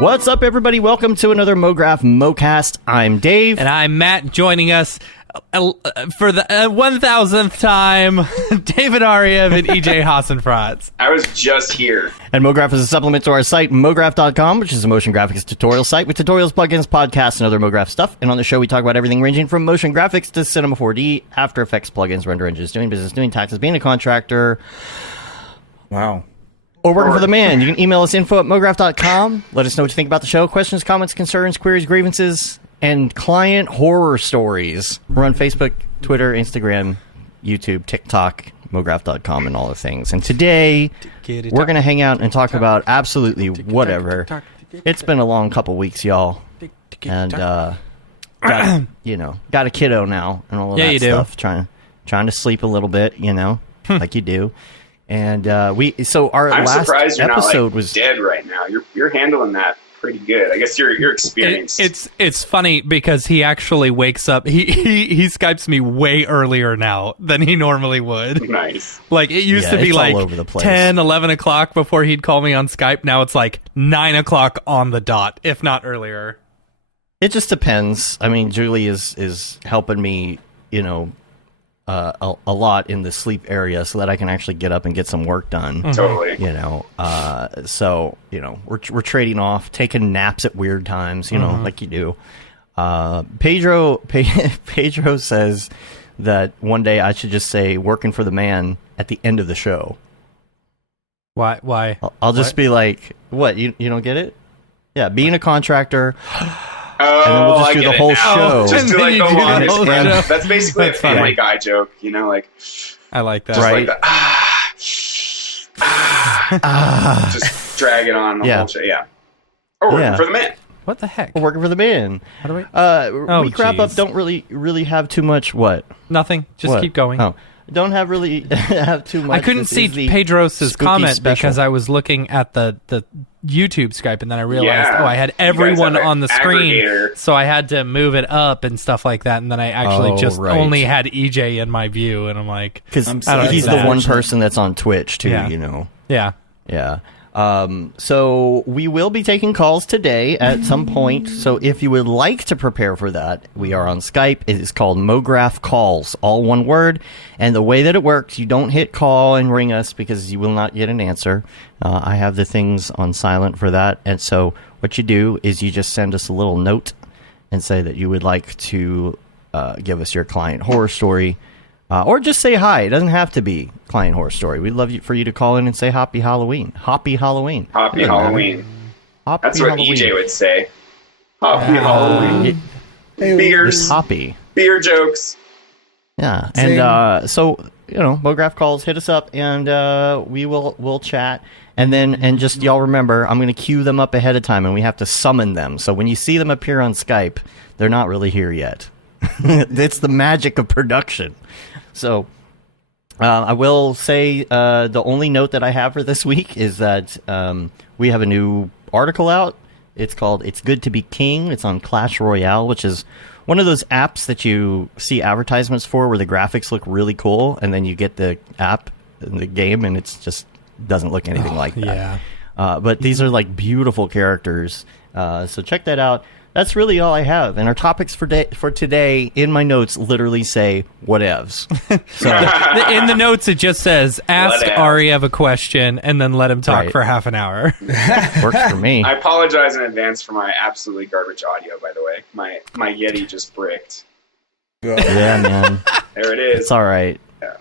What's up, everybody? Welcome to another Mograph Mocast. I'm Dave. And I'm Matt, joining us for the 1,000th time, David Ariew and EJ Hassenfratz. I was just here. And Mograph is a supplement to our site, mograph.com, which is a motion graphics tutorial site with tutorials, plugins, podcasts, and other Mograph stuff. And on the show, we talk about everything ranging from motion graphics to Cinema 4D, After Effects, plugins, render engines, doing business, doing taxes, being a contractor. Wow. Or working for the man. You can email us info@mograph.com. Let us know what you think about the show. Questions, comments, concerns, queries, grievances, and client horror stories. We're on Facebook, Twitter, Instagram, YouTube, TikTok, mograph.com, and all the things. And today, we're going to hang out and talk about absolutely whatever. It's been a long couple weeks, y'all. And, got a kiddo now and all of that stuff. Trying to sleep a little bit, like you do. And our I'm last surprised you're episode not, was dead right now. You're handling that pretty good. I guess you're experienced. It's funny because he actually wakes up. He Skypes me way earlier now than he normally would. Nice. Like it used to be like 10, 11 o'clock before he'd call me on Skype. Now it's like 9 o'clock on the dot, if not earlier. It just depends. I mean, Julie is helping me, a lot in the sleep area so that I can actually get up and get some work done. Mm-hmm. Totally. We're trading off, taking naps at weird times, like you do. Pedro says that one day I should just say working for the man at the end of the show. Why? I'll just be like, what? You don't get it? Yeah, being a contractor. Oh, and then we'll just do the whole show. Just do like the longest show. That's basically a Family Guy joke, like. I like that. Right. Like just drag it on the whole show. Yeah. Or working for the man. What the heck? We're working for the man. How do we? Week wrap up. Don't really have too much. What? Nothing. Just keep going. Oh. Don't have too much. I couldn't see Pedro's comment special. because I was looking at the YouTube Skype, and then I realized, I had everyone on the screen, so I had to move it up and stuff like that, and then I actually only had EJ in my view, and I'm like... Because he's the one person that's on Twitch, too, Yeah. Yeah. So we will be taking calls today at some point. So if you would like to prepare for that, we are on Skype. It is called Mograph Calls, all one word. And the way that it works, you don't hit call and ring us because you will not get an answer. I have the things on silent for that. And so what you do is you just send us a little note and say that you would like to give us your client horror story. Or just say hi. It doesn't have to be client horror story. We'd love for you to call in and say Happy Halloween. Happy Halloween. Happy Halloween. That's what EJ would say. Happy Halloween. Beers. Happy. Beer jokes. Yeah. And Mograph calls, hit us up, and we'll chat. And just y'all remember, I'm going to queue them up ahead of time, and we have to summon them. So when you see them appear on Skype, they're not really here yet. It's the magic of production. So I will say the only note that I have for this week is that we have a new article out. It's called It's Good to Be King. It's on Clash Royale, which is one of those apps that you see advertisements for where the graphics look really cool, and then you get the app in the game and it's just doesn't look anything like that. Yeah. But these are like beautiful characters. So check that out. That's really all I have. And our topics for today in my notes literally say whatevs. So in the notes, it just says, ask Ariew a question and then let him talk for half an hour. Works for me. I apologize in advance for my absolutely garbage audio, by the way. My Yeti just bricked. Yeah, man. There it is. It's all right. Yeah.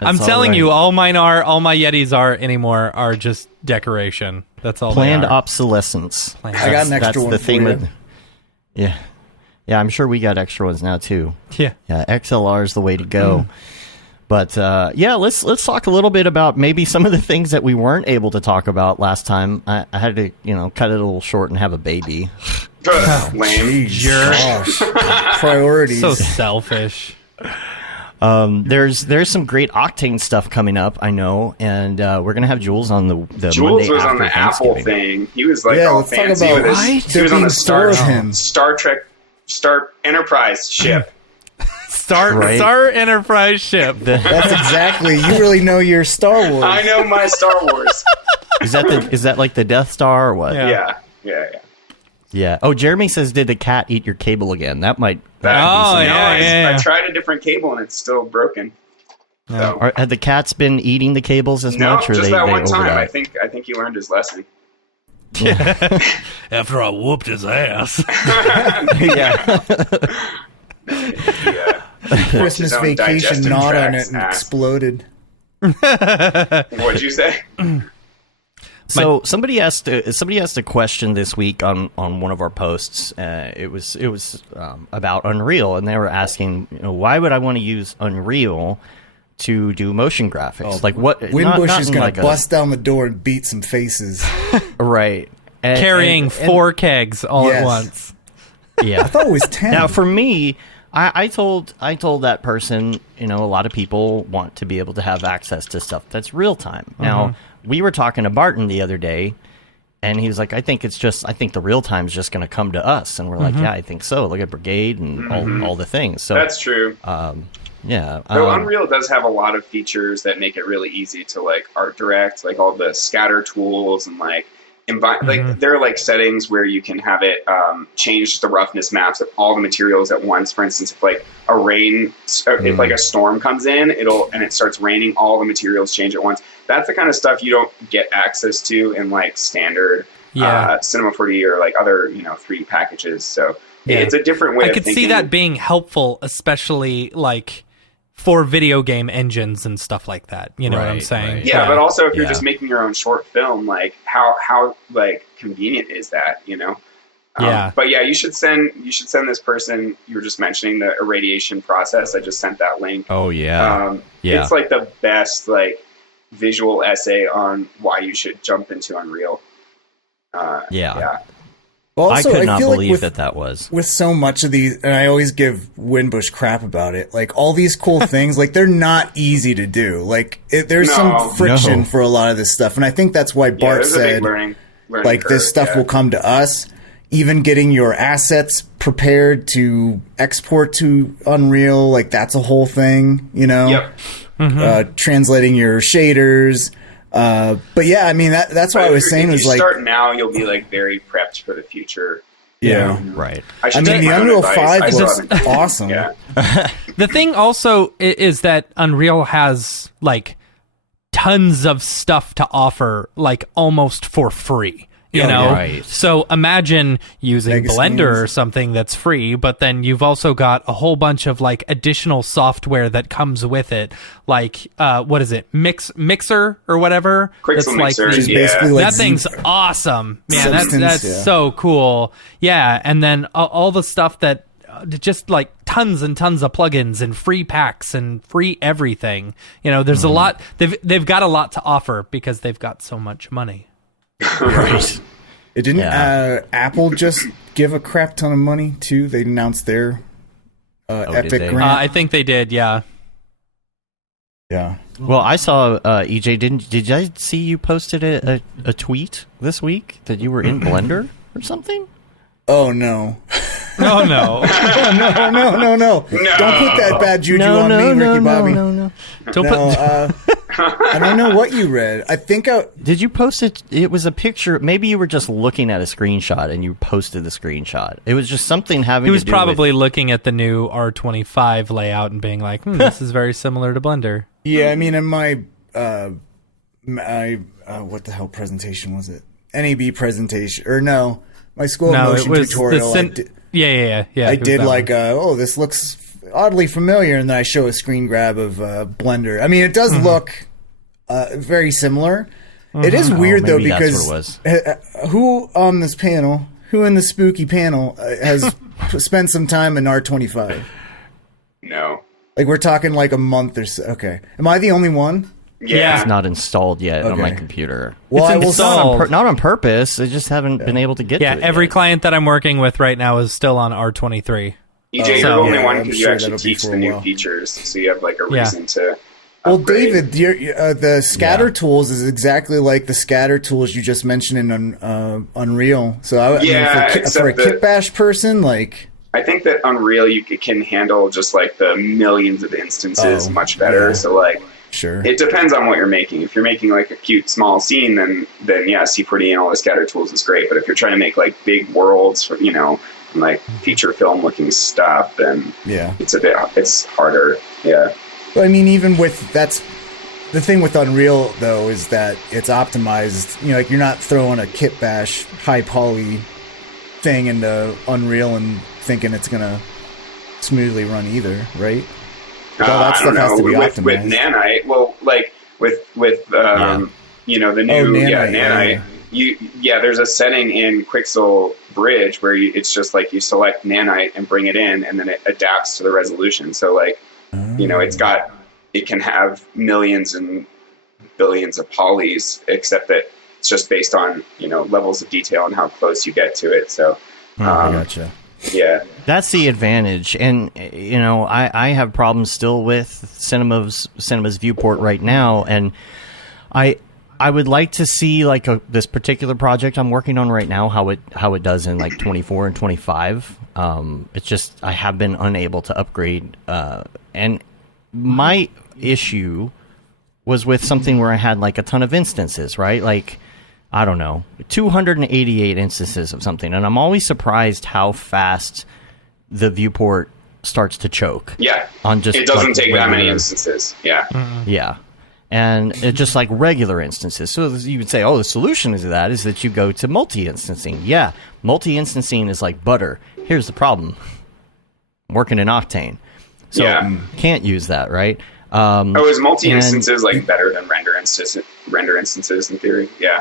I'm telling you, all my Yetis are just decoration. That's all planned they are. Obsolescence. I got an extra one for you. Yeah, I'm sure we got extra ones now too. Yeah, XLR is the way to go. But let's talk a little bit about maybe some of the things that we weren't able to talk about last time. I had to, cut it a little short and have a baby. Lame. Priorities. So selfish. There's some great Octane stuff coming up, I know, and we're gonna have Jules on the Jules Monday was after on the Apple Thanksgiving. thing. He was like all fancy with his. He was on the Star Trek Star Enterprise ship. Star Enterprise ship. That's exactly. You really know your Star Wars. I know my Star Wars. Is that like the Death Star or what? Yeah. Yeah. Oh, Jeremy says, "Did the cat eat your cable again?" That might. I tried a different cable and it's still broken. No. So. Have the cats been eating the cables as much? Or just that one time. I think he learned his lesson. Yeah. After I whooped his ass. Yeah. Christmas vacation gnawed on it and exploded. What'd you say? So somebody asked a question this week on one of our posts. It was about Unreal, and they were asking, why would I want to use Unreal to do motion graphics? Like what? Windbush is going to bust down the door and beat some faces. Right. Carrying 4 kegs all at once. Yeah. I thought it was 10. Now, for me, I told that person, a lot of people want to be able to have access to stuff that's real time. Now, we were talking to Barton the other day, and he was like, I think the real time is just going to come to us. And we're like, yeah, I think so. Look at Brigade and all the things. So that's true. Yeah. So Unreal does have a lot of features that make it really easy to like art direct, like all the scatter tools and like like there are like settings where you can have it change the roughness maps of all the materials at once. For instance, if like if like a storm comes in, and it starts raining, all the materials change at once. That's the kind of stuff you don't get access to in like standard Cinema 4D or like other 3D packages. So it's a different way. I could see that being helpful, especially like for video game engines and stuff like that. You know what I'm saying? Right. Yeah, but also if you're just making your own short film, like how like convenient is that, But yeah, you should send this person you were just mentioning the irradiation process. I just sent that link. Oh yeah. It's like the best like visual essay on why you should jump into Unreal. Yeah. Also, I could not feel believe like that was. With so much of these, and I always give Windbush crap about it, like all these cool things, like they're not easy to do. Like there's some friction for a lot of this stuff. And I think that's why Bart said, learning like curve, this stuff will come to us. Even getting your assets prepared to export to Unreal, like that's a whole thing, Yep. Translating your shaders. But yeah, I mean that's what I was saying. If you like start now, you'll be like very prepped for the future. Yeah, right. I mean, the Unreal 5 was awesome. Yeah. The thing also is that Unreal has like tons of stuff to offer, like almost for free. You know, right. So imagine using Mega Blender scenes. or something that's free, but then you've also got a whole bunch of like additional software that comes with it, like what is it, Mixer or whatever? Quixel Mixer, Which is basically like that thing's awesome, man. That's so cool. Yeah, and then all the stuff that just like tons and tons of plugins and free packs and free everything. There's a lot. They've got a lot to offer because they've got so much money. Right. It didn't Apple just give a crap ton of money too? They announced their Epic grant. I think they did, yeah. Yeah. Well, I saw EJ. Did I see you posted a tweet this week that you were in Blender or something? Oh no. Oh no. No. Don't put that bad juju on me, Ricky Bobby. No. Don't put I don't know what you read. I think Did you post it? It was a picture. Maybe you were just looking at a screenshot and you posted the screenshot. It was just something having He was to do probably with... looking at the new R25 layout and being like, this is very similar to Blender. Yeah, I mean, in my what the hell presentation was it? NAB presentation or no? My school motion tutorial. Yeah. I did like, this looks oddly familiar, and then I show a screen grab of Blender. I mean, it does look very similar. It is weird though, because who on this panel, who in the spooky panel has spent some time in R25? No. Like we're talking like a month or so. Okay, am I the only one? Yeah. It's not installed yet on my computer. Well, it's I will installed. Not on purpose. I just haven't been able to get to it. Every yet. client that I'm working with right now is still on R23. EJ, you're the only one I'm because sure you actually that'll be teach for the a new while. features, so you have like a reason to. Well, upgrade. David, the scatter tools is exactly like the scatter tools you just mentioned in Unreal. So I mean, for a kit bash person, like. I think that Unreal can handle just like the millions of instances much better. Yeah. So like Sure. It depends on what you're making. If you're making like a cute small scene, then yeah, C4D and all the scatter tools is great. But if you're trying to make like big worlds, for, like feature film looking stuff, then it's harder. Yeah. Well, I mean, even with that's the thing with Unreal though, is that it's optimized. Like you're not throwing a kit bash high poly thing into Unreal and thinking it's gonna smoothly run either, right? All that stuff has to be optimized. With Nanite, well, like with the new Nanite. There's a setting in Quixel Bridge where it's just like you select Nanite and bring it in, and then it adapts to the resolution. So like, it can have millions and billions of polys, except that it's just based on levels of detail and how close you get to it. So, I gotcha. Yeah, that's the advantage, and I have problems still with Cinema's viewport right now, and I would like to see like this particular project I'm working on right now how it does in like 24 and 25. It's just I have been unable to upgrade, and my issue was with something where I had like a ton of instances, right? Like, I don't know, 288 instances of something. And I'm always surprised how fast the viewport starts to choke. Yeah. It doesn't take that many instances. Yeah. Mm-hmm. Yeah. And it's just like regular instances. So you would say, the solution to that is that you go to multi-instancing. Yeah. Multi-instancing is like butter. Here's the problem. I'm working in Octane. So can't use that, right? Is multi-instances like better than render instances in theory? Yeah.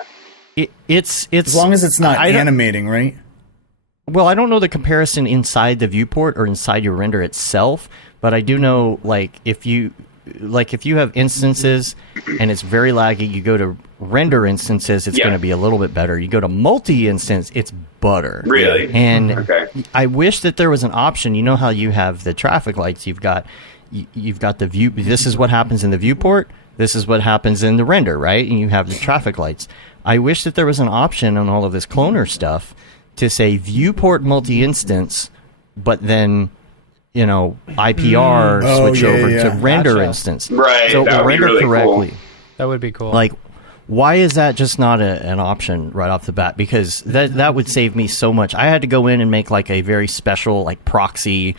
It's as long as it's not animating, right? Well, I don't know the comparison inside the viewport or inside your render itself, but I do know like if you have instances and it's very laggy, you go to render instances, it's going to be a little bit better. You go to multi-instance, it's butter. Really? And I wish that there was an option. You know how you have the traffic lights, you've got the view. This is what happens in the viewport. This is what happens in the render, right? And you have the traffic lights. I wish that there was an option on all of this cloner stuff to say viewport multi-instance, but then IPR switch over to render instance. Right. So that would render be really correctly. Cool. That would be cool. Like, why is that just not an option right off the bat? Because that would save me so much. I had to go in and make like a very special like proxy,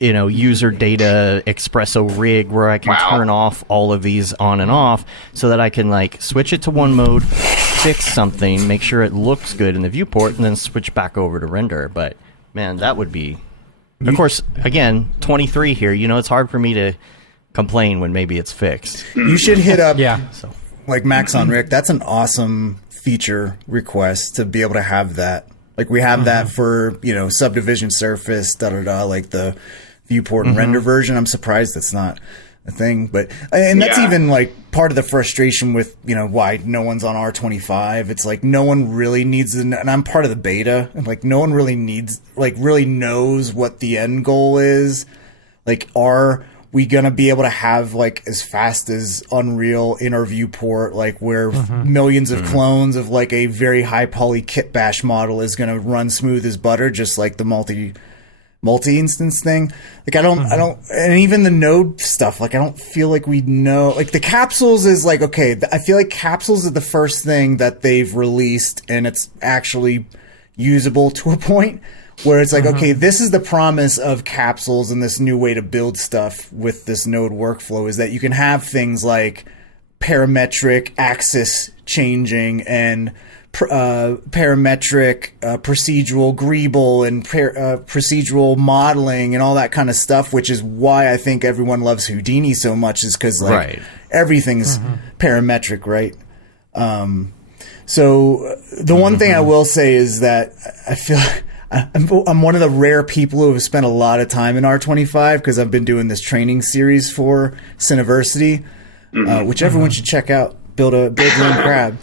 user data espresso rig where I can turn off all of these on and off so that I can like switch it to one mode, fix something, make sure it looks good in the viewport, and then switch back over to render. But man, that would be, of course, again, 23 here. It's hard for me to complain when maybe it's fixed. You should hit up like Max on Rick. That's an awesome feature request to be able to have that. Like we have that for, subdivision surface, like the viewport and render version. I'm surprised that's not a thing, and that's even like part of the frustration with, why no one's on R25. It's like no one really needs, and I'm part of the beta, and like no one really needs, like really knows what the end goal is. Like, are we gonna be able to have like as fast as Unreal in our viewport, like where millions of clones of like a very high poly kit bash model is gonna run smooth as butter, just like the multi-instance thing? Like I don't, and even the node stuff, like I don't feel like we know, like the capsules is like, okay, I feel like capsules are the first thing that they've released and it's actually usable to a point where it's like, okay, this is the promise of capsules and this new way to build stuff with this node workflow is that you can have things like parametric axis changing and parametric procedural greeble and procedural modeling and all that kind of stuff, which is why I think everyone loves Houdini so much, is because like everything's parametric, right? So the one thing I will say is that I feel I'm one of the rare people who have spent a lot of time in R25 because I've been doing this training series for Cineversity, which everyone should check out. Build your own crab.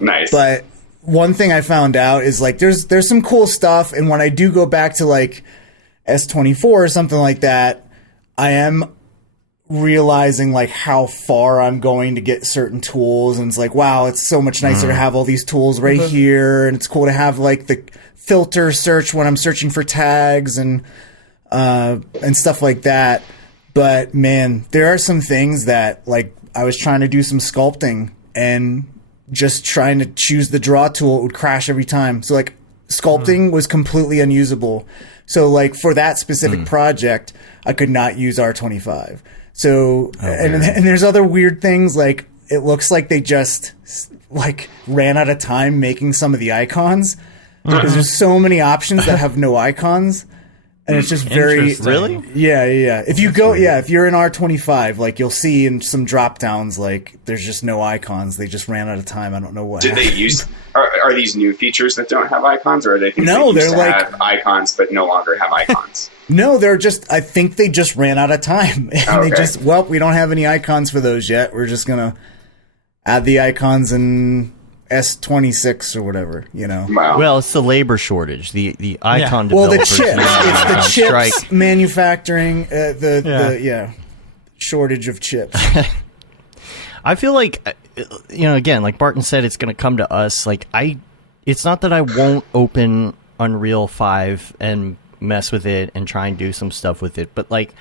Nice. But one thing I found out is like there's some cool stuff, and when I do go back to like S24 or something like that, I am realizing like how far I'm going to get certain tools, and it's like, wow, it's so much nicer to have all these tools right here, and it's cool to have like the filter search when I'm searching for tags and stuff like that. But man, there are some things that, like, I was trying to do some sculpting and just trying to choose the draw tool, it would crash every time. So like sculpting was completely unusable. So like for that specific project, I could not use R25. So, and there's other weird things, like it looks like they just like ran out of time making some of the icons because there's so many options that have no icons. And it's just very really, yeah. If you go, if you're in R25, like you'll see in some drop downs, like there's just no icons. They just ran out of time. I don't know what. Did they use? Are these new features that don't have icons, or are they things no? That used They're to like have icons but no longer have icons. No, they're just. I think they just ran out of time, and they just we don't have any icons for those yet. We're just gonna add the icons in S26 or whatever, you know. Wow. Well, it's the labor shortage. The icon Well, the developers. chips. It's the chips strike. manufacturing. The shortage of chips. I feel like, again, like Barton said, it's going to come to us. Like it's not that I won't open Unreal 5 and mess with it and try and do some stuff with it, but like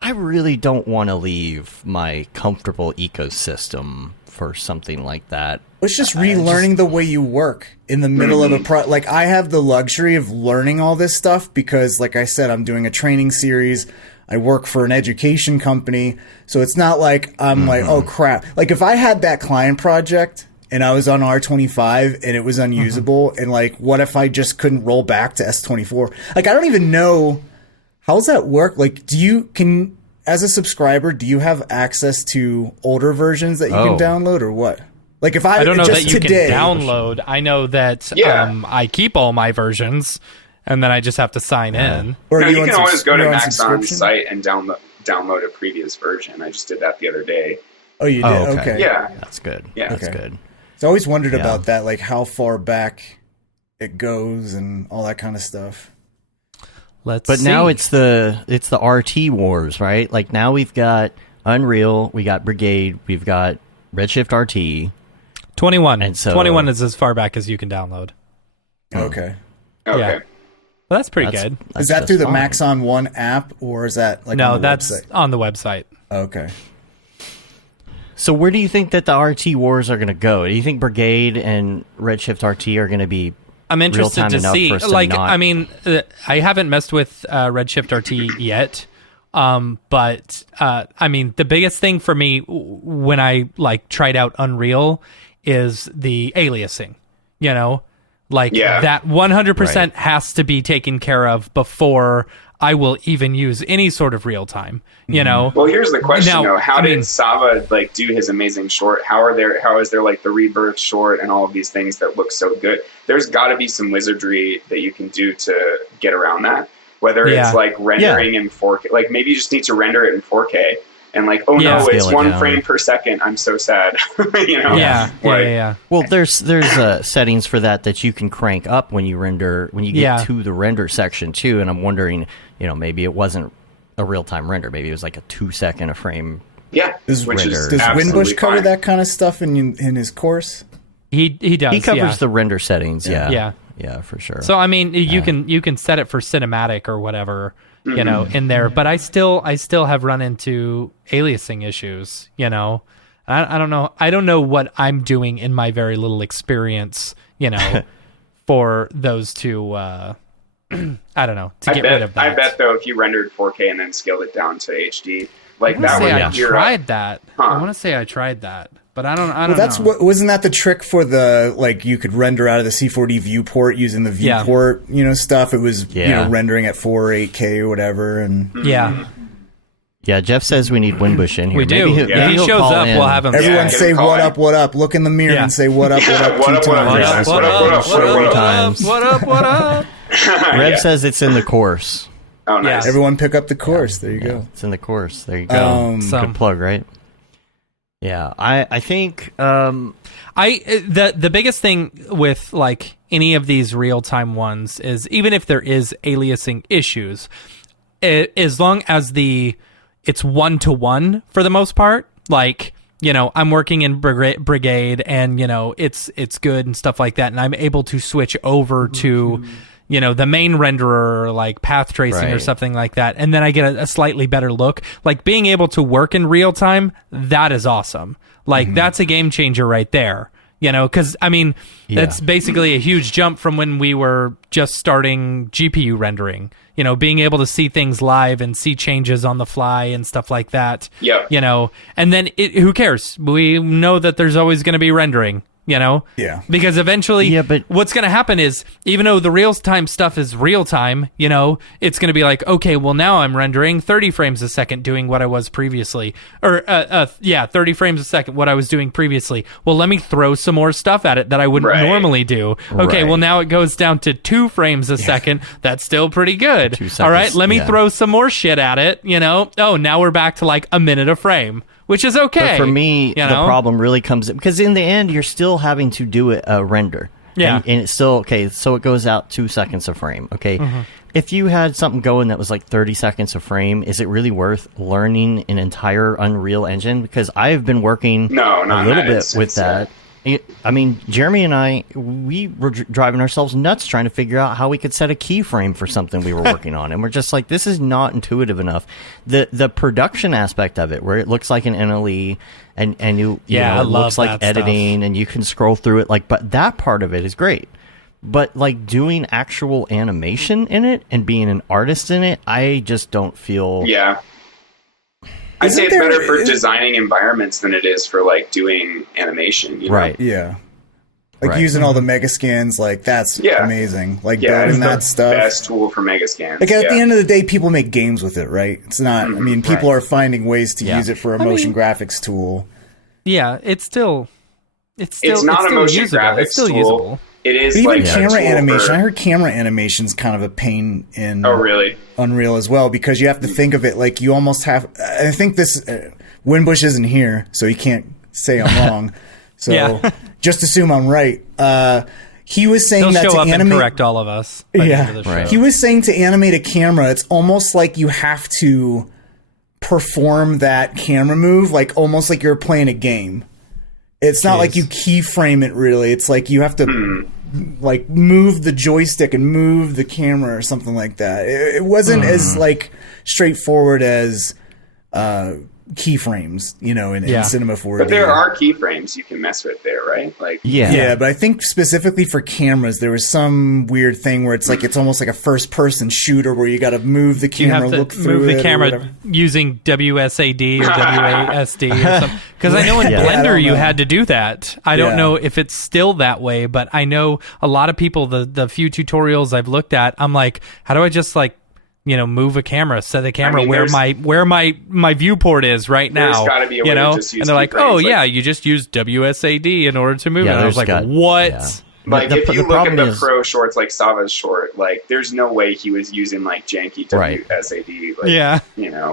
I really don't want to leave my comfortable ecosystem for something like that. It's just relearning the way you work in the middle of a like I have the luxury of learning all this stuff because, like I said, I'm doing a training series. I work for an education company. So it's not like I'm like, oh crap. Like if I had that client project and I was on R25 and it was unusable and like, what if I just couldn't roll back to S24? Like, I don't even know, how does that work? Like, as a subscriber, do you have access to older versions that you can download or what? Like if I don't know just that you today, can download. I know that I keep all my versions, and then I just have to sign in. Or you can always go to Maxon's site and download a previous version. I just did that the other day. Oh, you did? Okay. Yeah. That's good. Yeah. That's good. So I always wondered about that, like how far back it goes and all that kind of stuff. But now it's the RT wars, right? Like now we've got Unreal, we got Brigade, we've got Redshift RT. 21. And so 21 is as far back as you can download. Okay. Yeah. Well, that's pretty good. Is that through the Maxon One app, or is that like on the that's website? on the website. Okay. So where do you think that the RT wars are going to go? Do you think Brigade and Redshift RT are going to be I'm interested to see. Like, I mean, I haven't messed with Redshift RT yet. But I mean, the biggest thing for me when I like tried out Unreal is the aliasing, that 100% has to be taken care of before I will even use any sort of real time, Well, here's the question though. How did Sava like do his amazing short? How is there like the rebirth short and all of these things that look so good? There's got to be some wizardry that you can do to get around that. Whether it's like rendering in 4K, like maybe you just need to render it in 4K and like, oh no, it's 1 frame per second. I'm so sad. Well, there's settings for that you can crank up when you get to the render section too. And I'm wondering, maybe it wasn't a real time render. Maybe it was like a 2 second a frame. Yeah. Does Winbush cover that kind of stuff in his course? He does. He covers the render settings. Yeah, for sure. So I mean, you can set it for cinematic or whatever, in there. But I still have run into aliasing issues. I don't know. I don't know what I'm doing in my very little experience. For those two. I don't know to get rid of that. I bet though, if you rendered 4K and then scaled it down to HD, like I that would. I tried that. I want to say I tried that. But I don't know. Wasn't that the trick for the, like, you could render out of the C4D viewport using the viewport, stuff? It was, rendering at 4 or 8K or whatever. And Yeah, Jeff says we need Winbush in here. We do. If he shows up, we'll have him. Everyone say what up, what up. Look in the mirror and say what up, what up. What up, what up, what up. Rev says it's in the course. Oh, nice. Everyone pick up the course. There you go. It's in the course. There you go. Good plug, right? Yeah, I think the biggest thing with like any of these real time ones is even if there is aliasing issues, as long as it's 1-to-1 for the most part, like I'm working in Brigade and it's good and stuff like that, and I'm able to switch over to the main renderer, like path tracing or something like that, and then I get a slightly better look. Like being able to work in real time, that is awesome. Like that's a game changer right there. Because I mean, that's basically a huge jump from when we were just starting GPU rendering. Being able to see things live and see changes on the fly and stuff like that. Yeah. And then who cares? We know that there's always going to be rendering. Yeah. Because eventually, what's going to happen is, even though the real-time stuff is real-time, it's going to be like, okay, well, now I'm rendering 30 frames a second doing what I was previously. Or, 30 frames a second, what I was doing previously. Well, let me throw some more stuff at it that I wouldn't normally do. Okay, well, now it goes down to 2 frames a second. That's still pretty good. 2 seconds, all right, let me throw some more shit at it, Oh, now we're back to like a minute a frame. Which is okay. But for me, the problem really comes because in the end, you're still having to do a render. Yeah. And it's still, okay, so it goes out 2 seconds a frame. Okay. If you had something going that was like 30 seconds a frame, is it really worth learning an entire Unreal Engine? Because I've been working a little bit with that. I mean, Jeremy and I, we were driving ourselves nuts trying to figure out how we could set a keyframe for something we were working on. And we're just like, this is not intuitive enough. The production aspect of it, where it looks like an NLE and it looks like editing and you can scroll through it. But that part of it is great. But like doing actual animation in it and being an artist in it, I just don't feel... Yeah. I'd say it's better for designing environments than it is for like doing animation. Right. Yeah. Like using all the mega scans, like that's amazing. Like building that stuff. Best tool for mega scans. Like at the end of the day, people make games with it, right? It's not. I mean, people are finding ways to use it for a motion graphics tool. Yeah, it's not a motion graphics it's still tool. Usable. It is but even like camera animation. I heard camera animation's kind of a pain in Unreal as well, because you have to think of it like you almost have. I think this Winbush isn't here, so he can't say I'm wrong. So just assume I'm right. He was saying that to animate, and correct all of us. He was saying to animate a camera, it's almost like you have to perform that camera move, like almost like you're playing a game. It's not like you keyframe it really. It's like you have to like move the joystick and move the camera or something like that. It wasn't as like straightforward as keyframes, in Cinema 4D. But there are keyframes you can mess with there, right? Like but I think specifically for cameras, there was some weird thing where it's like it's almost like a first-person shooter where you got to move the camera, look through move the camera using WSAD or WASD or something. Because I know in Blender you had to do that. I don't know if it's still that way, but I know a lot of people. The few tutorials I've looked at, I'm like, how do I just like move a camera, set the camera where my viewport is right now. There's got to be a way to just use and they're like, you just use WSAD in order to move it. And I was like, what? Yeah. Like if you look at the pro shorts, like Sava's short, like there's no way he was using like janky WSAD. Like,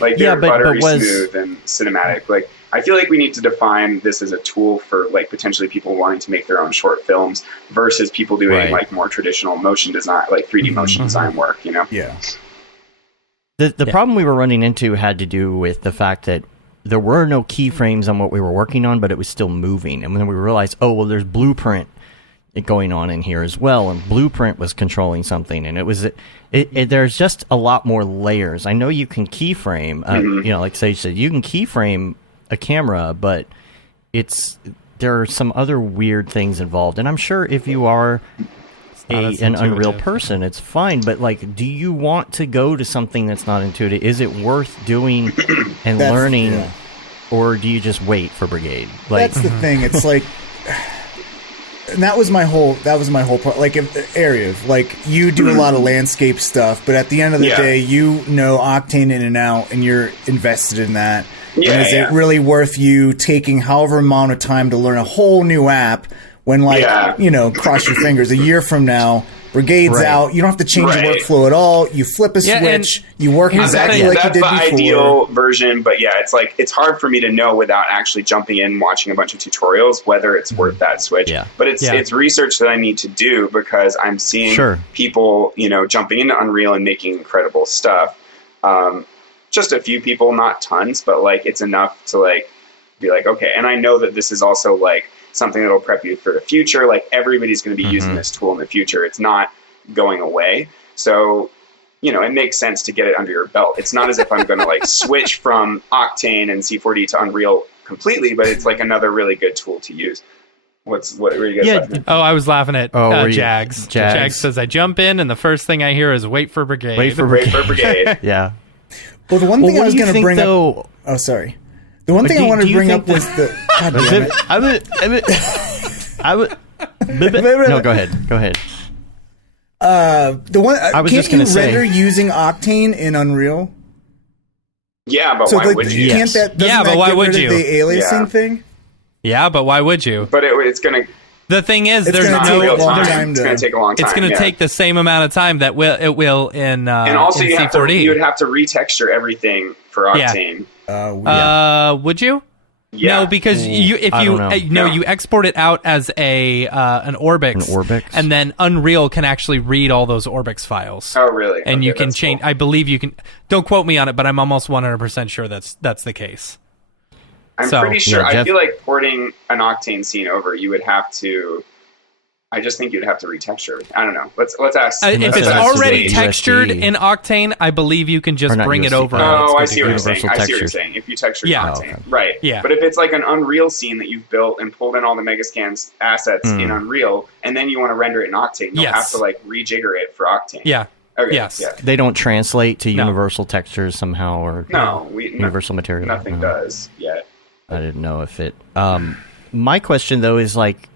like they're buttery smooth and cinematic. Like I feel like we need to define this as a tool for like potentially people wanting to make their own short films versus people doing like more traditional motion design, like 3D motion design work. Yeah. The problem we were running into had to do with the fact that there were no keyframes on what we were working on, but it was still moving. And then we realized, there's Blueprint going on in here as well, and Blueprint was controlling something, and it was there's just a lot more layers. I know you can keyframe, like Sage said, you can keyframe a camera, but there are some other weird things involved. And I'm sure if you are an Unreal person, it's fine, but like, do you want to go to something that's not intuitive? Is it worth doing and learning, or do you just wait for Brigade? Like, that's the thing. It's like, and that was my whole part. Like, Ariew, like you do a lot of landscape stuff, but at the end of the day, Octane in and out, and you're invested in that. And is it really worth you taking however amount of time to learn a whole new app when, like, cross your fingers, a year from now, Brigade's out, you don't have to change your workflow at all, you flip a switch, you work exactly like you did before. That's the ideal version, but it's like, it's hard for me to know without actually jumping in and watching a bunch of tutorials whether it's worth that switch. But it's research that I need to do because I'm seeing people, jumping into Unreal and making incredible stuff. Just a few people, not tons, but like it's enough to like be like, okay. And I know that this is also like something that'll prep you for the future. Like everybody's going to be using this tool in the future. It's not going away. So, it makes sense to get it under your belt. It's not as if I'm going to like switch from Octane and C4D to Unreal completely, but it's like another really good tool to use. What were you guys laughing at? Oh, I was laughing at Jags. Jags says, I jump in and the first thing I hear is wait for brigade. Wait for brigade. Yeah. Well, the one thing I was going to bring up... Oh, sorry. The one thing I wanted to bring up was the... God damn it. No, go ahead. The one I was just going to say, render using Octane in Unreal? Yeah, but why would you? Can't that? But why would you? The aliasing thing. Yeah, but why would you? But it's going to. The thing is, there's no real time. It's going to take a long time. It's going to take the same amount of time that it will in and also in you C4D. You would have to retexture everything for Octane. Would you? Yeah. No, because you export it out as an Orbix, and then Unreal can actually read all those Orbix files. Oh, really? And you can change. Cool. I believe you can. Don't quote me on it, but I'm almost 100% sure that's the case. I'm pretty sure. Yeah, I feel like porting an Octane scene over, you would have to. I just think you'd have to retexture. I don't know. Let's ask. If it's already textured in Octane, I believe you can just bring it over. Oh, I see what you're saying. If you texture Octane, right? Yeah. But if it's like an Unreal scene that you've built and pulled in all the Megascans assets in Unreal, and then you want to render it in Octane, you'll have to like rejigger it for Octane. Yeah. Okay. Yes. Yeah. They don't translate to universal textures somehow, or universal material. Nothing does yet. I didn't know if it. My question though is like,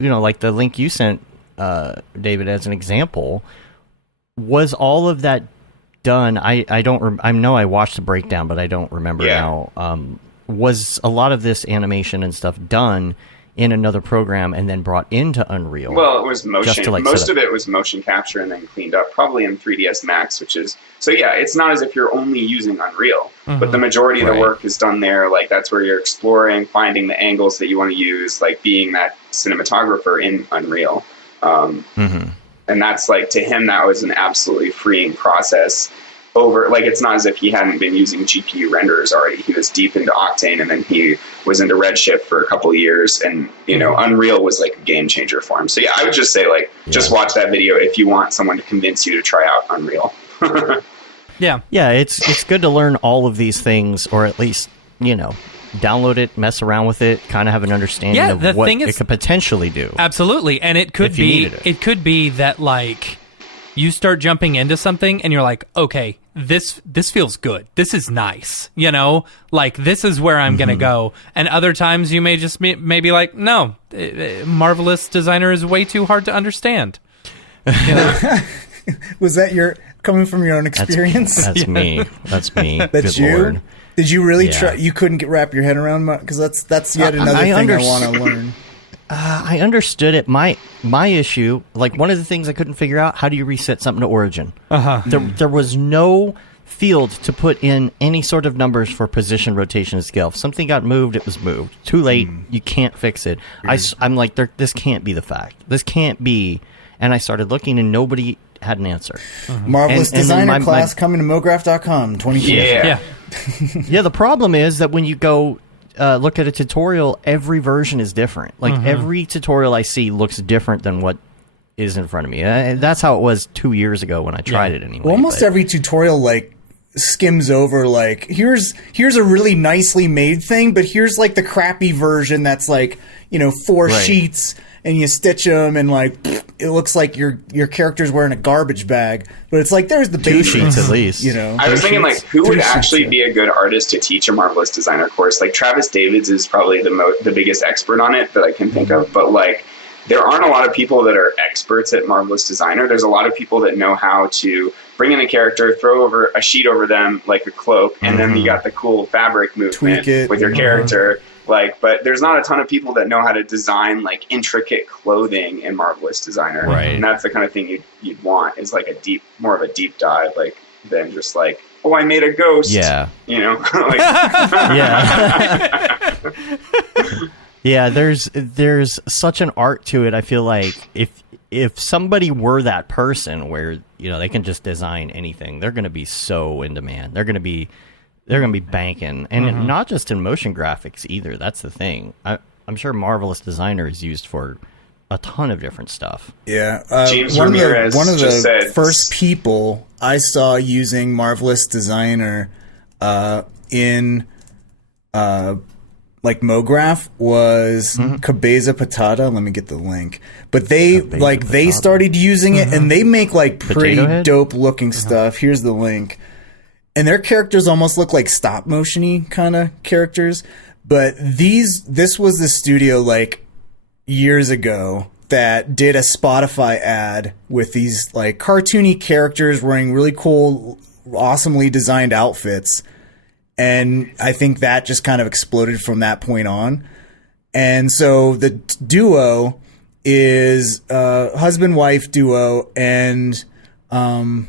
like the link you sent, David, as an example, was all of that done? I don't. I know I watched the breakdown, but I don't remember now. Was a lot of this animation and stuff done in another program and then brought into Unreal? Well, it was motion. Most of it was motion capture and then cleaned up, probably in 3ds Max, which is so. Yeah, it's not as if you're only using Unreal, but the majority of the work is done there. Like that's where you're exploring, finding the angles that you want to use, like being that cinematographer in Unreal. And that's like, to him, that was an absolutely freeing process. It's not as if he hadn't been using GPU renderers already. He was deep into Octane, and then he was into Redshift for a couple of years, and Unreal was like a game changer for him. So yeah, I would just say just watch that video if you want someone to convince you to try out Unreal. Yeah, it's good to learn all of these things, or at least download it, mess around with it, kind of have an understanding of what it could potentially do. Absolutely, and it could be that like you start jumping into something and you're like, okay, this feels good. This is nice. Like this is where I'm going to go. And other times you may just maybe like, no, Marvelous Designer is way too hard to understand. Was that coming from your own experience? That's me. That's me. That's Good you? Lord. Did you really try? You couldn't wrap your head around, because that's yet another thing I want to learn. I understood it. My issue, like one of the things I couldn't figure out, how do you reset something to origin? There was no field to put in any sort of numbers for position, rotation, and scale. If something got moved, it was moved. Too late, you can't fix it. I'm like, this can't be the fact. This can't be. And I started looking, and nobody had an answer. Marvelous Designer class coming to Mograph.com 2020. Yeah, the problem is that when you go look at a tutorial, every version is different. Like every tutorial I see looks different than what is in front of me. That's how it was 2 years ago when I tried it anyway. Well, almost every tutorial skims over here's a really nicely made thing, but here's like the crappy version that's 4 sheets, and you stitch them, and it looks like your character's wearing a garbage bag, but it's like there's the 2 sheets at least. I was thinking who would actually be a good artist to teach a Marvelous Designer course? Like Travis Davids is probably the biggest expert on it that I can think of, but there aren't a lot of people that are experts at Marvelous Designer. There's a lot of people that know how to bring in a character, throw over a sheet over them like a cloak, and then you got the cool fabric movement with your character. But there's not a ton of people that know how to design intricate clothing in Marvelous Designer, and that's the kind of thing you'd want, is more of a deep dive, than just I made a ghost. Yeah, yeah. There's such an art to it. I feel like if somebody were that person where they can just design anything, they're going to be so in demand. They're going to be banking, and not just in motion graphics either. That's the thing. I'm sure Marvelous Designer is used for a ton of different stuff. Yeah. James one Ramirez of just the said, first people I saw using Marvelous Designer in like Mograph was Cabeza Patata. Let me get the link. But they started using it, and they make like pretty dope looking stuff. Here's the link. And their characters almost look like stop motion-y kind of characters. But this was the studio like years ago that did a Spotify ad with these like cartoony characters wearing really cool, awesomely designed outfits. And I think that just kind of exploded from that point on. And so the duo is husband-wife duo, and the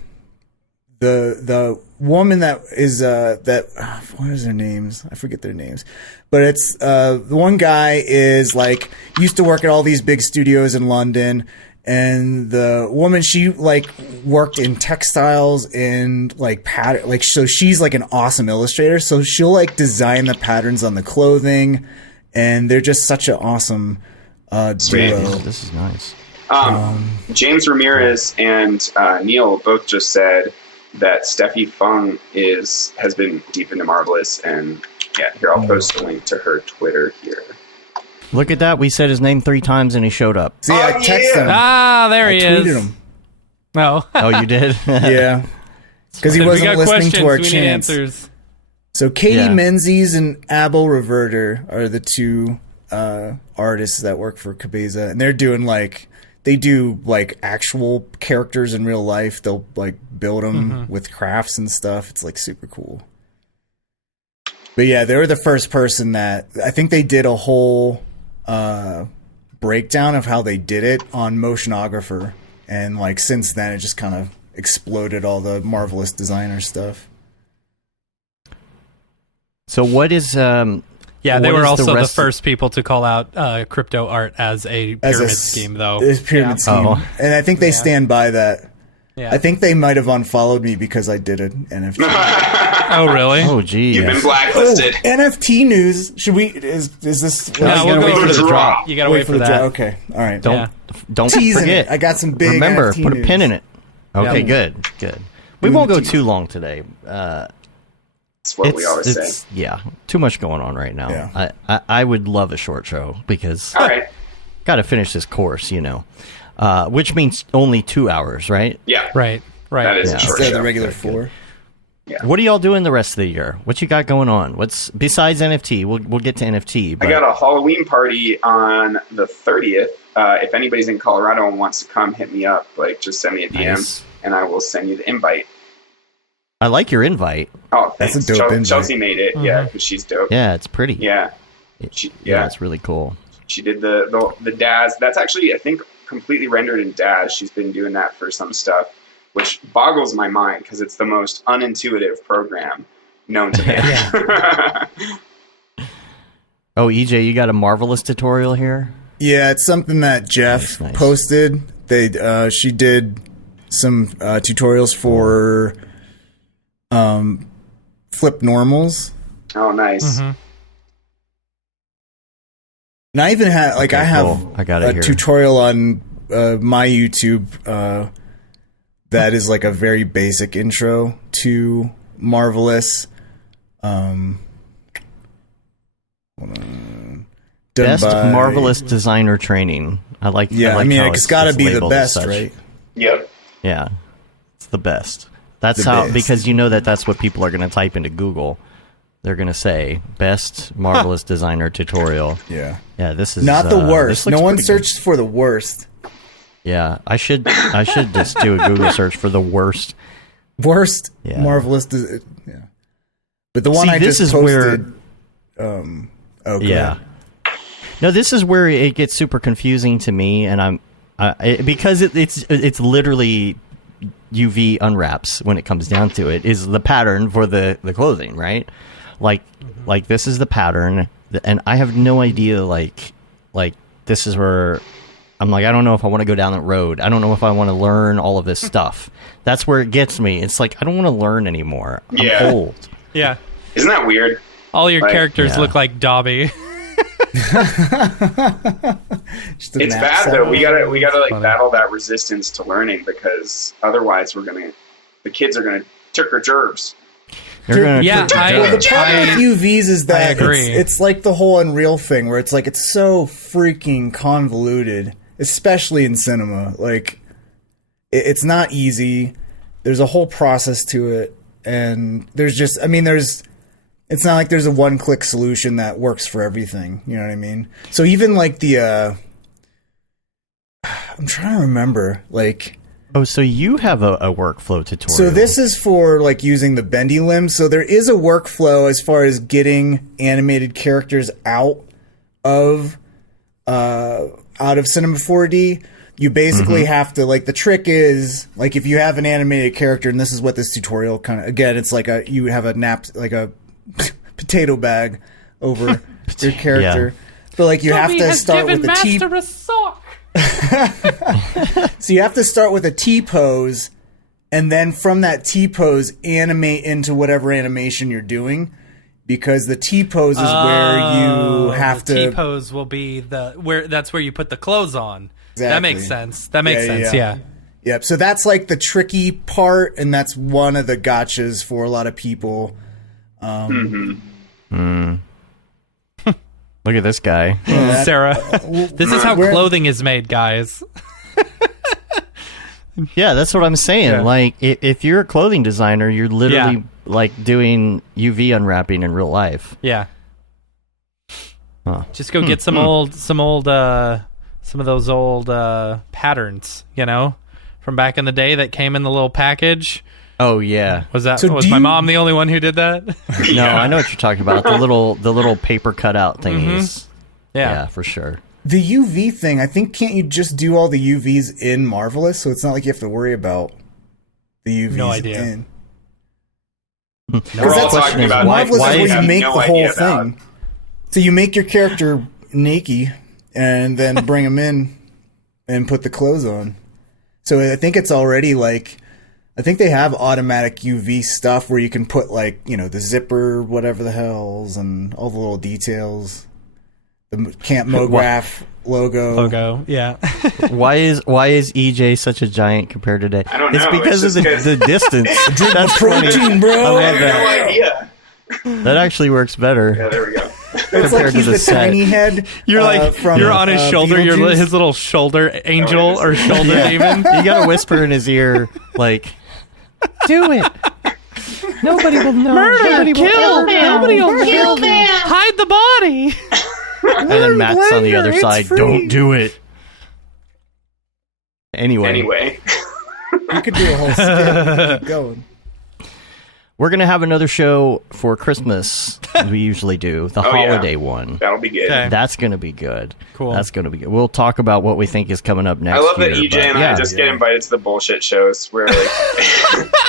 woman that is what is their names? I forget their names. But it's the one guy is like used to work at all these big studios in London. And the woman, she like worked in textiles and like pattern, like, so she's like an awesome illustrator. So she'll like design the patterns on the clothing, and they're just such an awesome duo. This is nice. James Ramirez and Neil both just said that Steffi Fung has been deep into Marvelous, and yeah, here I'll post a link to her Twitter here. Look at that. We said his name 3 times and he showed up. See, I texted him. There he is. I tweeted him. No. Oh, you did? Yeah. Because he wasn't listening to our chants. Answers. So Katie Menzies and Abel Reverter are the two artists that work for Cabeza. And they're doing they do actual characters in real life. They'll build them with crafts and stuff. It's super cool. But yeah, they were the first person that I think they did a whole breakdown of how they did it on Motionographer, and since then it just kind of exploded all the Marvelous Designer stuff. So what is they were also the first people to call out crypto art as a pyramid scheme, though. It's pyramid scheme. Oh. And I think they stand by that. Yeah. I think they might have unfollowed me because I did an NFT. Oh, really? Oh, geez. You've been blacklisted. Oh, NFT news. Should we? Is this? No, we'll wait for the drop. You gotta wait for that. Drop. Okay. All right. Don't forget. I got some big. Remember, NFT put news. A pin in it. Okay, good. We won't go too long today. That's what we always say. Yeah, too much going on right now. Yeah. I would love a short show because got to finish this course, which means only 2 hours, right? Yeah. Right. That is a short show. Instead of the regular 4. Yeah. What are y'all doing the rest of the year? What you got going on? What's besides NFT? We'll get to NFT. But... I got a Halloween party on the 30th. If anybody's in Colorado and wants to come, hit me up. Just send me a DM, and I will send you the invite. I like your invite. Oh, thanks. That's a dope invite. Chelsea made it. Yeah, because she's dope. Yeah, it's pretty. Yeah. It's really cool. She did the Daz. That's actually, I think, completely rendered in Daz. She's been doing that for some stuff, which boggles my mind because it's the most unintuitive program known to man. Oh, EJ, you got a Marvelous tutorial here? Yeah, it's something that Jeff posted. She did some tutorials for flip normals. Oh, nice. And I even had I got a tutorial on my YouTube that is a very basic intro to Marvelous. Best Marvelous Designer training. I like. Yeah, I mean it's got to be the best, right? Yep. Yeah, it's the best. That's how because that's what people are going to type into Google. They're going to say best Marvelous Designer tutorial. Yeah. Yeah, this is not the worst. No one searched for the worst. Yeah, I should just do a Google search for the worst. Worst Marvelous. But the one I just posted. Yeah. No, this is where it gets super confusing to me, and because it's literally UV unwraps when it comes down to it is the pattern for the clothing, right? Like this is the pattern, and I have no idea. Like this is where I'm I don't know if I want to go down that road. I don't know if I want to learn all of this stuff. That's where it gets me. It's I don't want to learn anymore. I'm old. Yeah. Isn't that weird? All your characters look like Dobby. It's bad though. We gotta like battle that resistance to learning, because otherwise the kids are gonna turk gerbs. The problem with UVs is that it's like the whole Unreal thing, where it's like it's so freaking convoluted, especially in cinema. Like, it's not easy. There's a whole process to it, and it's not like there's a one-click solution that works for everything. You know what I mean? So even like I'm trying to remember, like. Oh, so you have a workflow tutorial. So this is for like using the bendy limbs. So there is a workflow as far as getting animated characters out of Cinema 4D. You basically have to, like, the trick is, like, if you have an animated character, and this is what this tutorial kind of, again, it's like you have a potato bag over your character. But like you have to start with the T. A sock. So you have to start with a T pose, and then from that T pose animate into whatever animation you're doing, because the T pose is where you have to. T pose will be that's where you put the clothes on. Exactly. That makes sense. That makes sense. Yeah. Yep. So that's like the tricky part, and that's one of the gotchas for a lot of people. Look at this guy. Sarah. This is how clothing is made, guys. Yeah, that's what I'm saying. Yeah. Like, if you're a clothing designer, you're literally like doing UV unwrapping in real life. Yeah. Huh. Just go get some of those old patterns, from back in the day that came in the little package. Oh yeah, was my mom the only one who did that? No, I know what you're talking about. The little paper cutout thingies. Yeah, for sure. The UV thing, I think, can't you just do all the UVs in Marvelous? So it's not like you have to worry about the UVs. No idea. In. We're all talking about Marvelous is where you make the whole thing. So you make your character naked and then bring him in and put the clothes on. So I think it's already like. I think they have automatic UV stuff where you can put, like, the zipper, whatever the hells, and all the little details. The Camp Mograph logo. Yeah. Why is EJ such a giant compared to today? I don't know. It's because of the distance. That's protein, bro. I have no idea. That actually works better. Yeah, there we go. It's like he's the tiny head. You're you're on his shoulder. You're his little shoulder angel or shoulder demon. You gotta whisper in his ear, like, do it. Nobody will know. Murder, kill them. Nobody will kill them. Hide the body. And then Matt's on the other side. Free. Don't do it. Anyway. You could do a whole skit. Keep going. We're going to have another show for Christmas. We usually do. The holiday one. That'll be good. Okay. That's going to be good. Cool. That's going to be good. We'll talk about what we think is coming up next I love year, that EJ and I just get invited to the bullshit shows where, like...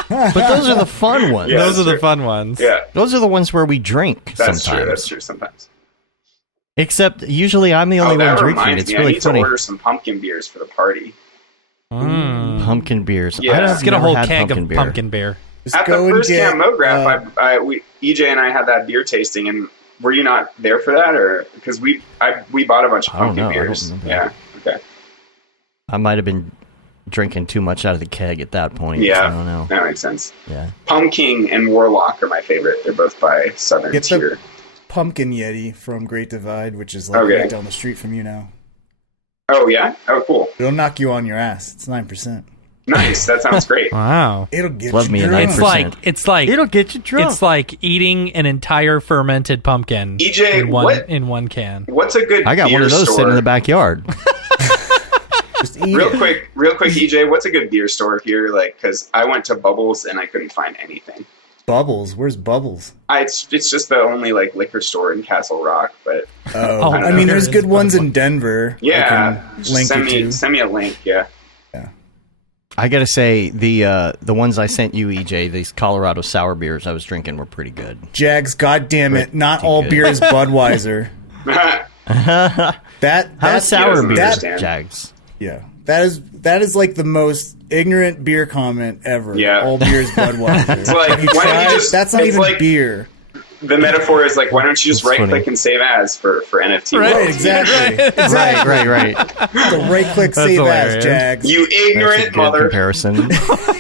But those are the fun ones. Yeah, those are the fun ones. Yeah. Those are the ones where we drink sometimes. That's true sometimes. Except, usually I'm the only one drinking. It's really funny. I need to order some pumpkin beers for the party. Pumpkin beers. Yeah. Let's get a whole keg of pumpkin beer. At the first Camp Mograph, EJ and I had that beer tasting, and were you not there for that, or because we bought a bunch of pumpkin beers? Yeah, okay. I might have been drinking too much out of the keg at that point. Yeah, I don't know. That makes sense. Yeah, Pumpkin and Warlock are my favorite. They're both by Southern Tier. Pumpkin Yeti from Great Divide, which is like right down the street from you now. Oh yeah, oh cool. It'll knock you on your ass. It's 9%. Nice, that sounds great. Wow. It'll get Love you me drunk. It's like it'll get you drunk. It's like eating an entire fermented pumpkin EJ, in one can. What's a good I got beer one of those store? sitting in the backyard. Just eat real it. quick, EJ, what's a good beer store here? Like, because I went to Bubbles and I couldn't find anything. Bubbles? Where's Bubbles? It's just the only like liquor store in Castle Rock, but I mean, there's good ones in Denver. Yeah, send me a link. Yeah. I gotta say, the ones I sent you, EJ, these Colorado sour beers I was drinking were pretty good. Jags, goddamn it! Not all beer is Budweiser. How's sour beer, Jags? Yeah, that is like the most ignorant beer comment ever. Yeah, all beer is Budweiser. It's like, that's not even beer. the metaphor is like, why don't you just right-click and save as for NFT? Right, worlds? Exactly. Right. The right-click save hilarious. as, Jags. You ignorant mother. Comparison.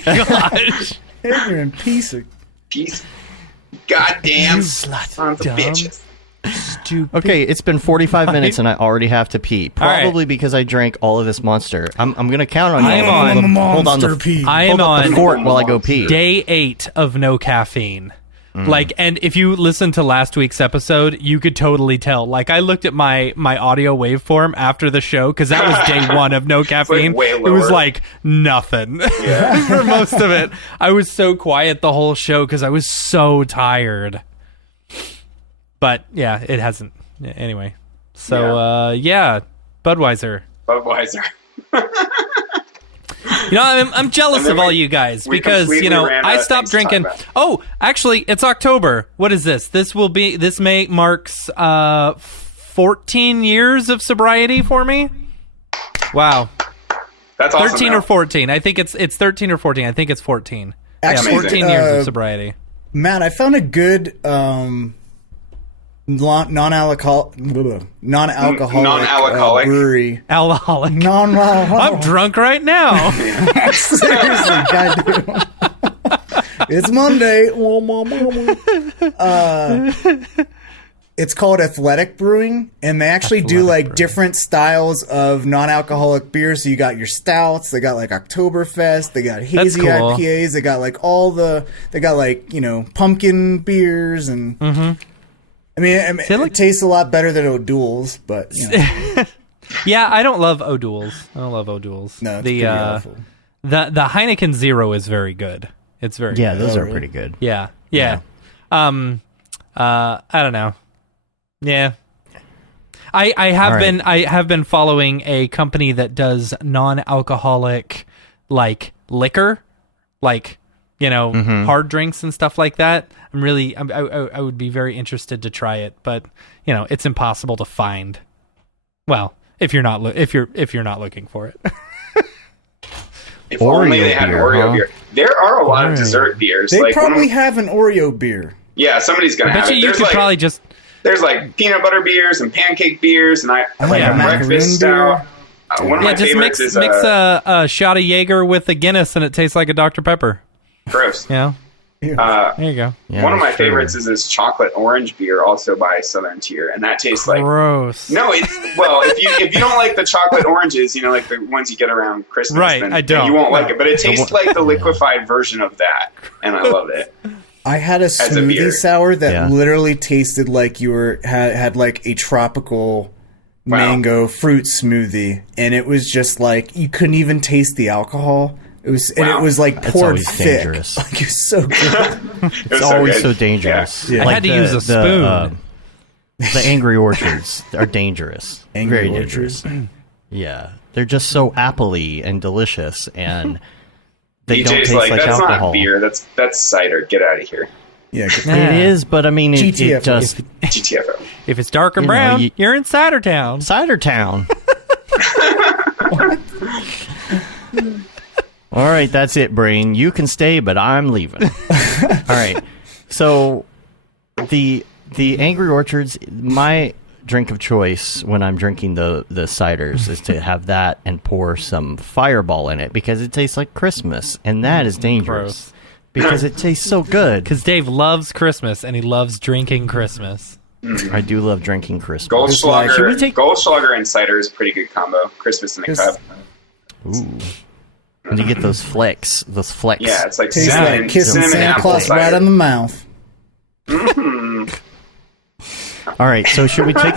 Gosh. Ignorant piece of... Goddamn Slut. sons of Dumb. bitches. Stupid. Okay, it's been 45 minutes and I already have to pee. right. Probably because I drank all of this Monster. I'm going to count on you. I'm on- Hold on Monster the pee. I am hold up the on fort while I go pee. day 8 of no caffeine. Like, and if you listen to last week's episode, you could totally tell. Like, I looked at my audio waveform after the show because that was day 1 of no caffeine. way It was lower. like nothing for most of it. I was so quiet the whole show because I was so tired. But yeah, it hasn't. Anyway, so yeah, Budweiser. You know, I'm jealous of all you guys because, you know, I stopped drinking. Oh, actually, it's October. What is this? This May marks 14 years of sobriety for me. Wow. That's awesome. 13 or 14. I think it's 13 or 14. I think it's 14. Actually, Yeah, 14 years of sobriety. Matt, I found a good non-alcoholic brewery. Alcoholic. Non-alcoholic. I'm drunk right now. Seriously, goddamn. It's Monday. It's called Athletic Brewing, and they actually do like different styles of non-alcoholic beer. So you got your stouts, they got like Oktoberfest, they got hazy cool. IPAs, they got like they got like, you know, pumpkin beers, and I mean, it tastes a lot better than O'Doul's, but you know. Yeah, I don't love O'Doul's. No, it's the pretty awful. the Heineken Zero is very good. It's very Yeah, good. those are really? pretty good. Yeah. I don't know. Yeah. I have been following a company that does non-alcoholic like liquor, like, you know, hard drinks and stuff like that. I would be very interested to try it, but you know, it's impossible to find. Well, if you're not looking for it. If only they had Oreo beer. There are a lot of Oreo. dessert beers. They like probably have an Oreo beer. Yeah, somebody's gonna I bet have it. you could probably just. There's like peanut butter beers and pancake beers, and I like Yeah, a macaroon breakfast stout. One of my just favorites mix is a shot of Jaeger with a Guinness, and it tastes like a Dr. Pepper. gross. Yeah, there you go. Yeah, One of my that's true. favorites is this chocolate orange beer, also by Southern Tier, and that tastes like Gross. no. It's well, if you don't like the chocolate oranges, you know, like the ones you get around Christmas, Right, then, I don't. then you won't like it. But it tastes like the liquefied version of that, and I love it. I had a a smoothie beer. sour that Yeah. literally tasted like you had like a tropical mango fruit smoothie, and it was just like you couldn't even taste the alcohol. It was and it was like That's poured always thick. dangerous. Like it was so good. It's always so dangerous. Yeah. I had to use a spoon. The Angry Orchards are dangerous. Angry Very Orchards. dangerous. Yeah. They're just so apple-y and delicious, and they don't DJ's taste like, like that's alcohol. not beer. That's cider. Get out of here. Yeah. It is, but I mean, it GTFO. just... GTFO. If it's dark and You know, brown, you're in Cider Town. Cider Town. All right, that's it, Brain. You can stay, but I'm leaving. All right. So the Angry Orchards, my drink of choice when I'm drinking the ciders is to have that and pour some Fireball in it because it tastes like Christmas, and that is dangerous. Gross. Because it tastes so good. Because Dave loves Christmas and he loves drinking Christmas. I do love drinking Christmas. Goldschlager, Should we take- Goldschlager and cider is a pretty good combo. Christmas in a Just- cup. Ooh. And you get those flecks. Those flecks. Yeah, it's like Tastes cinnamon, like kissing cinnamon Santa apple Claus cider. right on the mouth. All right, so should we take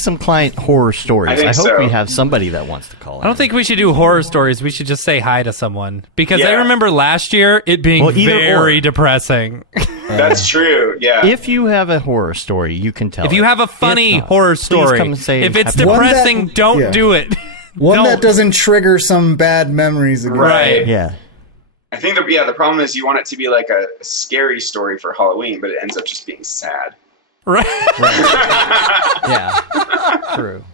some client horror stories? I think hope so. we have somebody that wants to call in. I don't think we should do horror stories. We should just say hi to someone. Because I Yeah. remember last year it being Well, either very or. depressing. That's true. Yeah. If you have a horror story, you can tell. If you it. have a funny If not, horror please story, come and say if it's happy- One that- depressing, don't yeah. do it. One Don't. that doesn't trigger some bad memories again. Right. Yeah. I think the problem is you want it to be like a scary story for Halloween, but it ends up just being sad. Right. Yeah. True.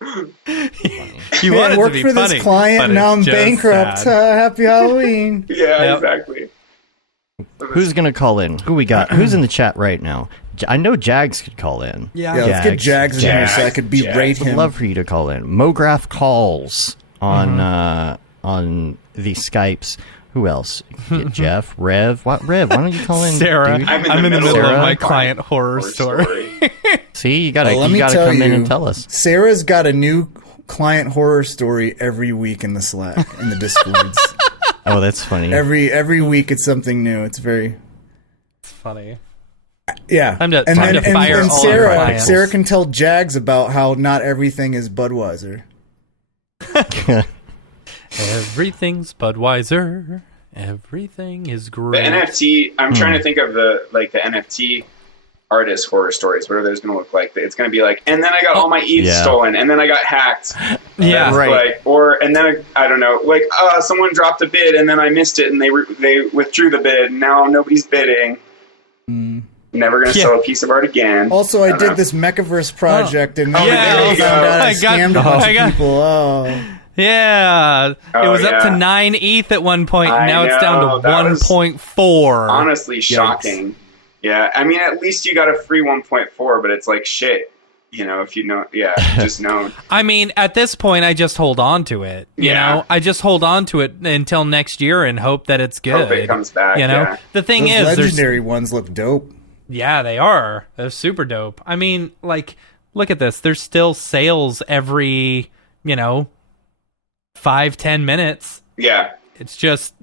You Hey, want I it worked to be for funny, this client, but now I'm it's just bankrupt. sad. Happy Halloween. Yeah, Yep. exactly. Who's gonna call in? Who we got? Who's in the chat right now? I know Jags could call in. Yeah, let's get Jags in here so I could berate him. I'd love for you to call in. Mograph calls on the Skypes. Who else? Get Jeff, Rev. What Rev? Why don't you call in Sarah? Dude? I'm in the middle of my client horror story. See, you gotta come in and tell us. Sarah's got a new client horror story every week in the Slack, in the Discords. Oh, that's funny. Every week it's something new. It's funny. Yeah. Time to fire and all Sarah can tell Jags about how not everything is Budweiser. Everything's Budweiser. Everything is great. The NFT, I'm trying to think of the NFT artist horror stories. What are those going to look like? It's going to be like, and then I got all my ETH stolen, and then I got hacked. Yeah, right. And then I don't know, like someone dropped a bid, and then I missed it, and they withdrew the bid. And now nobody's bidding. Never going to sell a piece of art again. Also, I did this Mechaverse project, and then I found out I scammed a bunch of people. Oh. Yeah, it was up to 9 ETH at one point, and now it's down to 1.4. Honestly, shocking. Yeah, I mean, at least you got a free 1.4, but it's like shit. You know, if you know, just known. I mean, at this point, I just hold on to it. You know, I just hold on to it until next year and hope that it's good. Hope it comes back. You know, the thing is, legendary ones look dope. Yeah, they are. They're super dope. I mean, like, look at this. There's still sales every, 5-10 minutes. Yeah. It's just,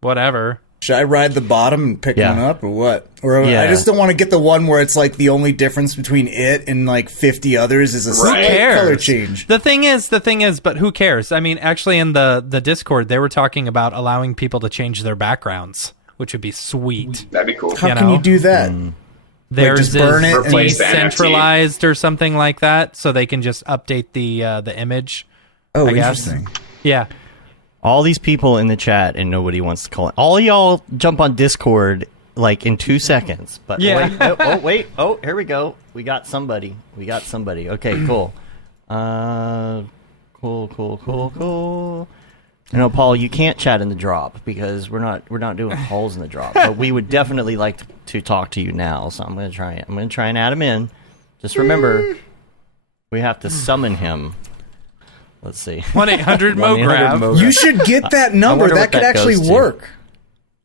whatever. Should I ride the bottom and pick one up or what? Or I just don't want to get the one where it's like the only difference between it and like 50 others is a slight color change. The thing is, but who cares? I mean, actually in the Discord, they were talking about allowing people to change their backgrounds, which would be sweet. That'd be cool. How can you do that? There's just burn it and decentralized or something like that, so they can just update the image. Oh, I guess. interesting. Yeah. All these people in the chat and nobody wants to call in. All y'all jump on Discord like in 2 seconds. But wait. Oh, here we go. We got somebody. Okay, cool. Cool. You know, Paul, you can't chat in the drop because we're not doing calls in the drop. But we would definitely like to talk to you now. So I'm gonna try it. I'm gonna try and add him in. Just remember, we have to summon him. Let's see. 1-800-MoGraph. You should get that number. That could actually work.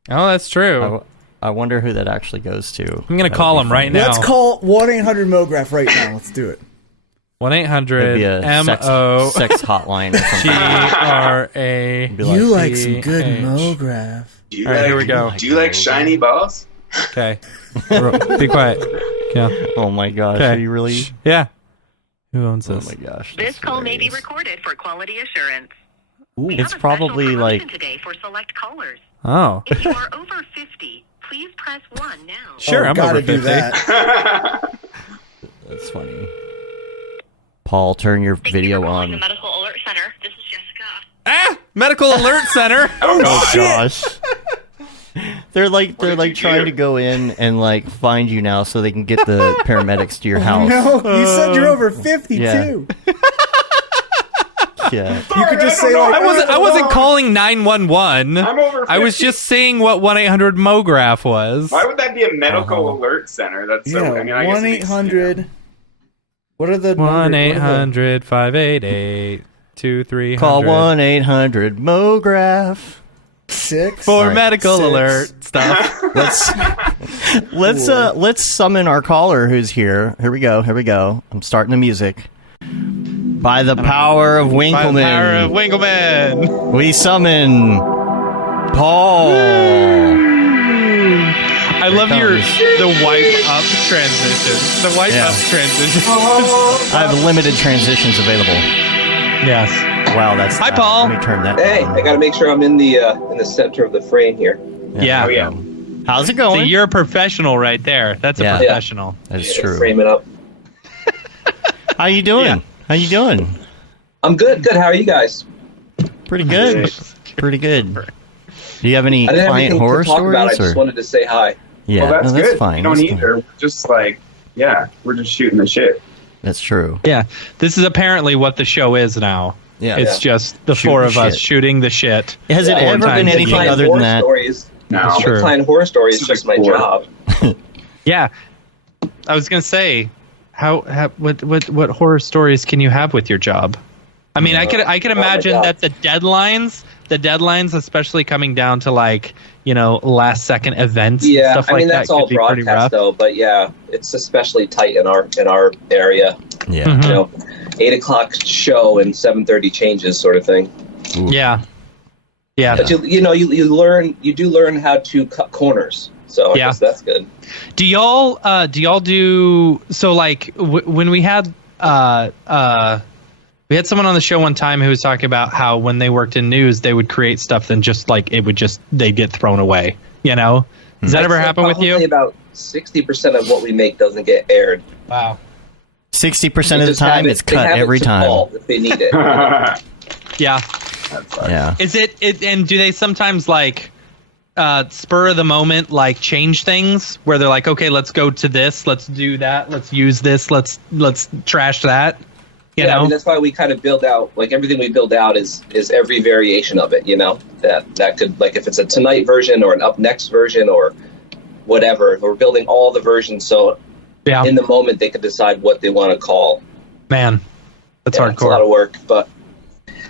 Oh, that's true. I wonder who that actually goes to. I'm going to call him right now. Let's call 1-800-MoGraph right now. Let's do it. 1-800-MO sex hotline or something. GRA. You like some good MoGraph. All right, here we go. Do you like shiny balls? Okay. Be quiet. Yeah. Oh my gosh. Okay. Are you really? Yeah. Who owns this? Oh my gosh. This call may be recorded for quality assurance. Ooh, it's probably like today for select callers. Oh. If you are over 50, please press 1 now. Sure, I'm over 50. Do that. That's funny. Paul, turn your video on. The Medical Alert Center. This is Jessica. Ah! Medical Alert Center. Oh gosh. They're trying to go in and like find you now so they can get the paramedics to your house. No, you said you're over 50 too. Yeah. You could just say like I wasn't calling 911. I'm over 50. I was just saying what 1-800-MoGraph was. Why would that be a medical alert center? That's so. I mean, I guess 1-800. What are the 1-800-588-2300. Call 1-800-MoGraph. 6 for medical alert stuff. Let's summon our caller who's here. Here we go. I'm starting the music. By the power of Winkleman. We summon Paul. I love the wipe up transition. The wipe up transition. I have limited transitions available. Yes. Wow, that's Hi, Paul. Let me turn that Hey, down. I got to make sure I'm in the center of the frame here. Yeah. Oh, yeah. How's it going? So you're a professional right there. That's a professional. That is true. Frame it up. How you doing? Yeah. How you doing? I'm good. How are you guys? Pretty good. Pretty good. Do you have any I didn't have client anything horror to talk stories? about. I just wanted to say hi. Yeah, Well, that's that's good. fine. You don't That's either. fine. Just like, we're just shooting the shit. That's true. Yeah. This is apparently what the show is now. Yeah. It's just the Shooting four of us shit. shooting the shit. Has it ever been anything Client other horror than that? Stories. No. Client horror story is just my job. Yeah, I was gonna say, what horror stories can you have with your job? I mean, I could imagine that the deadlines, especially coming down to like, last second events. Yeah, and stuff I mean like that's that all could be pretty rough. broadcast though. But yeah, it's especially tight in our area. Yeah. Mm-hmm. 8 o'clock show and 7:30 changes, sort of thing. Ooh. Yeah. Yeah. But you do learn how to cut corners. So I guess that's good. Do y'all do so like when we had someone on the show one time who was talking about how when they worked in news they would create stuff then just like they'd get thrown away, Does that ever happen with you? About 60% of what we make doesn't get aired. Wow. 60% of the time it's cut every time if they need it. Yeah. Yeah. Is it and do they sometimes like spur of the moment like change things where they're like, okay, let's go to this, let's do that, let's use this, let's trash that. You know? I mean, that's why we kind of build out, like everything we build out is every variation of it, that could, like if it's a tonight version or an up next version or whatever, we're building all the versions so in the moment they can decide what they want to call. Man, that's hardcore. It's a lot of work, but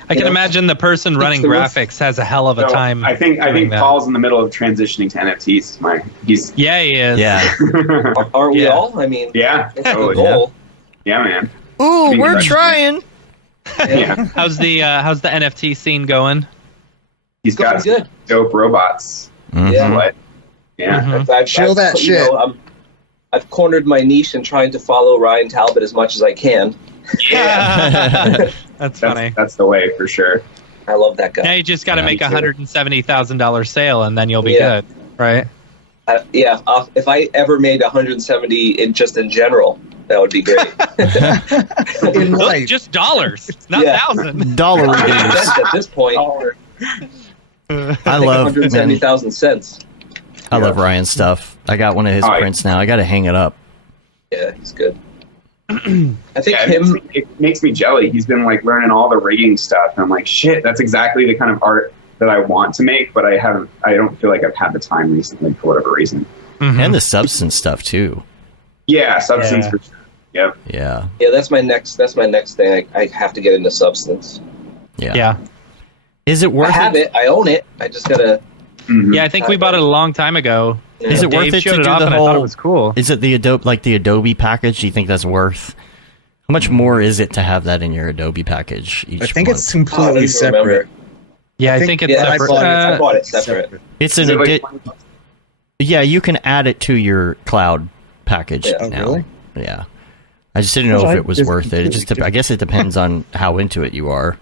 I can imagine the person running graphics has a hell of a time. I think Paul's in the middle of transitioning to NFTs. He is. Yeah. Aren't we all? I mean, yeah. That's the goal. Yeah, man. Ooh, we're trying. Yeah. How's the NFT scene going? He's got some dope robots. Mm-hmm. Yeah. Yeah. Mm-hmm. I've shit. I've cornered my niche and trying to follow Ryan Talbot as much as I can. Yeah. That's funny. That's the way for sure. I love that guy. Now you just got to make $170,000 sale and then you'll be good, right? If I ever made 170 in general, that would be great. In life. Just dollars, not thousand. Dollar reduce. At this point, I love 170,000 cents. I love Ryan's stuff. I got one of his prints now. I got to hang it up. Yeah, he's good. I think it makes me jelly. He's been like learning all the rigging stuff, and I'm like, shit, that's exactly the kind of art that I want to make, but I don't feel like I've had the time recently for whatever reason. Mm-hmm. And the substance stuff too. Yeah, substance for sure. Yep. Yeah. Yeah, that's my next thing. I have to get into substance. Yeah. Is it worth it? I own it. I just gotta. Mm-hmm. Yeah, I think we bought it a long time ago. Yeah. Is it worth it to do the whole? I thought it was cool. Is it the Adobe package? Do you think that's worth? How much more is it to have that in your Adobe package each month? I think it's completely separate. Yeah, I think it's separate. I bought it separate. It's an yeah, you can add it to your cloud package now. Really? Yeah. I just didn't know if it was worth it. I guess it depends on how into it you are.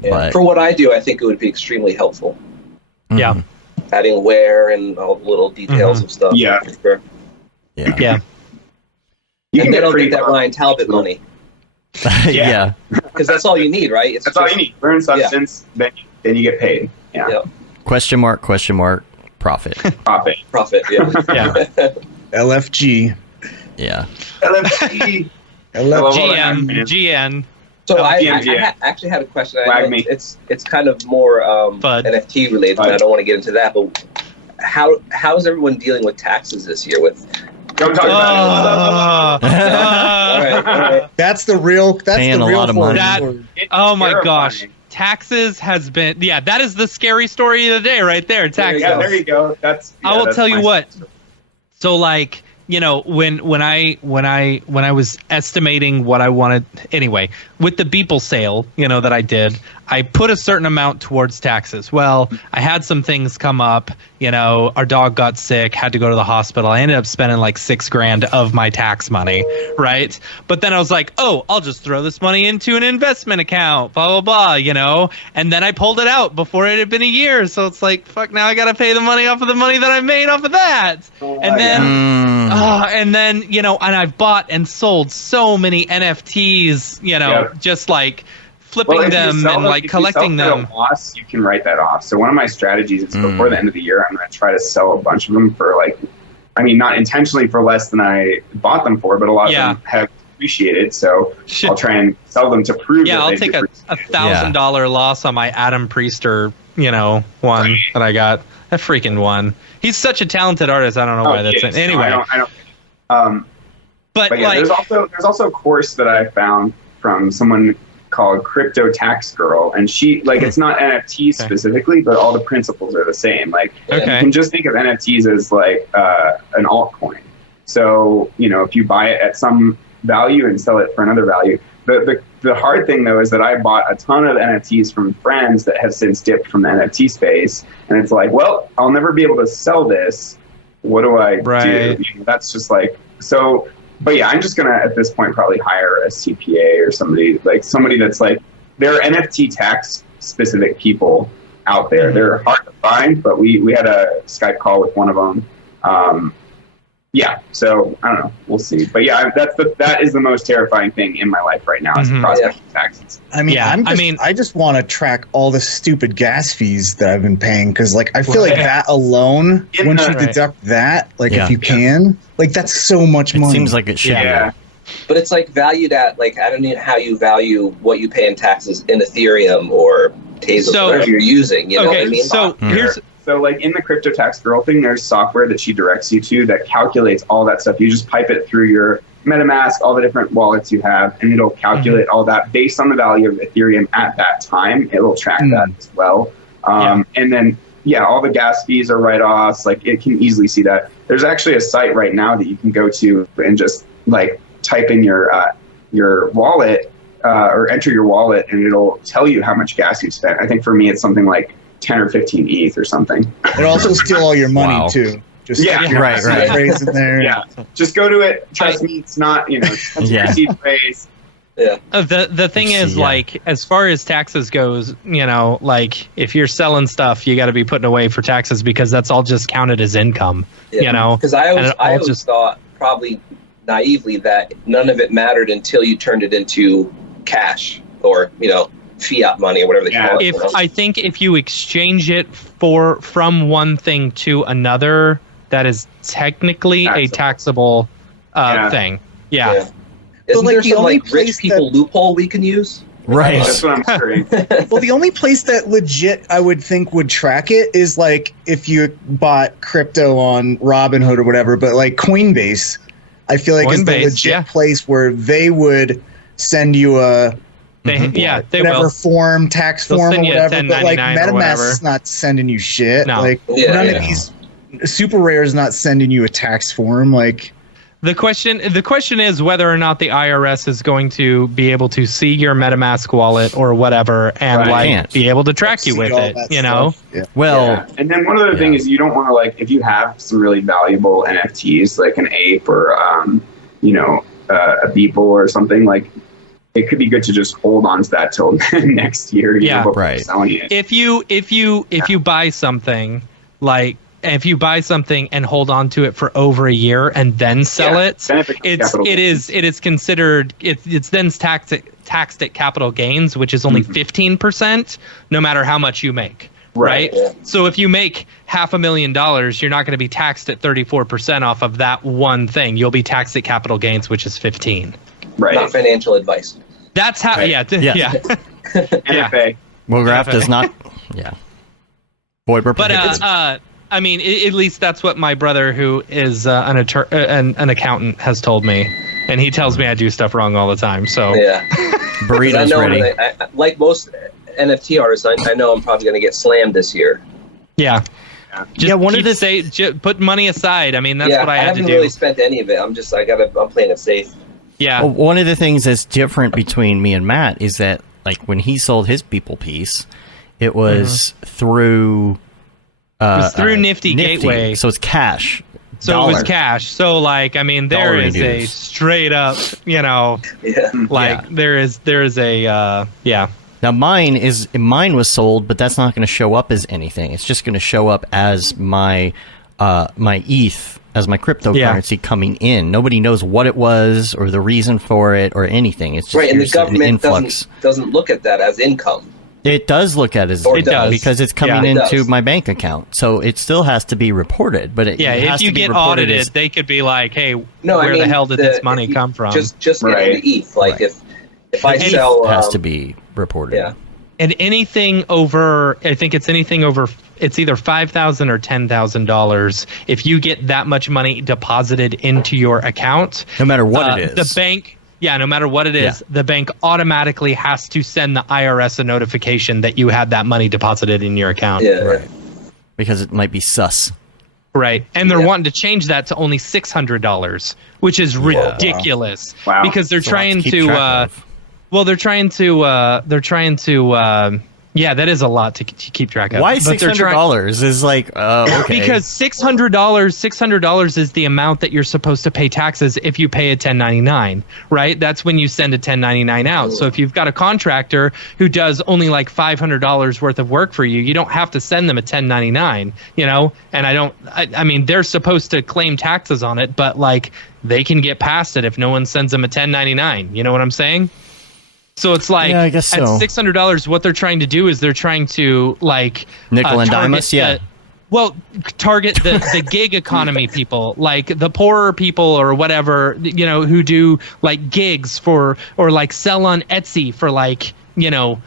Yeah. But for what I do, I think it would be extremely helpful. Yeah. Adding wear and all the little details of stuff. Yeah. For sure. Yeah. And they don't get that Ryan Talbot money. Yeah. Because that's all you need, right? That's all you need. Learn substance, then you get paid. Yeah. Yep. Question mark, profit. Profit, yeah. Yeah. LFG. Yeah. LFG. GN. So I actually had a question. I know it's kind of more NFT related, and I don't want to get into that, but how is everyone dealing with taxes this year with Don't talk about it. All right. That's the real. That's Paying the a real lot of form. money. Oh my gosh. Taxes has been that is the scary story of the day right there. Taxes. Yeah, there you go. I will tell you what. So like, when I was estimating what I wanted anyway, with the Beeple sale, that I did, I put a certain amount towards taxes. Well, I had some things come up, our dog got sick, had to go to the hospital. I ended up spending like $6,000 of my tax money, right? But then I was like, oh, I'll just throw this money into an investment account, blah, blah, blah, and then I pulled it out before it had been a year. So it's like, fuck, now I got to pay the money off of the money that I made off of that. And then, and I've bought and sold so many NFTs, just like flipping them and like collecting them. If you sell at a loss, you can write that off. So one of my strategies is before the end of the year, I'm going to try to sell a bunch of them for not intentionally for less than I bought them for, but a lot of them have appreciated. So I'll try and sell them to prove that I'll take a $1,000 loss on my Adam Priester, one that I got. That freaking one. He's such a talented artist. I don't know why that's it. Anyway. No, I don't. But yeah, there's also a course that I found from someone called Crypto Tax Girl, and she it's not NFTs specifically, but all the principles are the same. Like you can just think of NFTs as like an altcoin. So if you buy it at some value and sell it for another value. The hard thing though is that I bought a ton of NFTs from friends that have since dipped from the NFT space, and it's like, well, I'll never be able to sell this. What do I do? That's just like so. But yeah, I'm just gonna at this point probably hire a CPA or somebody that's like, there are NFT tax specific people out there. They're hard to find, but we had a Skype call with one of them. Yeah, so I don't know. We'll see. But yeah, that is the most terrifying thing in my life right now is the prospect of taxes. I mean, I just want to track all the stupid gas fees that I've been paying because, I feel like that alone, once you deduct that, if you can, that's so much money. It seems like it should. Yeah. But it's valued at I don't know how you value what you pay in taxes in Ethereum or Tezos, whatever you're using. You know what I mean? So here's. So in the Crypto Tax Girl thing, there's software that she directs you to that calculates all that stuff. You just pipe it through your MetaMask, all the different wallets you have, and it'll calculate all that based on the value of Ethereum at that time. It'll track that as well. And then, all the gas fees are write-offs. It can easily see that. There's actually a site right now that you can go to and just type in your wallet or enter your wallet, and it'll tell you how much gas you spent. I think for me, it's something like 10 or 15 ETH or something. It'll also steal all your money too. Just right. Phrase in there. Yeah, just go to it. Trust me, it's not received phrase. Yeah. The thing is, as far as taxes goes, if you're selling stuff, you got to be putting away for taxes because that's all just counted as income. Yeah. Because I always thought, probably naively, that none of it mattered until you turned it into cash or fiat money or whatever they call it. I think if you exchange it from one thing to another, that is technically a taxable thing. Yeah. Isn't there some rich people loophole we can use? Right. That's what I'm hearing. Well, the only place that legit I would think would track it is if you bought crypto on Robinhood or whatever, but Coinbase, I feel like is the legit place where they would send you a whatever form, tax form or whatever. But MetaMask's not sending you shit. No. None of these Super Rare is not sending you a tax form. The question is whether or not the IRS is going to be able to see your MetaMask wallet or whatever and be able to track you with it. Yeah. Well, and then one other thing is you don't want to if you have some really valuable NFTs like an ape or a Beeple or something it could be good to just hold on to that till next year. Before selling it. If you buy something if you buy something and hold on to it for over a year and then sell it, it is considered it's then taxed at capital gains, which is only 15%, no matter how much you make. Right. Yeah. So if you make $500,000, you're not going to be taxed at 34% off of that one thing. You'll be taxed at capital gains, which is 15%. Right. Not financial advice. That's how. Right. Yeah. NFA. Mograph does not. Yeah. Void where prohibited. But at least that's what my brother, who is an accountant, has told me, and he tells me I do stuff wrong all the time. So burritos ready. Like most NFT artists, I know I'm probably going to get slammed this year. Yeah. Just put money aside. I mean, that's what I had to do. I haven't really spent any of it. I'm playing it safe. Yeah. Well, one of the things that's different between me and Matt is that, when he sold his People piece, it was through Nifty Gateway. So it's cash. So dollar. It was cash. So there is a straight up, there is a Now mine was sold, but that's not going to show up as anything. It's just going to show up as my ETH, as my cryptocurrency coming in. Nobody knows what it was or the reason for it or anything. It's just and the government doesn't look at that as income. It does look at it as income because it's coming into my bank account. So it still has to be reported. But if you get audited, they could be like, "Hey, where the hell did this money come from?" Just getting the ETH. If I sell, has to be reported. Yeah. And anything over, I think it's anything over, it's either $5,000 or $10,000. If you get that much money deposited into your account, no matter what it is, the bank, no matter what it is, the bank automatically has to send the IRS a notification that you had that money deposited in your account. Yeah. right? Because it might be sus. Right. And they're wanting to change that to only $600, which is ridiculous. Wow. Because they're It's a lot trying keep to, track of. well, they're trying to, yeah, that is a lot to keep track of. Why But they're $600 is like, okay. Because $600 is the amount that you're supposed to pay taxes if you pay a 1099, right? That's when you send a 1099 out. So if you've got a contractor who does only like $500 worth of work for you, you don't have to send them a 1099, you know? And I mean, they're supposed to claim taxes on it, but like they can get past it if no one sends them a 1099. You know what I'm saying? So it's like I guess so. At $600, what they're trying to do is they're trying to like Nickel and dime us, target the gig economy people, like the poorer people or whatever, you know, who do like gigs for or like sell on Etsy for like, you know,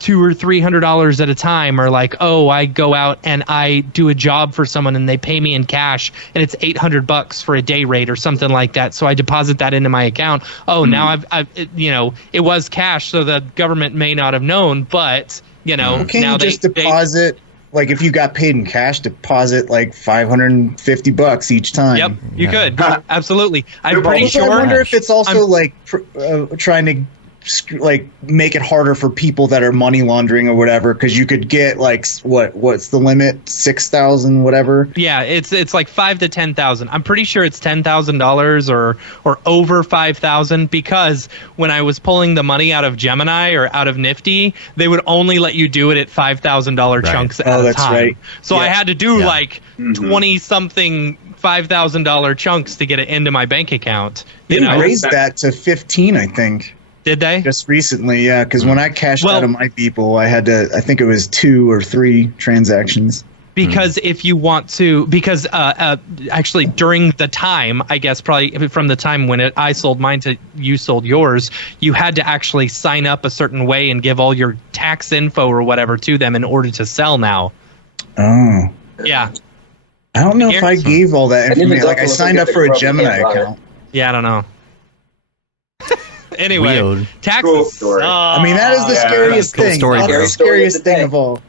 $200 or $300 at a time, or like, oh, I go out and I do a job for someone and they pay me in cash and it's $800 for a day rate or something like that. So I deposit that into my account. Oh, now I've you know, it was cash, so the government may not have known, but you know, Can't now you just deposit? Like if you got paid in cash, deposit like $550 each time. Yep, you could absolutely. I'm pretty Also, sure. I wonder if it's also trying to like make it harder for people that are money laundering or whatever, because you could get like what's the limit, 6,000 whatever. Yeah, it's like 5,000 to 10,000. I'm pretty sure it's $10,000 or over 5,000, because when I was pulling the money out of Gemini or out of Nifty, they would only let you do it at $5,000 chunks at a time. Right. So I had to do like 20 something $5,000 chunks to get it into my bank account. They raised that to 15, I think. Did they? Just recently, yeah, because when I cashed out of my people, I had to, I think it was 2 or 3 transactions. Because if you want to, because actually during the time, I guess probably from the time when I sold mine to you sold yours, you had to actually sign up a certain way and give all your tax info or whatever to them in order to sell now. Oh. Yeah. I don't know if I gave all that information. Like I signed up for a Gemini account. Yeah, I don't know. Anyway, taxes. I mean, that is the scariest thing. The scariest thing of all.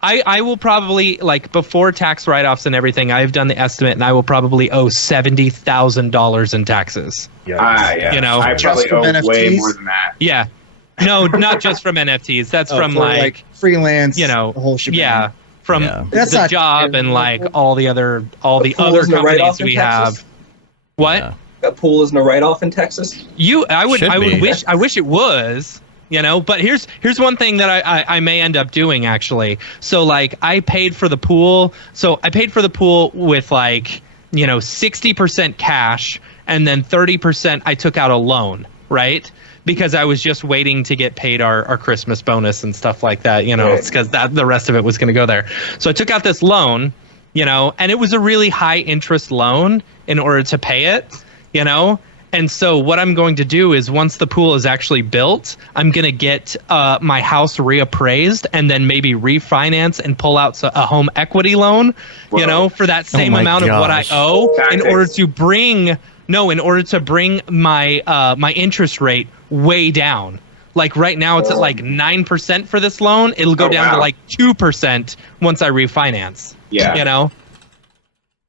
I will probably, like, before tax write-offs and everything, I've done the estimate, and I will probably owe $70,000 in taxes. Yeah. You know, I probably owe way more than that. Yeah. No, not just from NFTs. That's from like freelance. You know, the whole shebang. Yeah, from the job and like all the other companies we have. What? Yeah. A pool isn't a write-off in Texas? I wish it was, you know, but here's one thing that I may end up doing actually. So like I paid for the pool. So I paid for the pool with like, you know, 60% cash and then 30% I took out a loan, right? Because I was just waiting to get paid our Christmas bonus and stuff like that, you know, it's because the rest of it was going to go there. So I took out this loan, you know, and it was a really high interest loan in order to pay it. You know, and so what I'm going to do is once the pool is actually built, I'm going to get my house reappraised and then maybe refinance and pull out a home equity loan, you know, for that same amount of what I owe in order to bring my my interest rate way down. Like right now it's at like 9% for this loan. It'll go down to like 2% once I refinance. Yeah. You know,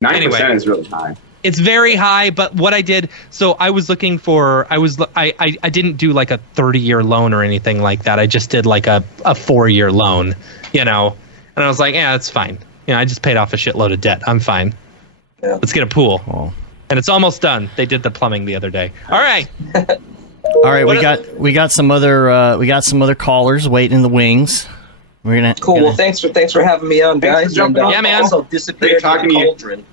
9% is really high. It's very high, but what I did, so I was looking for, I didn't do like a 30-year loan or anything like that. I just did like a 4-year loan, you know, and I was like, yeah, that's fine. You know, I just paid off a shitload of debt. I'm fine. Yeah. Let's get a pool. Oh. And it's almost done. They did the plumbing the other day. All right. All right, we got some other callers waiting in the wings. We're gonna Well, thanks for having me on, guys. Yeah, man. Also disappeared in the cauldron.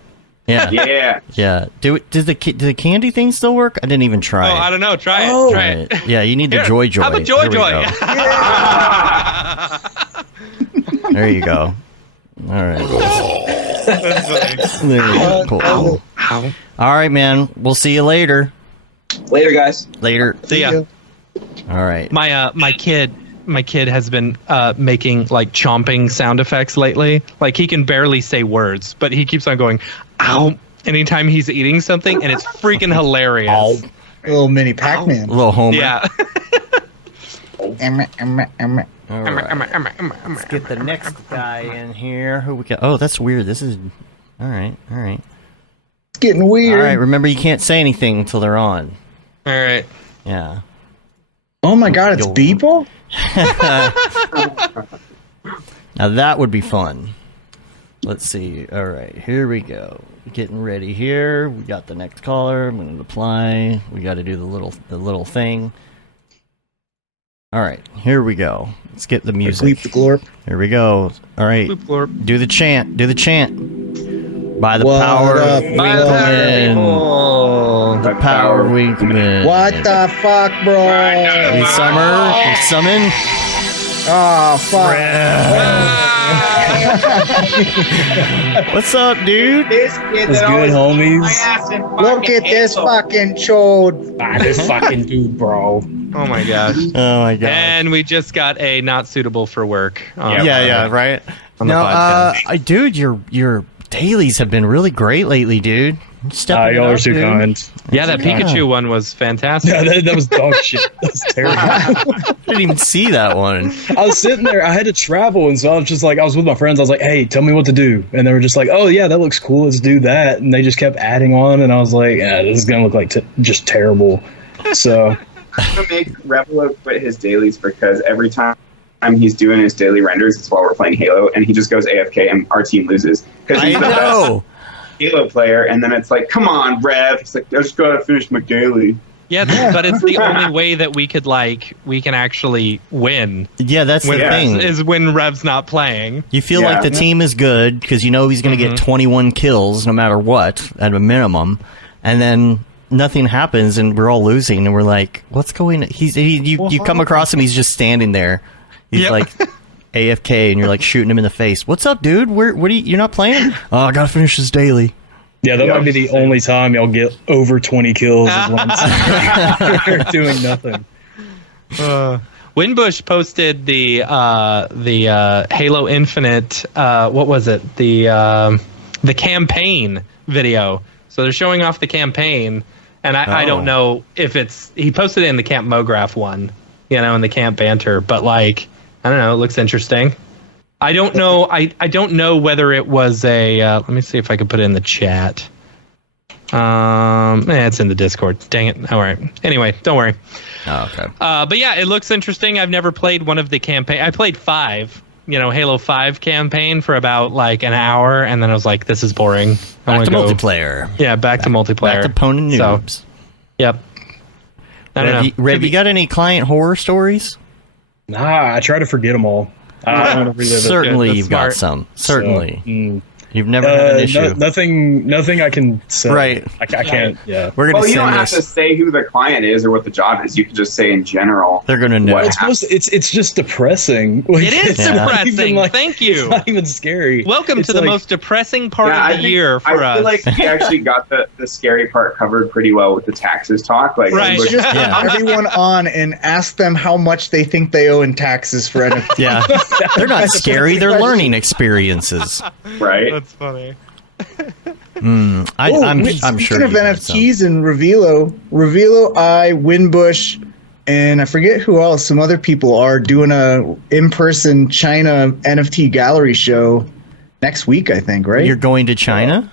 Yeah. Yeah. Does the candy thing still work? I didn't even try. Oh, I don't know. Try it. Yeah, you need the Joy. How about Joy? There you go. All right. There you go. Cool. All right, man. We'll see you later. Later, guys. Later. See ya. All right. My kid my kid has been making like chomping sound effects lately. Like he can barely say words, but he keeps on going, ow, anytime he's eating something, and it's freaking hilarious. Ow. Little mini Pac-Man. Little Homer. Yeah. All right. Let's get the next guy in here. Who we got? Oh, that's weird. This is all right. It's getting weird. All right. Remember, you can't say anything until they're on. All right. Yeah. Oh my God, it's Beeple? Now that would be fun. Let's see. All right, here we go. Getting ready here. We got the next caller. I'm going to apply. We got to do the little thing. All right, here we go. Let's get the music. Bleep the glorp. Here we go. All right. Bloop, glorp. Do the chant. By the power of Winkleman. The power of Winkleman. What the fuck, bro? We summon. Oh, fuck. What's up, dude? What's good, homies? Look at this fucking chode. This fucking dude, bro. Oh my gosh. Oh my god. And we just got a not suitable for work. Yeah, right. On the podcast. Dude, your dailies have been really great lately, dude. Y'all are too kind. Yeah, that Pikachu one was fantastic. Yeah, that was dog shit. That was terrible. I didn't even see that one. I was sitting there. I had to travel, and so I was just like, I was with my friends. I was like, "Hey, tell me what to do," and they were just like, "Oh yeah, that looks cool. Let's do that." And they just kept adding on, and I was like, "Yeah, this is gonna look like just terrible." So I'm gonna make Revelo quit his dailies because every time he's doing his daily renders, it's while we're playing Halo, and he just goes AFK, and our team loses because he's the best Halo player. And then it's like, come on, Rev. It's like, I just gotta finish my daily. Yeah, but it's the only way that we can actually win. Yeah, that's the thing. Is when Rev's not playing. You feel like the team is good because you know he's going to get 21 kills no matter what at a minimum, and then nothing happens and we're all losing and we're like, what's going on? You come across him, he's just standing there. He's like AFK and you're like shooting him in the face. What's up, dude? You're not playing? Oh, I gotta finish this daily. Yeah, that might be the only time y'all get over 20 kills is when I'm doing nothing. Winbush posted the Halo Infinite. What was it? The campaign video. So they're showing off the campaign, and I don't know if he posted it in the Camp Mograph one, in the Camp Banter, but like I don't know, it looks interesting. I don't know. I don't know whether it was a. Let me see if I can put it in the chat. It's in the Discord. Dang it. All right. Anyway, don't worry. Oh, okay. But yeah, it looks interesting. I've never played one of the campaign. I played 5. Halo 5 campaign for about like an hour, and then I was like, this is boring. Back to multiplayer. Yeah, back to multiplayer. Back to Pwn noobs. So, yep. I don't know. Rev, you got any client horror stories? Nah, I try to forget them all. I don't want to relive it. Certainly, you've got some. Certainly. You've never had an issue. Nothing I can say. Right. I can't. Yeah. We're gonna. Well, you don't have to say who the client is or what the job is. You can just say in general. They're gonna know. It's just depressing. Like, it is depressing. Thank you. It's not even scary. Welcome to the most depressing part of the year for us. I feel like we actually got the scary part covered pretty well with the taxes talk. Like, right. Just put everyone on and ask them how much they think they owe in taxes for NFTs. Yeah, they're not scary. They're learning experiences. Right. That's funny. I'm sure. Speaking of NFTs and Revelo, I, Winbush, and I forget who else. Some other people are doing a in-person China NFT gallery show next week. I think. Right? You're going to China?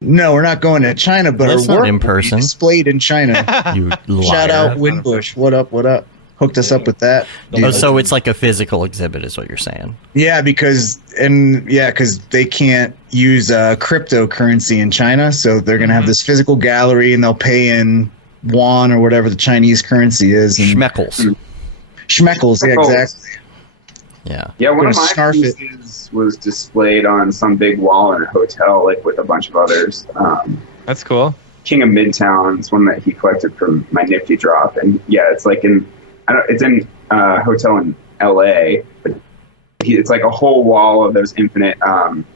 No, we're not going to China, but that's our work not in person. Displayed in China. You liar. Shout out Winbush. What up? What up? Hooked us up with that. Oh, so it's like a physical exhibit, is what you're saying? Yeah, because they can't use cryptocurrency in China, so they're gonna have this physical gallery, and they'll pay in yuan or whatever the Chinese currency is. And Schmeckles. Yeah, exactly. Yeah. Yeah, one of my pieces was displayed on some big wall in a hotel, like with a bunch of others. That's cool. King of Midtown is one that he collected from my Nifty drop, and yeah, it's like it's in a hotel in LA, but it's like a whole wall of those infinite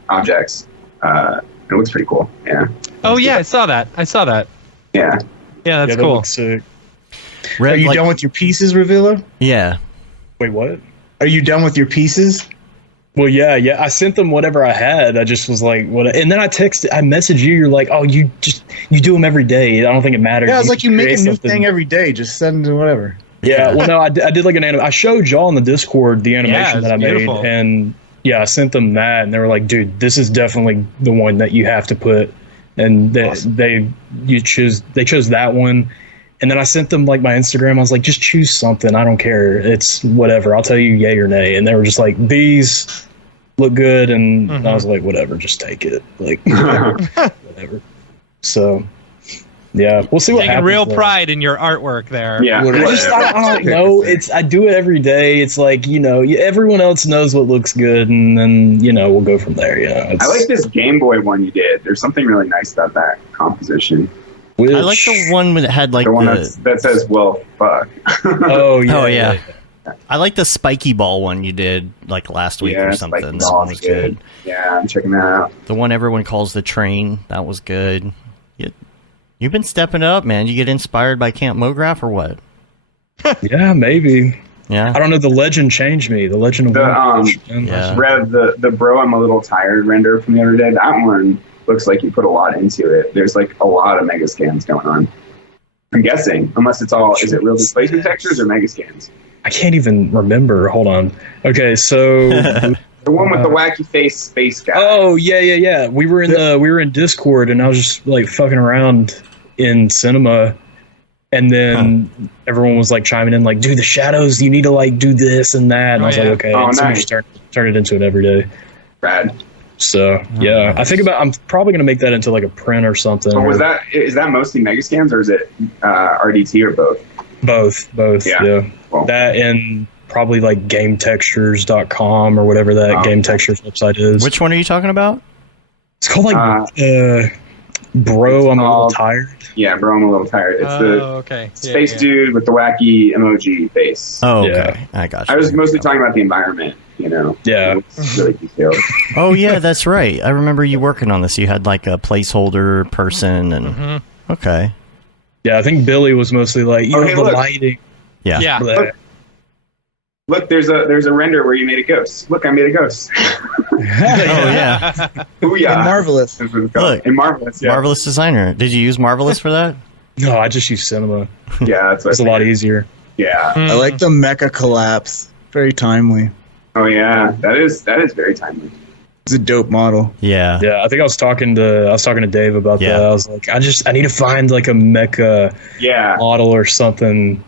objects. It looks pretty cool. Yeah. Oh yeah, I saw that. Yeah. Yeah, that's that cool. looks sick. Are you done with your pieces, Revilo? Yeah. Wait, what? Are you done with your pieces? Well, yeah. I sent them whatever I had. I just was like, what? And then I messaged you. You're like, oh, you do them every day. I don't think it matters. Yeah, it's like you make a new thing every day. Just send them whatever. Yeah. Well, no, I did like an anime. I showed y'all on the Discord the animation that I made, and I sent them that, and they were like, dude, this is definitely the one that you have to put. And they chose that one. And then I sent them like my Instagram. I was like, just choose something. I don't care. It's whatever. I'll tell you yay or nay. And they were just like, these look good. And I was like, whatever, just take it. Like, whatever. So, yeah, we'll see what happens. Taking real pride in your artwork there. Yeah. I don't know. I do it every day. It's like, everyone else knows what looks good. And then, we'll go from there. I like this Game Boy one you did. There's something really nice about that composition. I like the one that had like the one that says "well, fuck." Oh yeah. I like the spiky ball one you did like last week or something. That one was good. Yeah, I'm checking that out. The one everyone calls the train, that was good. You've been stepping up, man. You get inspired by Camp Mograph or what? Yeah, maybe. Yeah. I don't know. The legend changed me. The legend of Rev, the bro, I'm a little tired render from the other day. That one looks like you put a lot into it. There's like a lot of mega scans going on. I'm guessing, unless it's all, is it real displacement textures or mega scans? I can't even remember. Hold on. Okay, so the one with the wacky face space guy. Oh yeah. We were in Discord, and I was just like fucking around in cinema, and then everyone was like chiming in, like, dude, the shadows, you need to like do this and that. And I was like, okay, so nice. Just turn it into it every day. Rad. So yeah, I think I'm probably gonna make that into like a print or something. Or is that mostly mega scans, or is it RDT or both? Both. Yeah. Well, that and probably like gametextures.com or whatever that Game Textures website is. Which one are you talking about? It's called like Bro, I'm a little tired. Yeah, Bro, I'm a little tired. It's the space dude with the wacky emoji face. Oh, okay. I got you. I was mostly talking about the environment, Yeah. It's really detailed. Oh, yeah, that's right. I remember you working on this. You had like a placeholder person and... Okay. Yeah, I think Billy was mostly like, the look. lighting. Yeah. Look, there's a render where you made a ghost. Look, I made a ghost. yeah. Booyah. And Marvelous. Look, in Marvelous, yeah. Marvelous Designer. Did you use Marvelous for that? No, I just use Cinema. Yeah, it's a lot easier. Yeah. I like the mecha collapse. Very timely. Oh yeah, that is very timely. It's a dope model. Yeah. I think I was talking to Dave about that. I was like, I need to find like a mecha model or something.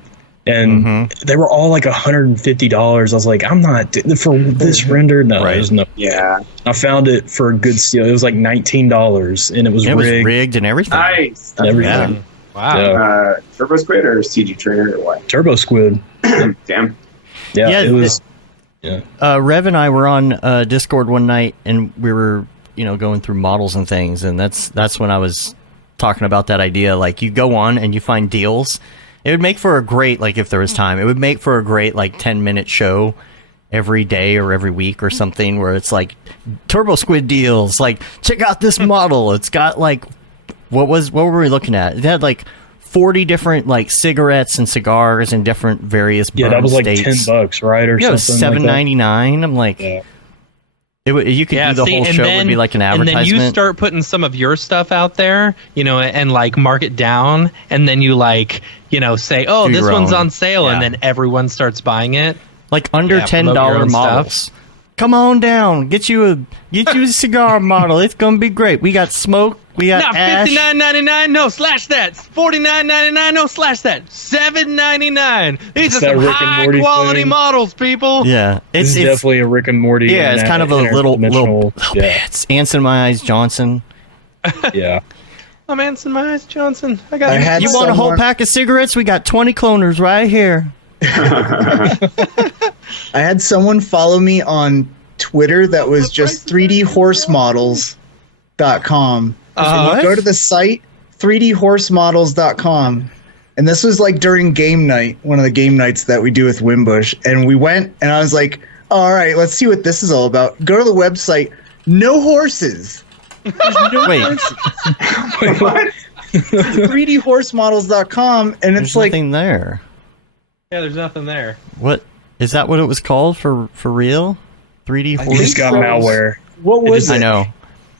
And they were all like $150. I was like, I'm not for this render. No, there's no. Yeah. I found it for a good steal. It was like $19, and it was rigged and everything. Nice. And everything. Yeah. Wow. Yeah. Turbo Squid or CG Trainer or what? Turbo Squid. Damn. Yeah, it was. Rev and I were on Discord one night, and we were, going through models and things, and that's when I was talking about that idea. Like, you go on and you find deals. It would make for a great, like, if there was time, it would make for a great, like, 10-minute show every day or every week or something, where it's like Turbo Squid deals. Like, check out this model. It's got like, what were we looking at? It had like 40 different like cigarettes and cigars in different various burn that was like states. $10, right, or something. It was $7.99. I'm like, you could do the whole show would be like an advertisement. And then you start putting some of your stuff out there, and like mark it down, and then you like, say, oh, this one's on sale, and then everyone starts buying it. Like under $10 models. Stuff. Come on down, get you a cigar model. It's gonna be great. We got smoke. We got ash. $59.99. No, slash that. $49.99. No, slash that. $7.99. These are some high quality models, people. Yeah, it's definitely a Rick and Morty. Yeah, it's kind of a little bit. Ants in my eyes, Johnson. Yeah. I'm Ants in my eyes, Johnson. You want a whole pack of cigarettes? We got 20 cloners right here. I had someone follow me on Twitter that was just 3dhorsemodels.com. Go to the site 3dhorsemodels.com, and this was like during game night, one of the game nights that we do with Wimbush, and we went, and I was like, all right, let's see what this is all about. Go to the website. No horses. Wait. Wait, what? 3dhorsemodels.com, and There's it's like nothing there. Yeah, there's nothing there. What Is that what it was called for real? 3D horse? You just got malware. What was it? I know.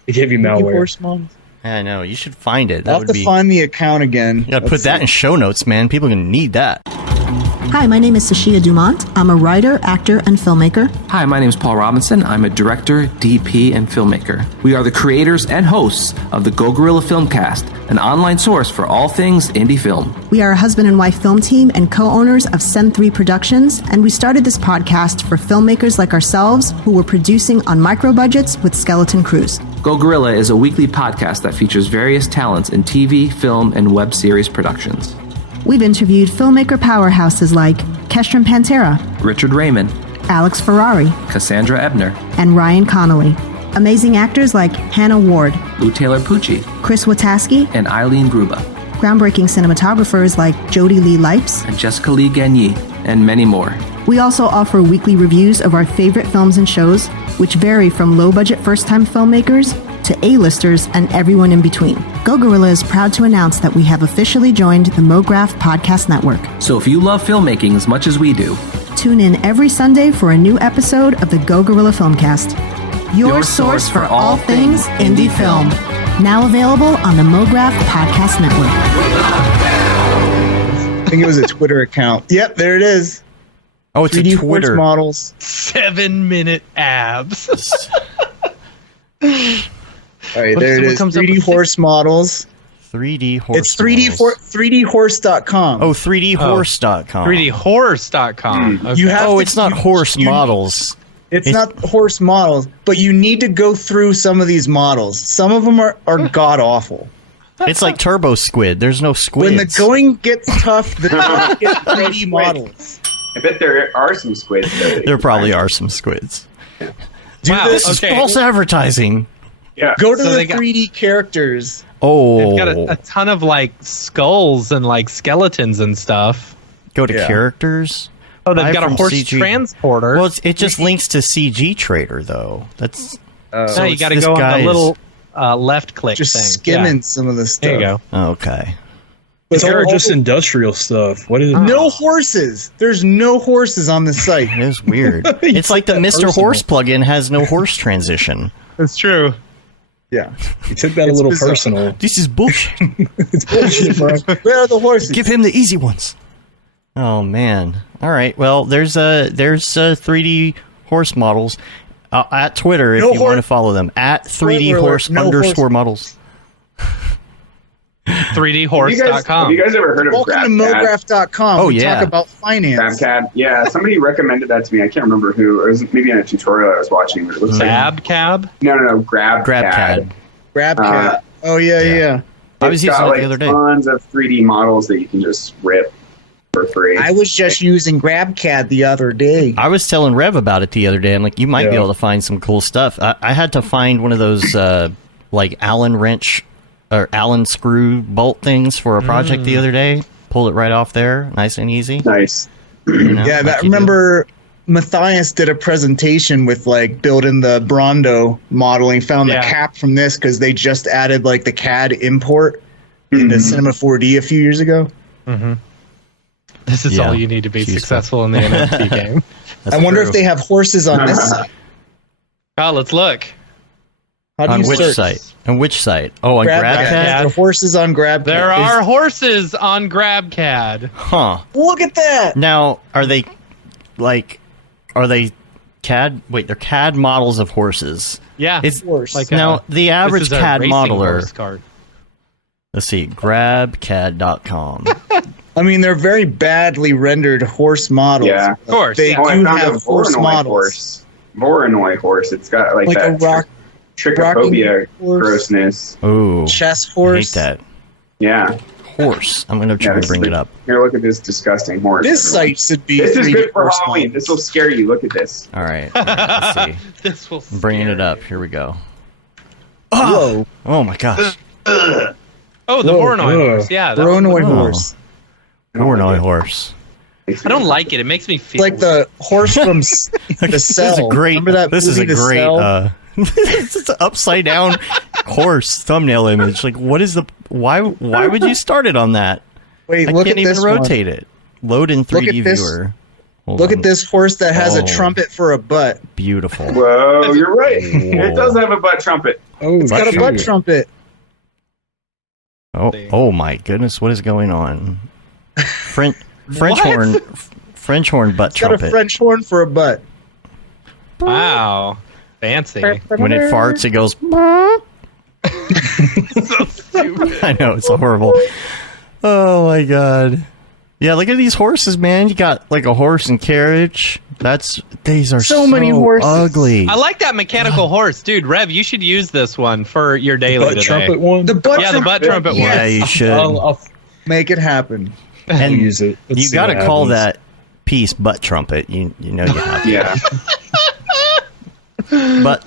It gave you malware. Horse models? I know. You should find it. I'll have to find the account again. You gotta put that in show notes, man. People are gonna need that. Hi, my name is Sashia Dumont. I'm a writer, actor, and filmmaker. Hi, my name is Paul Robinson. I'm a director, DP, and filmmaker. We are the creators and hosts of the Go Gorilla Filmcast, an online source for all things indie film. We are a husband and wife film team and co-owners of Sen3 Productions, and we started this podcast for filmmakers like ourselves who were producing on micro budgets with skeleton crews. Go Gorilla is a weekly podcast that features various talents in TV, film, and web series productions. We've interviewed filmmaker powerhouses like Kestrin Pantera, Richard Raymond, Alex Ferrari, Cassandra Ebner, and Ryan Connolly. Amazing actors like Hannah Ward, Lou Taylor Pucci, Chris Wataski, and Eileen Gruba. Groundbreaking cinematographers like Jody Lee Lipes, and Jessica Lee Gagné, and many more. We also offer weekly reviews of our favorite films and shows, which vary from low-budget first-time filmmakers to A-listers and everyone in between. Go Gorilla is proud to announce that we have officially joined the Mograph Podcast Network. So if you love filmmaking as much as we do, tune in every Sunday for a new episode of the Go Gorilla Filmcast, your source for all things indie film. Now available on the Mograph Podcast Network. I think it was a Twitter account. Yep, there it is. Oh, it's 3D a Twitter. horse models. 7-minute abs. All right, there it is. 3D horse models. 3D horse. It's 3dhorse.com. Oh, 3dhorse.com. 3dhorse.com. Okay. You have it's not horse models. It's not horse models, but you need to go through some of these models. Some of them are god awful. It's like Turbo Squid. There's no squids. When the going gets tough, the get 3D models. I bet there are some squids. There probably are some squids. Wow, This is false advertising. Yeah. Go to the 3D characters. Oh. They've got a ton of like skulls and like skeletons and stuff. Go to characters. Oh, they've Buy got a from horse CG. transporter. Well, it just links to CG Trader, though. That's no, you got to go on the little left click just thing. skimming some of the stuff. There you go. Okay. But There are just industrial stuff. What is no horses. There's no horses on the site. It is weird. It's like the Mr. personal. Horse plugin has no horse transition. That's true. Yeah. You took that a little personal. This is bullshit. It's bullshit, bro. Where are the horses? Give him the easy ones. Oh man. All right. Well, there's 3D horse models at Twitter if you want to follow them at 3D horse _ models. 3dhorse.com. Have you guys ever heard of Welcome to Mograph.com. Oh, we yeah. talk about finance. GrabCAD? Yeah, somebody recommended that to me. I can't remember who. It was maybe in a tutorial I was watching. But it looks like Cab? no, GrabCAD. GrabCAD. Oh yeah. I was using it the other day. Tons of 3D models that you can just rip for free. I was just using GrabCAD the other day. I was telling Rev about it the other day. I'm like, you might be able to find some cool stuff. I had to find one of those like Allen wrench or Allen screw bolt things for a project the other day. Pulled it right off there, nice and easy. Nice. You know, Yeah, like that you do. remember Matthias did a presentation with like building the Brondo modeling, found the cap from this because they just added like the CAD import into Cinema 4D a few years ago. Mm-hmm. This is all you need to be successful in the NFT game. I wonder if they have horses on this site. Oh, let's look. How do On you which search? site? On which site? Oh, on GrabCAD? There are horses on GrabCAD. There are horses on GrabCAD. Huh. Look at that. Now, are they CAD? Wait, they're CAD models of horses. Yeah. It's Horse. Like now the average this is a CAD racing modeler. horse cart. Let's see, grabcad.com. I mean, they're very badly rendered horse models. Yeah. Of course. They Oh, I do found a have horse Voronoi models. horse. Voronoi horse. It's got like Like a that trichophobia horse. grossness. Ooh, Chess I hate horse. that Yeah. horse. I'm gonna try to this bring is it up. Here, look at this disgusting horse. This everyone. site should be. This is 3D good for horse Halloween. models. This will scare you. Look at this. All right, let's see. This will I'm bringing scare it up. you. Here we go. Whoa. Oh my gosh, Oh, the Whoa, Voronoi whoa. horse. Yeah. that one. Voronoi Oh. horse. Voronoi horse. I don't like it. It makes me feel Like the horse from the This is Cell. a great. Remember that This is a movie, The great. Cell? This is an upside down horse thumbnail image. Like, what is the? Why would you start it on that? Wait, I look can't at even this rotate it. Load in 3D at this. viewer. Look at this horse that has a trumpet for a butt. Beautiful. Whoa, you're right. It does have a butt trumpet. Oh, It's got a butt trumpet. Oh my goodness, what is going on? French horn butt It's got a trumpet. French horn for a butt. Wow. Fancy. When it farts, it goes. So stupid. I know, it's horrible. Oh my god. Yeah, look at these horses, man. You got like a horse and carriage. These are so many horses. ugly. I like that mechanical horse, dude. Rev, you should use this one for your daily butt today. trumpet one. The butt the butt trumpet one. Yeah, you should. I'll Make it happen. And use it. Let's you see got to what call happens. that piece butt trumpet. You know you have to. Yeah. But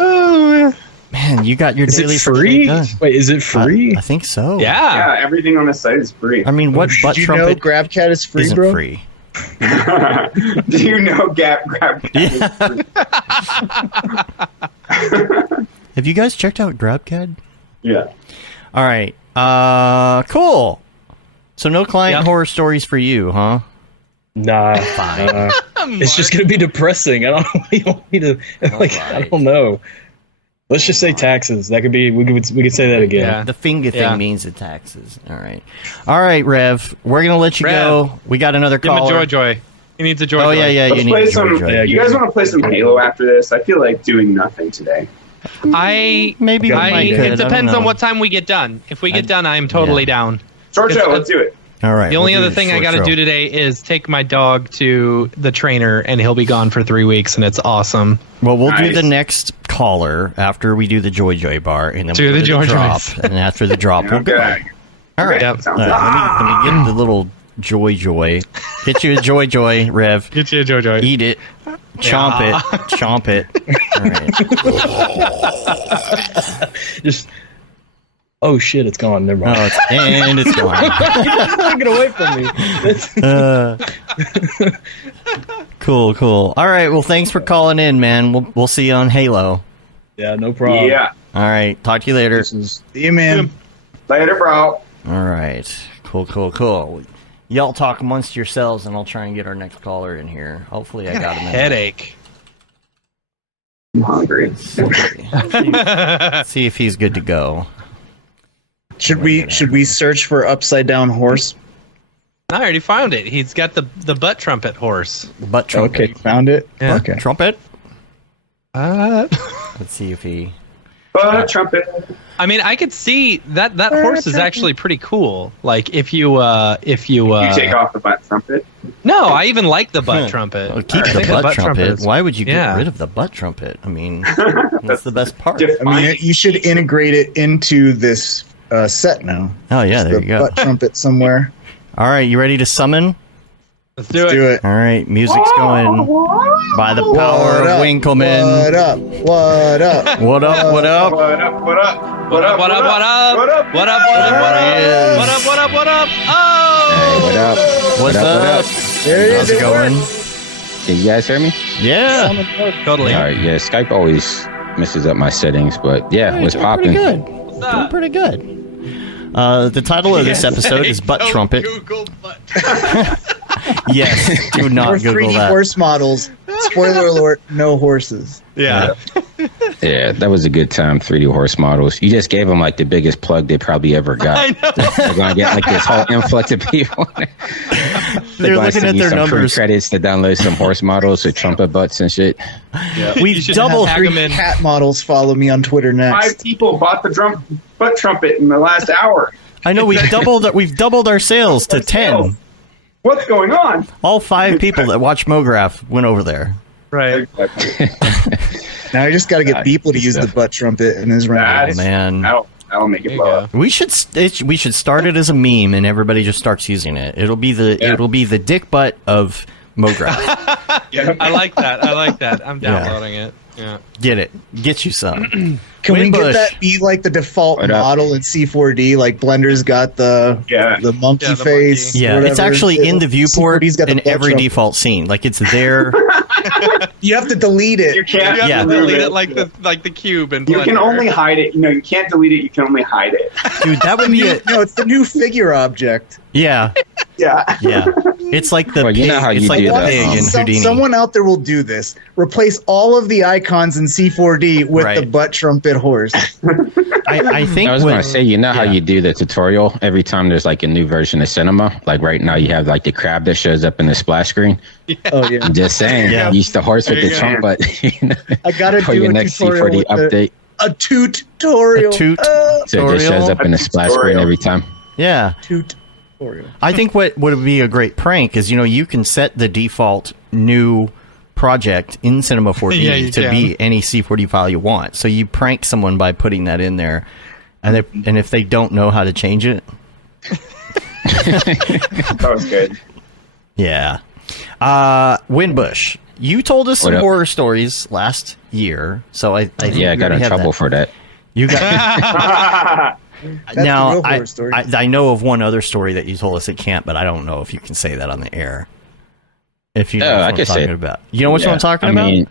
man, you got your Is daily it for today free? done. Wait, is it free? I think so. Yeah. Yeah, everything on the site is free. I mean, what butt Did you know trumpet GrabCat is free, isn't bro? free? Do you know grab? Yeah. Have you guys checked out GrabCAD? Yeah. All right. Cool. So no client horror stories for you, huh? Nah, Fine. it's just gonna be depressing. I don't know what you want me to like. I don't know. Let's just say taxes. That could be. We could say that again. Yeah. The finger thing means the taxes. All right, Rev. We're gonna let you go. We got another Give him a caller. Joy. He needs a Joy. Oh yeah. Let's You play need some. Joy. You guys want to play some Halo after this? I feel like doing nothing today. Maybe we might could. It depends I don't on know. what time we get done. If we get done, I am totally down. Short show. Let's do it. All right. The only we'll other do thing I short got to show. do today is take my dog to the trainer, and he'll be gone for 3 weeks, and it's awesome. Well, we'll do Nice. the next caller after we do the Joy bar, and then Do we'll the do Joy drop, Joys. and after the drop, we'll go. Okay. All right. Yep. Sounds All good. right, let me get the little Joy. Get you a Joy, Rev. Get you a Joy. Eat it. Chomp Yeah. it. Chomp it. All right. Just. Oh shit! It's gone. Never mind. And it's gone. Take it away from me. Cool. All right. Well, thanks for calling in, man. We'll see you on Halo. Yeah, no problem. Yeah. All right. Talk to you later. See you, man. Later, bro. All right. Cool. Y'all talk amongst yourselves, and I'll try and get our next caller in here. Hopefully, I got him in. Headache. I'm hungry. Let's see if he's good to go. Should we search for upside down horse? I already found it. He's got the butt trumpet horse. Butt trumpet. Okay, found it. Yeah. Okay. Trumpet. Uh, Let's see if he. Trumpet. I mean, I could see that horse is actually pretty cool. Like if you You take off the butt trumpet. No, I even like the butt trumpet. Well, keep I the think butt trumpet. is- Why would you get Yeah. rid of the butt trumpet? I mean, that's the best part. I mean, you should integrate it into this set now. Oh yeah, there the you go. butt trumpet somewhere. All right, you ready to summon? Let's do Let's it. do it. All right, music's going by the power of Winkleman. What up? What up? What up? What up? What up? What up? What up? What up? What up? What up? What up? Oh! What up? What's up? There it How's is. it going? Can you guys hear me? Yeah. Totally. All right. Yeah, Skype always messes up my settings, but yeah, what's Doing popping? pretty good. Doing pretty good. The title of this episode is Butt Trumpet. Google butt. Yes, do Or not Google 3D that. horse models. Spoiler alert: no horses. Yeah. Yeah, that was a good time. 3D horse models. You just gave them like the biggest plug they probably ever got. I know. They're gonna get like this whole influx of people. They're looking at their some numbers. credits to download some horse models with trumpet butts and shit. We've doubled. tag 'em in. Cat models follow me on Twitter 5 next. people bought the butt trumpet in the last hour. I know we've doubled our sales to 10. What's going on? All 5 people that watch Mograph went over there. Right. Now I just got to get people to use the butt trumpet in his round. Oh, man. That'll make it There you blow up. We should start it as a meme and everybody just starts using it. It'll be the dick butt of Mograph. I like that. I'm downloading it. Yeah. Get it. Get you some. Can we Winbush. get that be like the default What up? model in C4D? Like Blender's got the monkey Yeah, the face. monkey. Yeah, it's whatever. actually in the viewport C4D's got the in butt every trumpet. default scene. Like it's there. You have to delete it. You can't You have Yeah. to delete it like the cube and You can only hide it. You can't delete it. You can only hide it. Dude, that would be a No, it's the new figure object. yeah. Yeah. Yeah. It's like the Well, you know how it's you like do the that, pig in Houdini. Someone out there will do this. Replace all of the icons in C4D with Right. the butt trumpet horse. I think I was going to say, you know how yeah. you do the tutorial every time there's like a new version of cinema? Like right now you have like the crab that shows up in the splash screen. Oh yeah. I'm just saying, Yeah. use the horse with the trumpet. I gotta for do your a next tutorial C4D with update. a tutorial. A toot. So it just shows up in the splash screen every time. Yeah. Tutorial. I think what would be a great prank is, you can set the default new project in Cinema 4D Yeah, you to can. be any C4D file you want. So you prank someone by putting that in there, and if they don't know how to change it, That was good. yeah. Winbush, you told us some What up? horror stories last year, so I think Yeah, I we got in already have trouble that. for that. You got the now. real horror story. I know of one other story that you told us it can't, but I don't know if you can say that on the air. If you know Oh, what I I'm can say talking it. about, you know what I'm talking about. mean,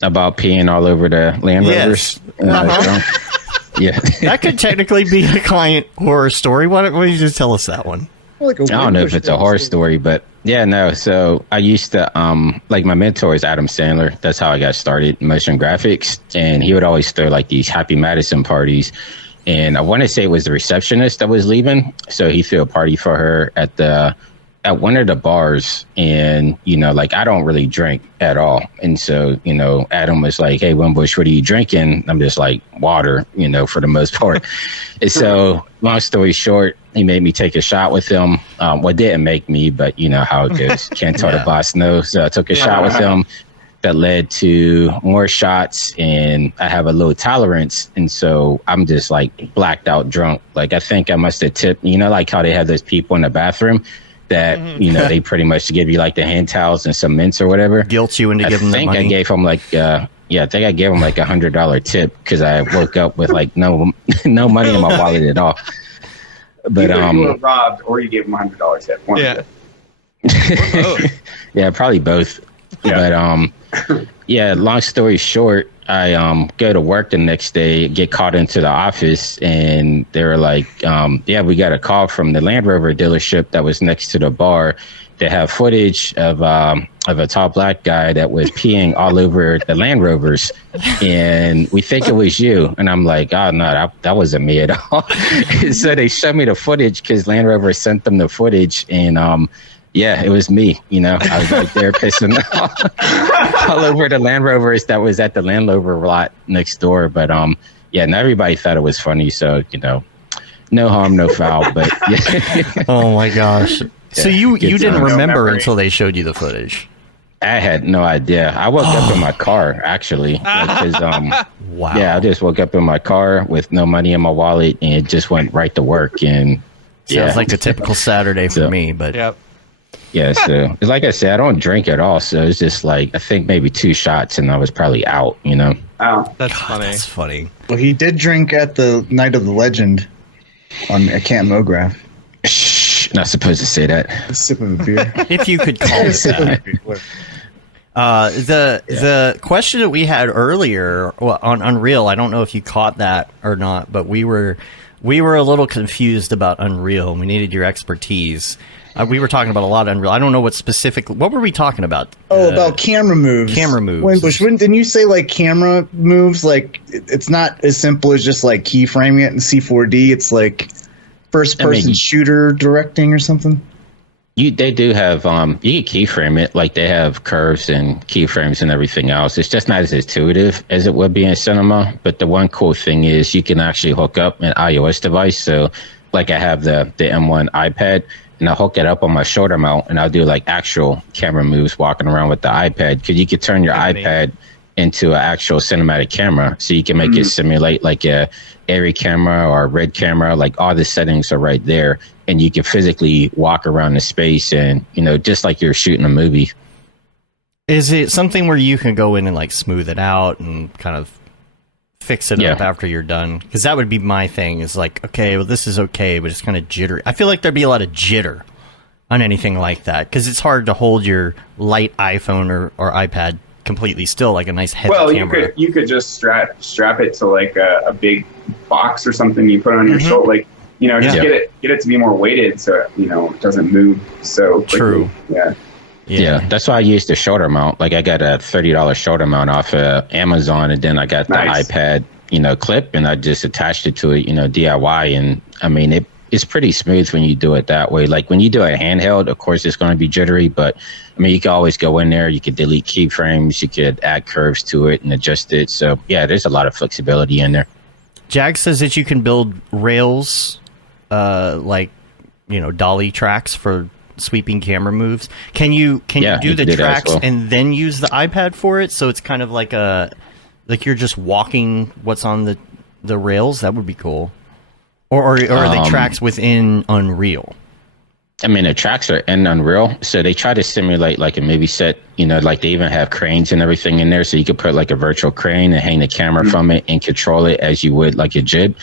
about peeing all over the Land Yes. Rovers. Yeah. That could technically be a client horror story. Why don't you just tell us that one? Like a I don't know if Winbush it's a horror story, but yeah, no. So I used to, like my mentor is Adam Sandler. That's how I got started in motion graphics. And he would always throw like these Happy Madison parties. And I want to say it was the receptionist that was leaving. So he threw a party for her at one of the bars. And, like I don't really drink at all. And so, Adam was like, hey, Winbush, what are you drinking? I'm just like water, for the most part. And so long story short, he made me take a shot with him. Well, didn't make me, but you know how it goes. Can't tell the boss no. So I took a shot with him. That led to more shots, and I have a low tolerance, and so I'm just like blacked out drunk. Like I think I must have tipped. Like how they have those people in the bathroom that they pretty much give you like the hand towels and some mints or whatever. Guilt you into giving them the money. I gave him like I think I gave him like $100 tip because I woke up with like no money in my wallet at all. But Either you were robbed or you gave him $100 tip. One of the- yeah, probably both. Yeah. But long story short, I go to work the next day, get called into the office, and they were like, we got a call from the Land Rover dealership that was next to the bar. They have footage of a tall black guy that was peeing all over the Land Rovers, and we think it was you. And I'm like, oh no, that wasn't me at all. So they showed me the footage because Land Rover sent them the footage, and yeah, it was me. I was like there pissing all over the Land Rovers that was at the Land Rover lot next door. But not everybody thought it was funny. So no harm, no foul. But yeah. Oh my gosh! So you didn't time. remember until they showed you the footage. I had no idea. I woke up in my car actually. Wow. Yeah, I just woke up in my car with no money in my wallet and just went right to work. And Sounds like the typical Saturday for So- me, but Yep. yeah, so it's like I said, I don't drink at all. So it's just like I think maybe 2 shots and I was probably out. Oh. That's funny. that's funny. Well, he did drink at the Night of the Legend at Camp Mograph. Shh, not supposed to say that. A sip of a beer. If you could call it that. The question that we had earlier on Unreal, I don't know if you caught that or not, but we were a little confused about Unreal. We needed your expertise. We were talking about a lot of Unreal. I don't know what were we talking about? About camera moves. Camera moves. Winbush, didn't you say like camera moves? Like it's not as simple as just like keyframing it in C4D. It's like first person shooter directing or something. They do have you can keyframe it, like they have curves and keyframes and everything else. It's just not as intuitive as it would be in cinema. But the one cool thing is you can actually hook up an iOS device. So like I have the M1 iPad, and I'll hook it up on my shoulder mount, and I'll do like actual camera moves walking around with the iPad. Because you could turn your iPad into an actual cinematic camera, so you can make it simulate like a ARRI camera or a RED camera. Like all the settings are right there, and you can physically walk around the space, and just like you're shooting a movie. Is it something where you can go in and like smooth it out and kind of fix it up after you're done? Because that would be my thing, is like, okay, well, this is okay, but it's kind of jittery. I feel like there'd be a lot of jitter on anything like that, because it's hard to hold your light iPhone or iPad completely still, like a nice heavy camera. you could just strap it to like a big box or something you put on your shoulder. Like just get it to be more weighted so it doesn't move so quickly. True. Yeah, that's why I used the shoulder mount. Like I got a $30 shoulder mount off of Amazon, and then I got the iPad, clip, and I just attached it to it, DIY. And I mean, it's pretty smooth when you do it that way. Like when you do a handheld, of course, it's going to be jittery, but I mean, you can always go in there, you could delete keyframes, you could add curves to it and adjust it. So yeah, there's a lot of flexibility in there. Jag says that you can build rails, dolly tracks for sweeping camera moves. Can you do the tracks and then use the iPad for it? So it's kind of like you're just walking what's on the rails. That would be cool. Or are they tracks within Unreal? I mean, the tracks are in Unreal, so they try to simulate like a movie set. Like they even have cranes and everything in there, so you could put like a virtual crane and hang the camera from it and control it as you would like a jib.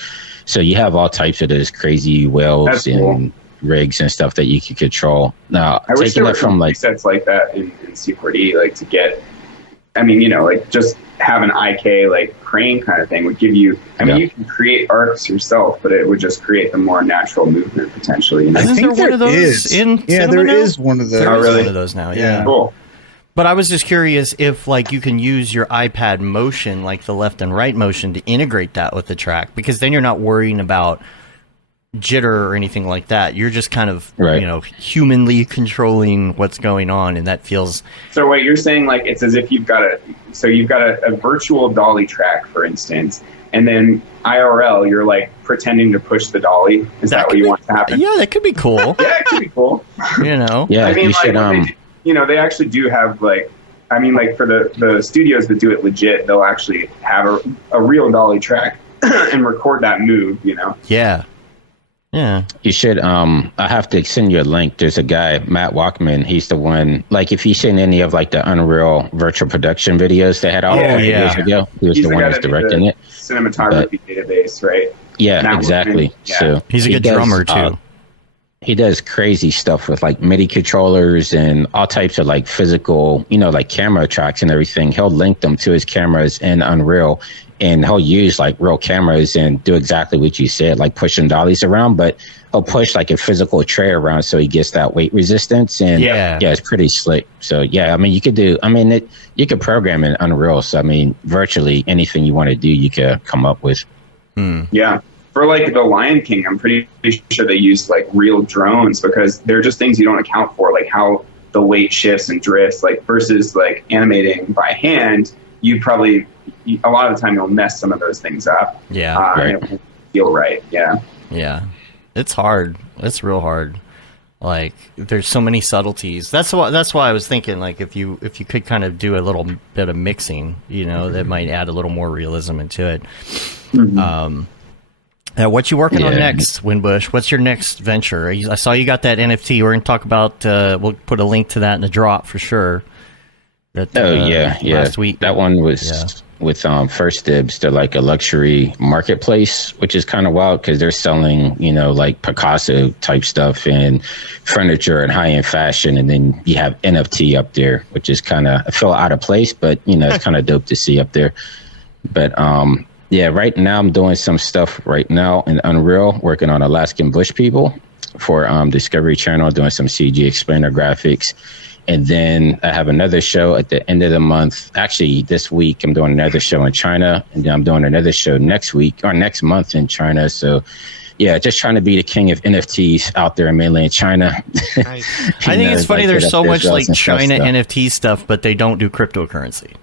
So you have all types of those crazy wheels and rigs and stuff that you can control. Now, I wish there were from sets like that in C4D, like to get. I mean, just have an IK like crane kind of thing would give you. I mean, you can create arcs yourself, but it would just create the more natural movement potentially. I think there one of those in there now? Is one of those. There is really? one of those now. Yeah, cool. But I was just curious if you can use your iPad motion, like the left and right motion, to integrate that with the track, because then you're not worrying about jitter or anything like that. You're just kind of humanly controlling what's going on, and that feels. So what you're saying, like it's as if you've got a virtual dolly track, for instance, and then IRL you're like pretending to push the dolly. Is that what you want to happen? Yeah, that could be cool. Yeah, it could be cool. Yeah, I mean, you should. They actually do have for the studios that do it legit, they'll actually have a real dolly track and record that move. Yeah. Yeah. You should, I have to send you a link. There's a guy, Matt Walkman. He's the one, like if you've seen any of like the Unreal virtual production videos they had all years ago, he was the one that's directing it. Cinematography database, right? Yeah, Matt exactly. Walkman. Yeah. So he's a good drummer too. He does crazy stuff with like MIDI controllers and all types of like physical, like camera tracks and everything. He'll link them to his cameras in Unreal, and he'll use like real cameras and do exactly what you said, like pushing dollies around, but he'll push like a physical tray around so he gets that weight resistance. And it's pretty slick. So yeah, I mean, you could program in Unreal. So I mean, virtually anything you want to do, you could come up with. Yeah. For like the Lion King, I'm pretty sure they used like real drones, because they're just things you don't account for, like how the weight shifts and drifts, like versus like animating by hand. You probably a lot of the time you'll mess some of those things up. Yeah, and it won't feel right. Yeah, it's hard. It's real hard. Like there's so many subtleties. That's why I was thinking like if you could kind of do a little bit of mixing, that might add a little more realism into it. What you working on next, Winbush? What's your next venture? I saw you got that NFT. We're going to talk about. We'll put a link to that in the drop for sure. Last week. That one was with First Dibs. They're like a luxury marketplace, which is kind of wild because they're selling, like Picasso type stuff and furniture and high end fashion, and then you have NFT up there, which is kind of I feel out of place, but it's kind of dope to see up there. But right now I'm doing some stuff right now in Unreal, working on Alaskan Bush People for Discovery Channel, doing some CG explainer graphics. And then I have another show at the end of the month. Actually, this week I'm doing another show in China, and then I'm doing another show next month in China. So just trying to be the king of NFTs out there in mainland China. Nice. I think it's funny, there's so much like China NFT stuff, but they don't do cryptocurrency.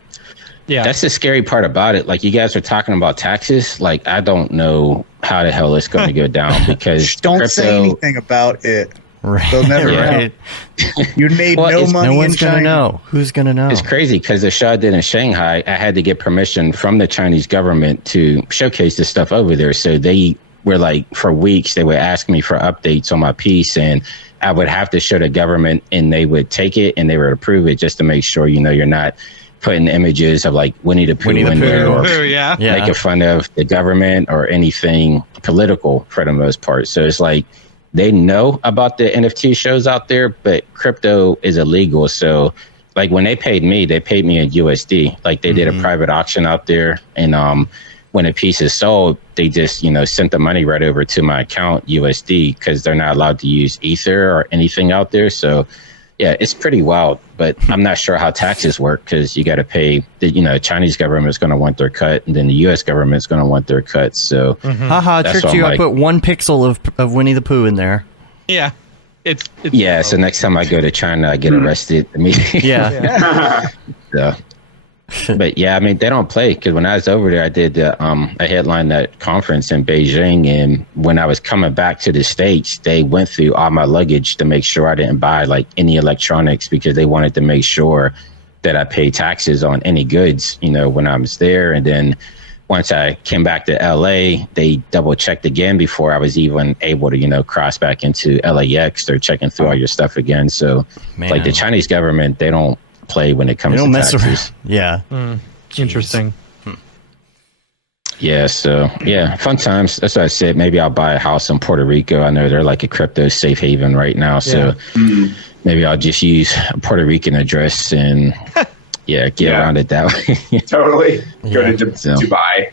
Yeah, that's the scary part about it. Like you guys are talking about taxes. Like I don't know how the hell it's going to go down because don't say anything about it. Right. They'll never know. You made no money. No one's going to know. Who's going to know? It's crazy because the show I did in Shanghai, I had to get permission from the Chinese government to showcase this stuff over there. So they were like, for weeks, they would ask me for updates on my piece, and I would have to show the government, and they would take it and they would approve it just to make sure, you're not putting images of like Winnie the Pooh in there or making fun of the government or anything political for the most part. So it's like they know about the NFT shows out there, but crypto is illegal. So like when they paid me in USD. Like they did a private auction out there, and when a piece is sold, they just, sent the money right over to my account USD because they're not allowed to use Ether or anything out there. So yeah, it's pretty wild, but I'm not sure how taxes work because you got to pay the, Chinese government is going to want their cut and then the US government is going to want their cut. So haha, tricked you. I put 1 pixel of Winnie the Pooh in there. Yeah. It's so next time I go to China, I get arrested. Yeah. So, but yeah, I mean, they don't play because when I was over there, I did a headline that conference in Beijing, and when I was coming back to the States, they went through all my luggage to make sure I didn't buy like any electronics because they wanted to make sure that I paid taxes on any goods, when I was there. And then once I came back to LA, they double checked again before I was even able to, cross back into LAX. They're checking through all your stuff again. So like the Chinese government, they don't play when it comes to taxes. Yeah. Interesting. Yeah, so yeah, fun times. That's what I said. Maybe I'll buy a house in Puerto Rico. I know they're like a crypto safe haven right now. So maybe I'll just use a Puerto Rican address and get around it that way. Totally. Go to Dubai.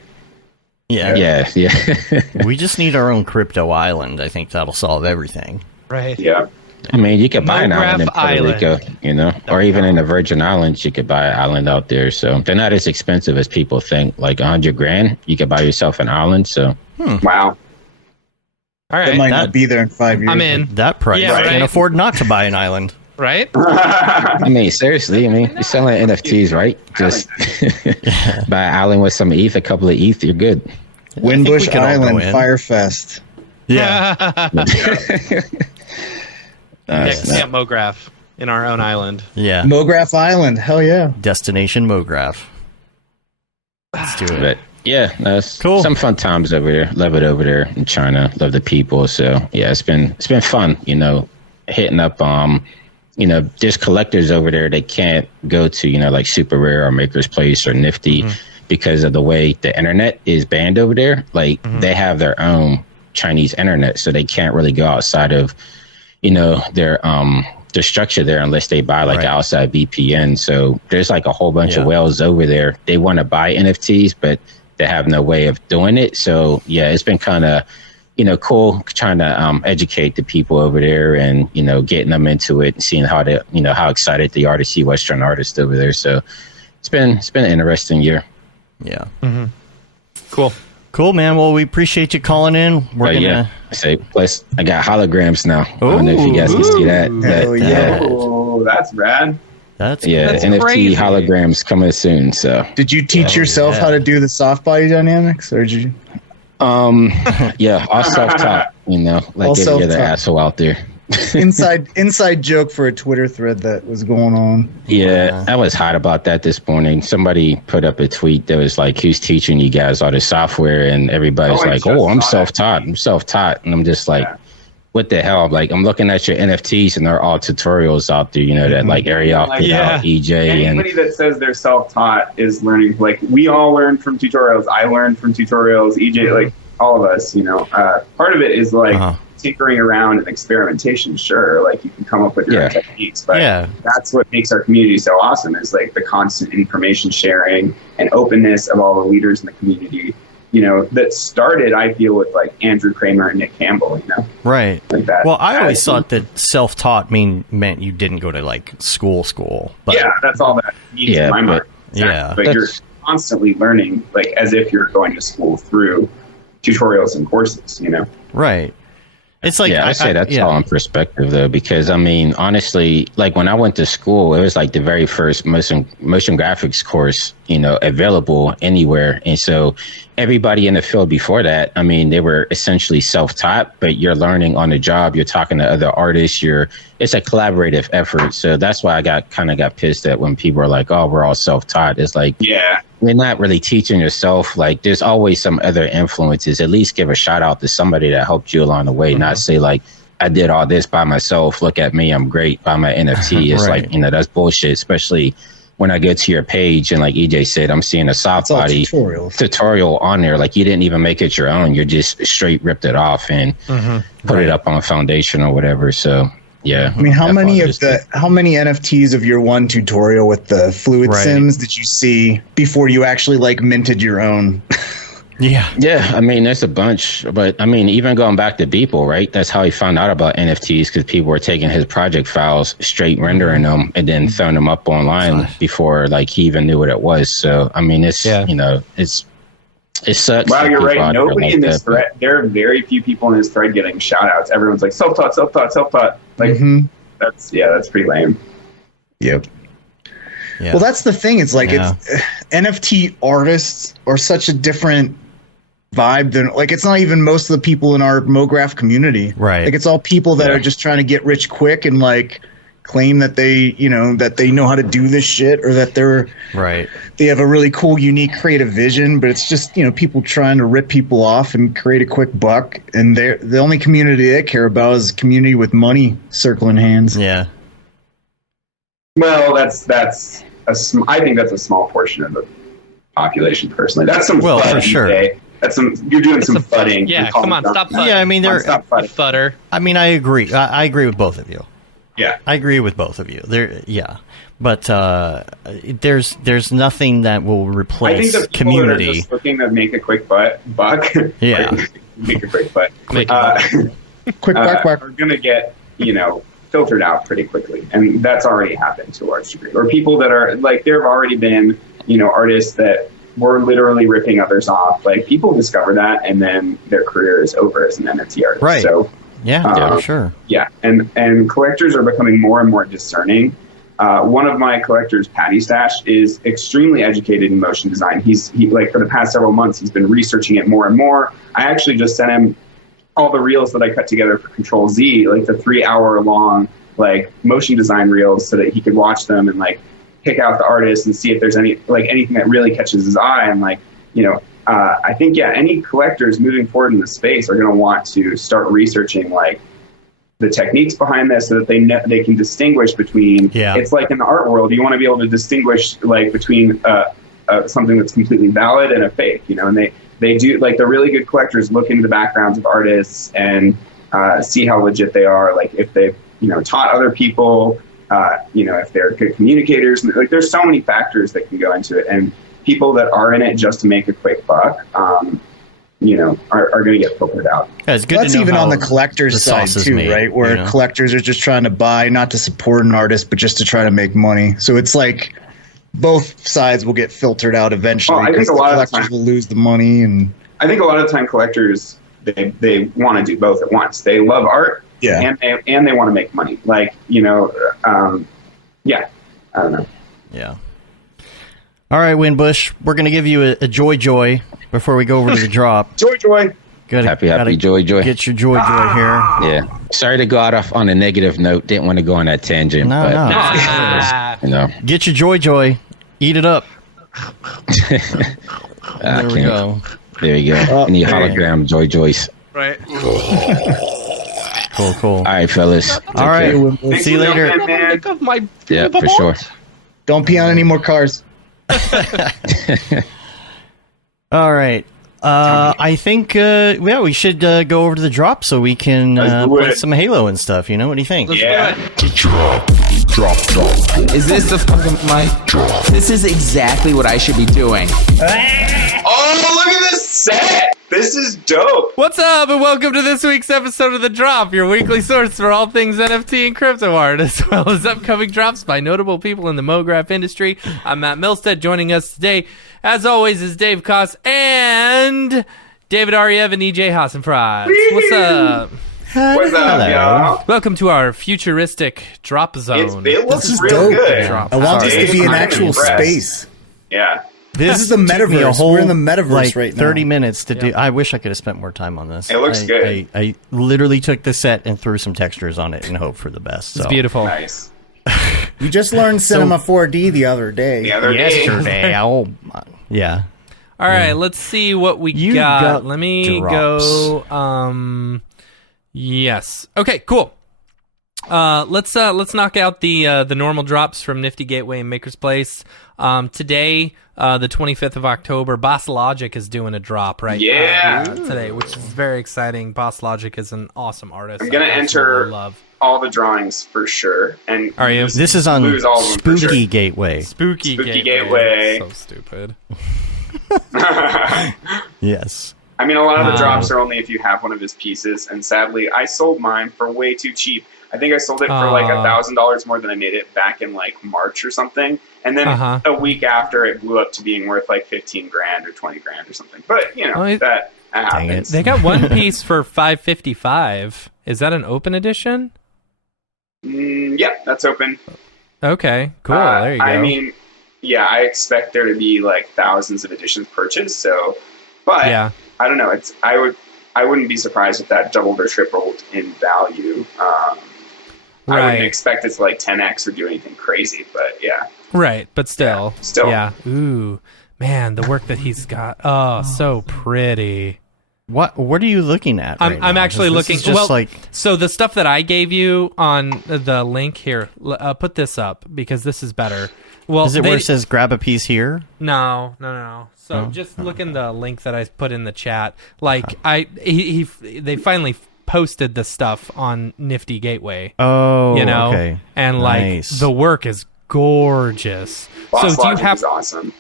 Yeah. Yeah. We just need our own crypto island. I think that'll solve everything. Right. Yeah. I mean, you could buy an island in Puerto Island. Rico, or even in the Virgin Islands, you could buy an island out there. So they're not as expensive as people think. Like $100,000, you could buy yourself an island. So wow. All right. It might not be there in 5 years. I'm in. That price, Yeah, I right. can't afford not to buy an island. Right? I mean, seriously, you're selling NFTs, right? Just buy an island with some ETH, a couple of ETH, you're good. Windbush we can all go Island, in. Firefest. Yeah. Camp Mograph in our own island. Yeah. Mograph Island, hell yeah. Destination Mograph. Let's do it. But yeah, that's Cool. some fun times over there. Love it over there in China. Love the people. So yeah, it's been fun, hitting up there's collectors over there that can't go to, like Super Rare or Maker's Place or Nifty because of the way the internet is banned over there. Like they have their own Chinese internet, so they can't really go outside of, their structure there unless they buy like an outside VPN. So there's like a whole bunch of whales over there. They want to buy NFTs, but they have no way of doing it. So yeah, it's been kind of, cool trying to educate the people over there and, getting them into it and seeing how how excited they are to see Western artists over there. So it's been an interesting year. Yeah. Cool, man. Well, we appreciate you calling in. We're gonna Plus, I got holograms now. I don't know if you guys can see that. Hell yeah. Oh, that's rad. That's NFT crazy. holograms coming soon. So Did you teach yourself how to do the soft body dynamics, or did you? yeah, all self-taught. Like All every other self-taught. asshole out there. inside joke for a Twitter thread that was going on. Yeah, I was hot about that this morning. Somebody put up a tweet that was like, "Who's teaching you guys all this software?" And everybody's like, "Oh, I'm self-taught. I'm self-taught." And I'm just like, "What the hell?" Like, I'm looking at your NFTs, and they're all tutorials out there. That like Ariew and EJ. Anybody that says they're self-taught is learning. Like, we all learn from tutorials. I learned from tutorials. EJ, like all of us. Part of it is like. Tinkering around and experimentation, sure, like you can come up with your own techniques, but that's what makes our community so awesome is like the constant information sharing and openness of all the leaders in the community, that started, I feel, with like Andrew Kramer and Nick Campbell, right, like that. Well, I always thought that self-taught meant you didn't go to like school, but that's all that means in my mind. But you're constantly learning, like as if you're going to school through tutorials and courses, right. It's like I say that's all in perspective though, because I mean, honestly, like when I went to school, it was like the very first motion graphics course, available anywhere. And so everybody in the field before that, I mean, they were essentially self-taught, but you're learning on the job. You're talking to other artists. It's a collaborative effort. So that's why I got pissed at when people are like, "Oh, we're all self-taught." It's like, you're not really teaching yourself. Like, there's always some other influences. At least give a shout out to somebody that helped you along the way. Not say like, "I did all this by myself. Look at me, I'm great." Buy my NFT. It's like, that's bullshit. Especially when I go to your page and like EJ said, I'm seeing a soft body tutorial on there. Like, you didn't even make it your own. You just straight ripped it off and put it up on Foundation or whatever. So yeah. I mean, how many NFTs of your one tutorial with the fluid sims did you see before you actually like minted your own? Yeah, I mean, there's a bunch, but I mean, even going back to Beeple, right? That's how he found out about NFTs, because people were taking his project files, straight rendering them, and then throwing them up online before like he even knew what it was. So I mean, it's you know, it sucks. Wow, you're right. Nobody in this thread. There are very few people in this thread getting shout outs. Everyone's like self-taught, self-taught, self-taught. Like that's pretty lame. Yep. Yeah. Well, that's the thing. It's like it's NFT artists are such a different vibe than like it's not even most of the people in our Mograph community. Right. Like it's all people that are just trying to get rich quick and like claim that they know how to do this shit, or that they have a really cool, unique, creative vision. But it's just, you know, people trying to rip people off and create a quick buck. And the only community they care about is a community with money circling hands. Yeah. Well, I think that's a small portion of the population. Personally, that's some for sure. You're doing some fudding. Yeah, come on, stop fudding. Yeah, I mean, stop fudding. Futter. I mean, I agree. I agree with both of you. Yeah, I agree with both of you. But there's nothing that will replace I think the people community. That are just looking to make a quick buck. Yeah, make a quick buck. Quick buck. Are gonna get filtered out pretty quickly, and that's already happened to a large degree. Or people that are like, there have already been artists that were literally ripping others off. Like, people discover that, and then their career is over as an NFT artist. Right. So sure. Yeah, and collectors are becoming more and more discerning. One of my collectors, Patty Stash, is extremely educated in motion design. He for the past several months, he's been researching it more and more. I actually just sent him all the reels that I cut together for Control Z, like the 3-hour long motion design reels, so that he could watch them and pick out the artist and see if there's anything that really catches his eye. And I think any collectors moving forward in the space are going to want to start researching the techniques behind this, so that they can distinguish between. It's like in the art world, you want to be able to distinguish between something that's completely valid and a fake. And they do, the really good collectors look into the backgrounds of artists and see how legit they are. If they've taught other people, if they're good communicators. There's so many factors that can go into it, and people that are in it just to make a quick buck, are going to get filtered out. Yeah, it's good That's to know even how on the collector's side too, made, right? Where collectors are just trying to buy, not to support an artist, but just to try to make money. So it's like both sides will get filtered out eventually. Well, I think a lot of collectors will lose the money, and I think a lot of the time collectors they want to do both at once. They love art, and they want to make money. I don't know. Yeah. All right, Winbush, we're going to give you a joy before we go over to the drop. Joy. Happy joy. Get your joy here. Yeah. Sorry to go out off on a negative note. Didn't want to go on that tangent. No. Get your joy. Eat it up. There we go. There you go. Any hologram joys. Right. Cool. All right, fellas. All right. We'll see you later. Yeah, for sure. Don't pee on any more cars. All right. I think we should go over to the drop so we can play some Halo and stuff. What do you think? Yeah. Drop. Is this the fucking mic? Drop. This is exactly what I should be doing. Oh, look at this set! This is dope. What's up, and welcome to this week's episode of The Drop, your weekly source for all things NFT and crypto art, as well as upcoming drops by notable people in the Mograph industry. I'm Matt Milstead. Joining us today, as always, is Dave Koss and David Ariew and EJ Hassenfries. What's up? What's up, y'all? Welcome to our futuristic drop zone. It looks This is real dope. good. I want this to be an actual space. Yeah. This is the metaverse. We're in the metaverse right now. 30 minutes to do. I wish I could have spent more time on this. It looks good. I literally took the set and threw some textures on it and hope for the best. It's beautiful. Nice. We just learned Cinema 4D the other day. Yesterday. Yeah. All right, let's see what we got. Let me go. Yes. Okay. Cool. Let's knock out the normal drops from Nifty Gateway and Maker's Place. Today, the 25th of October, Boss Logic is doing a drop today, which is very exciting. Boss Logic is an awesome artist. I'm gonna enter all the drawings for sure. And are you? This is on Spooky Gateway. Spooky Gateway. So stupid. Yes. I mean, a lot of the drops are only if you have one of his pieces, and sadly, I sold mine for way too cheap. I think I sold it for like $1,000 more than I made it back in like March or something, and then a week after, it blew up to being worth like 15 grand or 20 grand or something. But you know that happens. They got one piece for $555. Is that an open edition? Yeah, that's open. Okay, cool. There you go. I mean, yeah, I expect there to be like thousands of editions purchased. So, but yeah. I don't know. I wouldn't be surprised if that doubled or tripled in value. I wouldn't expect it to like 10x or do anything crazy, but yeah. Right, but still. Yeah. Ooh, man, the work that he's got. Oh, so pretty. What are you looking at? I'm actually looking. So the stuff that I gave you on the link here, put this up because this is better. Well, is it where it says grab a piece here? No. So just look in the link that I put in the chat. Like they finally posted the stuff on Nifty Gateway. Oh, you know, okay. And like the work is gorgeous. Boss Logic is awesome.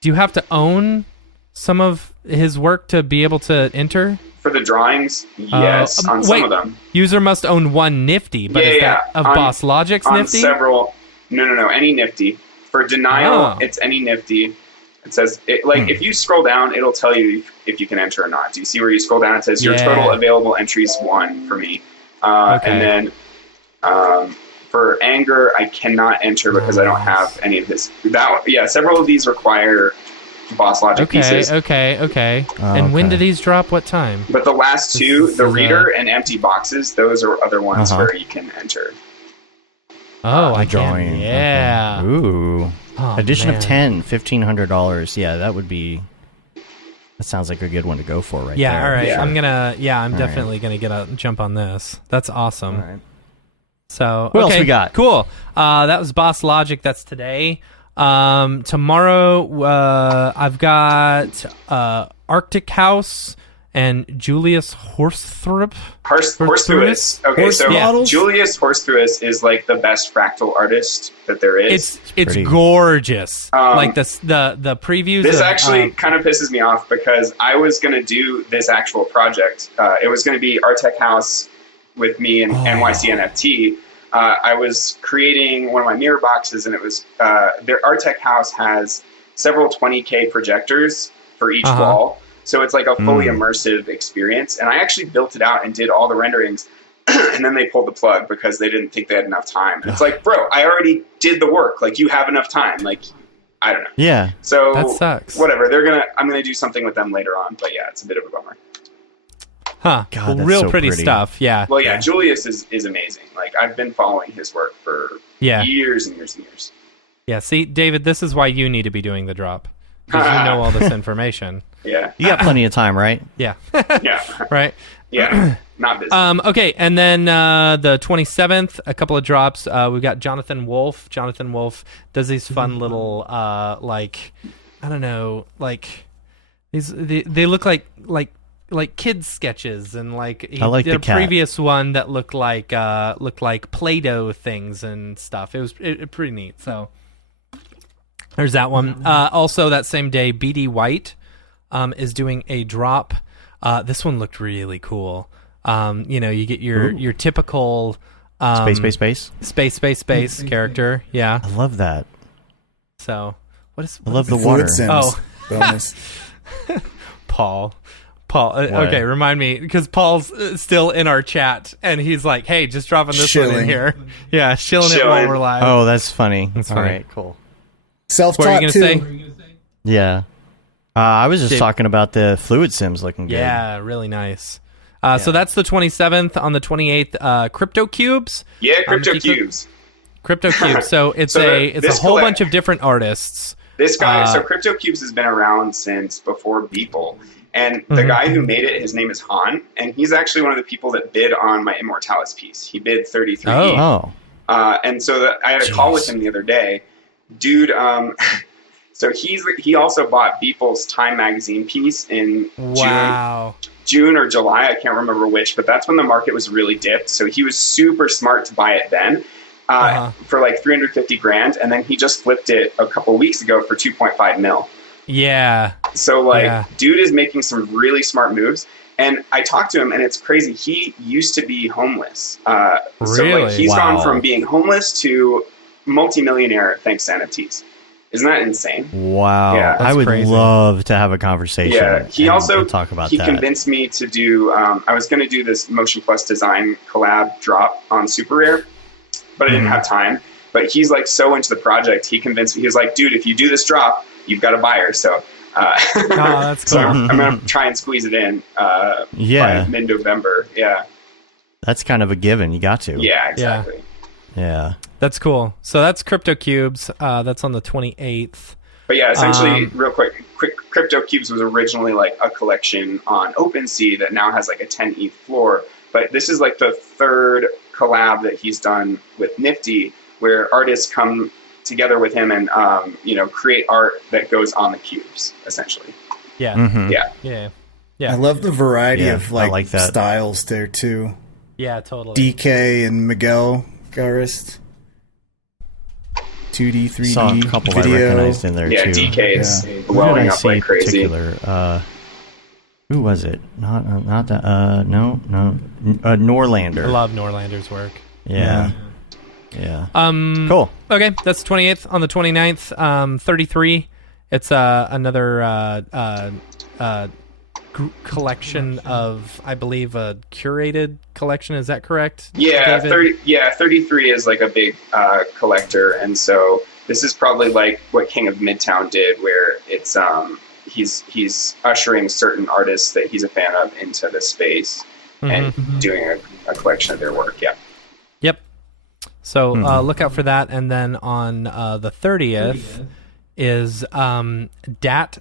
Do you have to own some of his work to be able to enter? For the drawings, yes, on some of them. User must own one Nifty, but is that of Boss Logic's Nifty? Several. No, any Nifty. For denial, it's any Nifty. It says, if you scroll down, it'll tell you if you can enter or not. Do you see where you scroll down? It says your total available entries 1 for me. And then for anger, I cannot enter because I don't have any of this. Several of these require Boss Logic pieces. Okay. And when do these drop? What time? But the last two, the reader and empty boxes, those are other ones where you can enter. Oh, I can. Yeah. Okay. Ooh. Edition of 10, $1,500. Yeah, that sounds like a good one to go for right there. All right. Yeah. I'm definitely gonna get a jump on this. That's awesome. All right. So what else we got? Cool. That was Boss Logic. That's today. Tomorrow, I've got Arctic House and Julius Horsthuis. Okay, so Julius Horsthuis is like the best fractal artist that there is. It's gorgeous. Like the previews. This actually kind of pisses me off because I was going to do this actual project. It was going to be Artec House with me and NYC NFT. I was creating one of my mirror boxes, and it was their Artec House has several 20K projectors for each wall. So it's like a fully immersive experience. And I actually built it out and did all the renderings. And then they pulled the plug because they didn't think they had enough time. And it's like, bro, I already did the work. Like, you have enough time. Like, I don't know. Yeah. So that sucks. Whatever. I'm going to do something with them later on. But yeah, it's a bit of a bummer. Huh. God, that's real so pretty stuff. Yeah. Well, yeah, Julius is amazing. Like, I've been following his work for years and years and years. Yeah. See, David, this is why you need to be doing the drop. Because you know all this information. Yeah. You got plenty of time, right? Yeah. Yeah. Right? Yeah. Not busy. Okay, and then the 27th, a couple of drops. We've got Jonathan Wolfe. Jonathan Wolfe does these fun little, I don't know, like, they look like kids sketches, and like he did a previous one that looked like Play-Doh things and stuff. It was pretty neat. So there's that one. Also that same day, BD White is doing a drop. This one looked really cool. You get your typical space character. Yeah, I love that. So I love the water. Sims bonus. Paul. Okay, remind me, because Paul's still in our chat, and he's like, "Hey, just dropping this one in here." Yeah, shilling it while we're live. Oh, that's funny. That's All funny. right, cool. Self-taught too. Say? Yeah. I was just talking about the Fluid Sims looking good. Yeah, really nice. So that's the 27th. On the 28th, Crypto Cubes. Yeah, Crypto Cubes. Crypto Cubes. So it's a whole bunch of different artists. This guy, so Crypto Cubes has been around since before Beeple. And the guy who made it, his name is Han. And he's actually one of the people that bid on my Immortalis piece. He bid 33. Oh. And so I had a call with him the other day. Dude, so he also bought Beeple's Time magazine piece in June or July. I can't remember which, but that's when the market was really dipped. So he was super smart to buy it then for like $350,000. And then he just flipped it a couple weeks ago for 2.5 mil. Yeah. So like, dude is making some really smart moves. And I talked to him, and it's crazy. He used to be homeless. Really? So like, he's gone from being homeless to multimillionaire thanks to NFTs. Isn't that insane? Wow. Yeah, I would love to have a conversation. Yeah. He also talk about he convinced me to do. I was going to do this Motion Plus Design collab drop on Super Rare, but I didn't have time. But he's like so into the project. He convinced me. He was like, dude, if you do this drop, you've got a buyer. So. That's cool. So I'm going to try and squeeze it in by mid-November. Yeah. That's kind of a given. You got to. Yeah, exactly. Yeah. That's cool. So that's Crypto Cubes. That's on the 28th. But yeah, essentially, real quick, Crypto Cubes was originally like a collection on OpenSea that now has like a 10 ETH floor. But this is like the third collab that he's done with Nifty, where artists come together with him and create art that goes on the cubes, essentially. Yeah. Mm-hmm. Yeah. I love the variety of like that. styles there too. Yeah, totally. DK and Miguel Garist. 2D, 3D Saw a couple video. I recognized in there too. Yeah, DK is blowing up like crazy. Who was it? Not that. No. Norlander. I love Norlander's work. Yeah. Cool. Okay, that's the 28th. On the 29th, 33. It's another collection of, I believe, a curated collection. Is that correct? Yeah, 33 is like a big collector, and so this is probably like what King of Midtown did, where it's he's ushering certain artists that he's a fan of into the space and doing a collection of their work. Yeah. Yep. So look out for that, and then on the 30th is dat.xyz.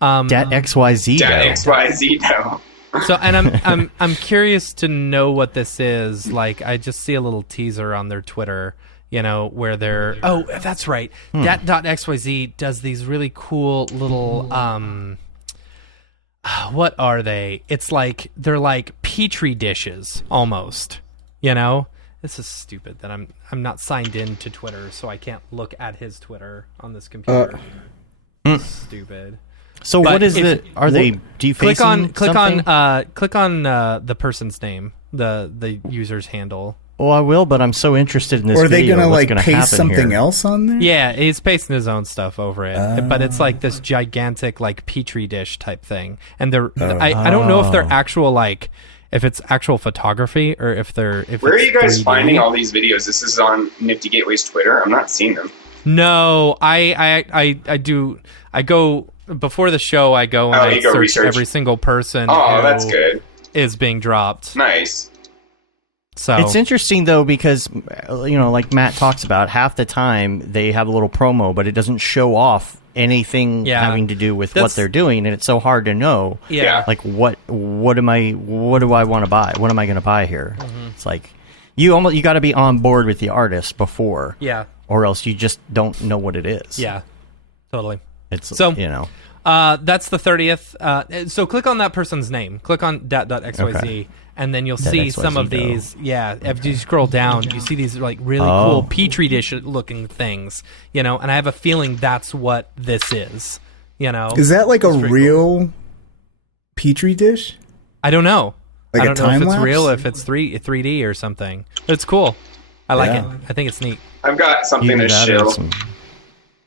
Dat.xyz. Dat.xyz now. So, and I'm curious to know what this is. Like, I just see a little teaser on their Twitter, where they're that's right. Dat.xyz does these really cool little what are they? It's like they're like petri dishes almost. This is stupid that I'm not signed in to Twitter, so I can't look at his Twitter on this computer. Stupid. So what is it? Are they defacing click on the person's name, the user's handle. Well, I will, but I'm so interested in this. Or are they going to paste something else on there? Yeah, he's pasting his own stuff over it, but it's like this gigantic like petri dish type thing, and I don't know if they're actual if it's actual photography or if they're. Where are you guys 3D. finding all these videos? This is on Nifty Gateway's Twitter. I'm not seeing them. No, I do. I go before the show. I go and I search research every single person. Oh, that's good. Is being dropped. Nice. So it's interesting though because like Matt talks about, half the time they have a little promo, but it doesn't show off anything having to do with what they're doing, and it's so hard to know. Yeah. Like what do I want to buy? What am I going to buy here? It's like you got to be on board with the artist before. Yeah. Or else you just don't know what it is. Yeah. Totally. It's so that's the 30th. So click on that person's name. Click on dat.xyz, and then you'll see some of these. Yeah, if you scroll down, you see these like really cool petri dish looking things. And I have a feeling that's what this is. Is that like a real cool petri dish? I don't know. Like I don't know if it's time-lapse? real, if it's 3D or something. But it's cool. I like it. I think it's neat. I've got something to shill.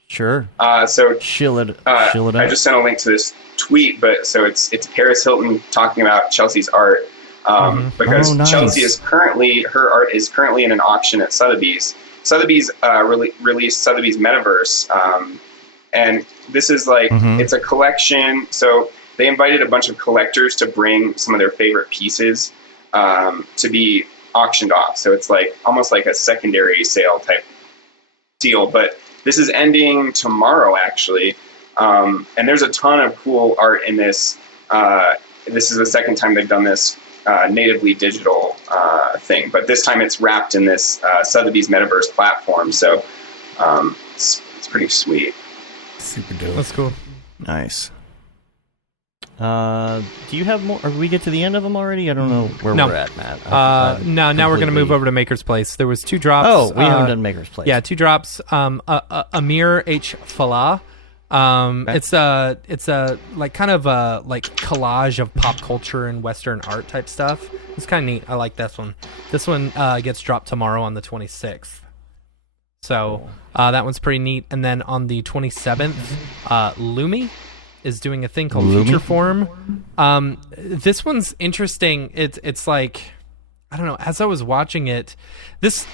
Sure. So chill it. Chill it up. I just sent a link to this tweet, but so it's Paris Hilton talking about Chelsea's art because nice. Chelsea is her art is currently in an auction at Sotheby's. Sotheby's released Sotheby's Metaverse, and this is like it's a collection. So they invited a bunch of collectors to bring some of their favorite pieces to be auctioned off. So it's like almost like a secondary sale type deal, but this is ending tomorrow, actually, and there's a ton of cool art in this. This is the second time they've done this natively digital thing, but this time it's wrapped in this Sotheby's Metaverse platform, so it's pretty sweet. Super dope. That's cool. Nice. Do you have more? Or we get to the end of them already? I don't know where we're at, Matt. No, now we're going to move over to Maker's Place. There was 2 drops. Oh, we haven't done Maker's Place. Yeah, 2 drops. Amir H. Falah. It's a like kind of a like collage of pop culture and Western art type stuff. It's kind of neat. I like this one. This one gets dropped tomorrow on the 26th. So that one's pretty neat. And then on the 27th, Lumi is doing a thing called Future Form. This one's interesting. It's like, I don't know, as I was watching it, this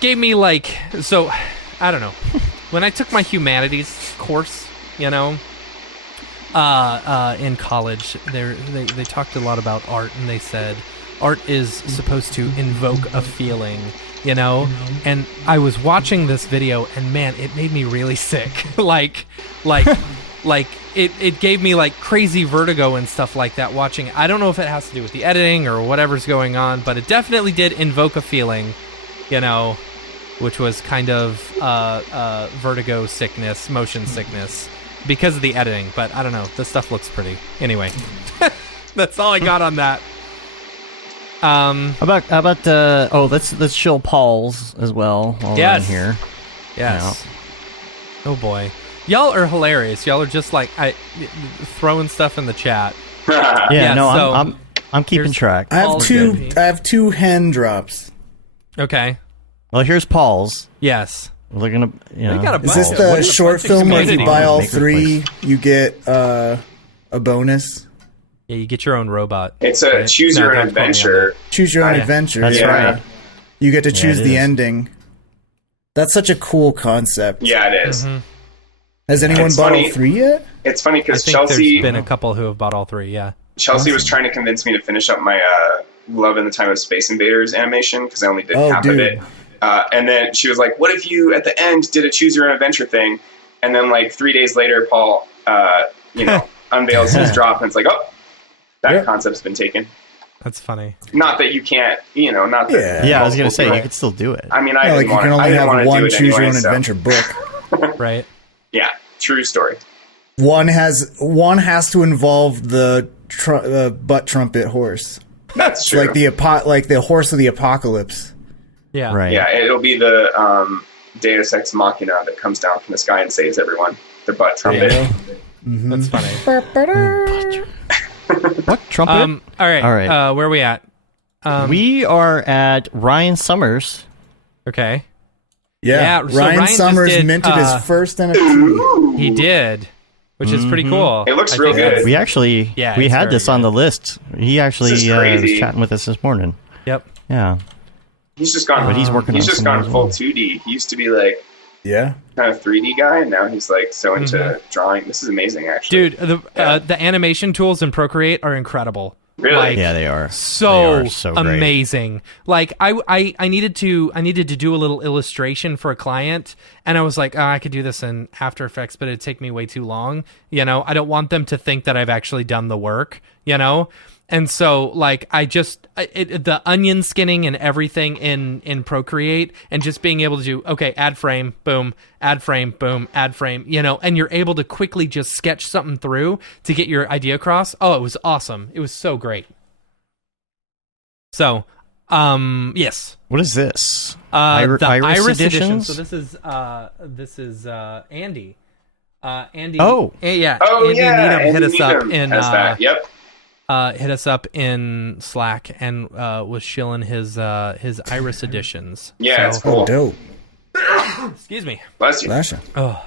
gave me like, so I don't know. When I took my humanities course, in college, they talked a lot about art, and they said art is supposed to invoke a feeling, And I was watching this video, and man, it made me really sick. like it gave me like crazy vertigo and stuff like that watching it. I don't know if it has to do with the editing or whatever's going on, but it definitely did invoke a feeling, which was kind of vertigo sickness, motion sickness, because of the editing. But I don't know. This stuff looks pretty. Anyway, that's all I got on that. How about let's show Paul's as well while we're in here. Yes. Yeah. Oh boy, y'all are hilarious. Y'all are just like throwing stuff in the chat. I'm keeping track. I have two hand drops. Okay. Well, here's Paul's. Yes. We're gonna, Is this the short film where if you buy all 3, you get a bonus? Yeah, you get your own robot. It's a choose your own adventure. Choose your own adventure. That's right. You get to choose the ending. That's such a cool concept. Yeah, it is. Mm-hmm. Has anyone bought all 3 yet? It's funny because Chelsea... There's been a couple who have bought all 3, yeah. Chelsea was trying to convince me to finish up my Love in the Time of Space Invaders animation because I only did half of it. And then she was like, what if you, at the end, did a choose your own adventure thing? And then, like, 3 days later, Paul, unveils his drop, and it's like, oh, that concept's been taken. That's funny. Not that you can't, not that... Yeah, I was going to say, you could still do it. I mean, I you can only have one choose your own adventure book. Right. Yeah, true story. One has to involve the butt trumpet horse. That's true. Like the horse of the apocalypse. Yeah. Right. Yeah, it'll be the Deus Ex Machina that comes down from the sky and saves everyone. The butt trumpet. Mm-hmm. That's funny. What trumpet? All right. Where are we at? We are at Ryan Summers. Okay. Yeah. So Ryan Summers minted his first NFT. He did, which is pretty cool. It looks real good. We actually we had this on the list. He actually was chatting with us this morning. Yep. Yeah. He's just gone. But he's working. He's just gone full 2D. He used to be like kind of 3D guy, and now he's like so into drawing. This is amazing, actually. Dude, the animation tools in Procreate are incredible. Really? Like, yeah, they are. So great. amazing. Like I needed to do a little illustration for a client, and I was like, I could do this in After Effects, but it'd take me way too long. I don't want them to think that I've actually done the work. And so, like, the onion skinning and everything in Procreate, and just being able to do, add frame, boom, add frame, boom, add frame, and you're able to quickly just sketch something through to get your idea across. Oh, it was awesome. It was so great. So, yes. What is this? The Iris edition. edition. So this is Andy. Andy. Oh. Yeah. Oh, Andy yeah. Needham hit us up in... Yep. Hit us up in Slack and was shilling his Iris editions. Yeah, it's cool. Dope. Excuse me. Bless you. Oh,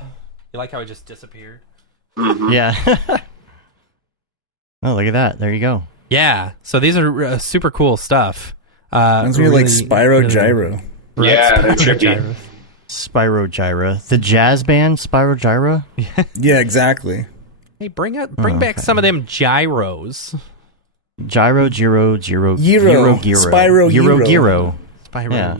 you like how it just disappeared? Mm-hmm. Yeah. Oh, look at that. There you go. Yeah. So these are super cool stuff. Reminds me of like Spyro Gyro. Right? Yeah, they're trippy. Spyro Gyra. The jazz band Spyro Gyra? Yeah, exactly. Hey, bring back some of them gyros. Gyro, Giro, Giro. Spyro Giro. Spyro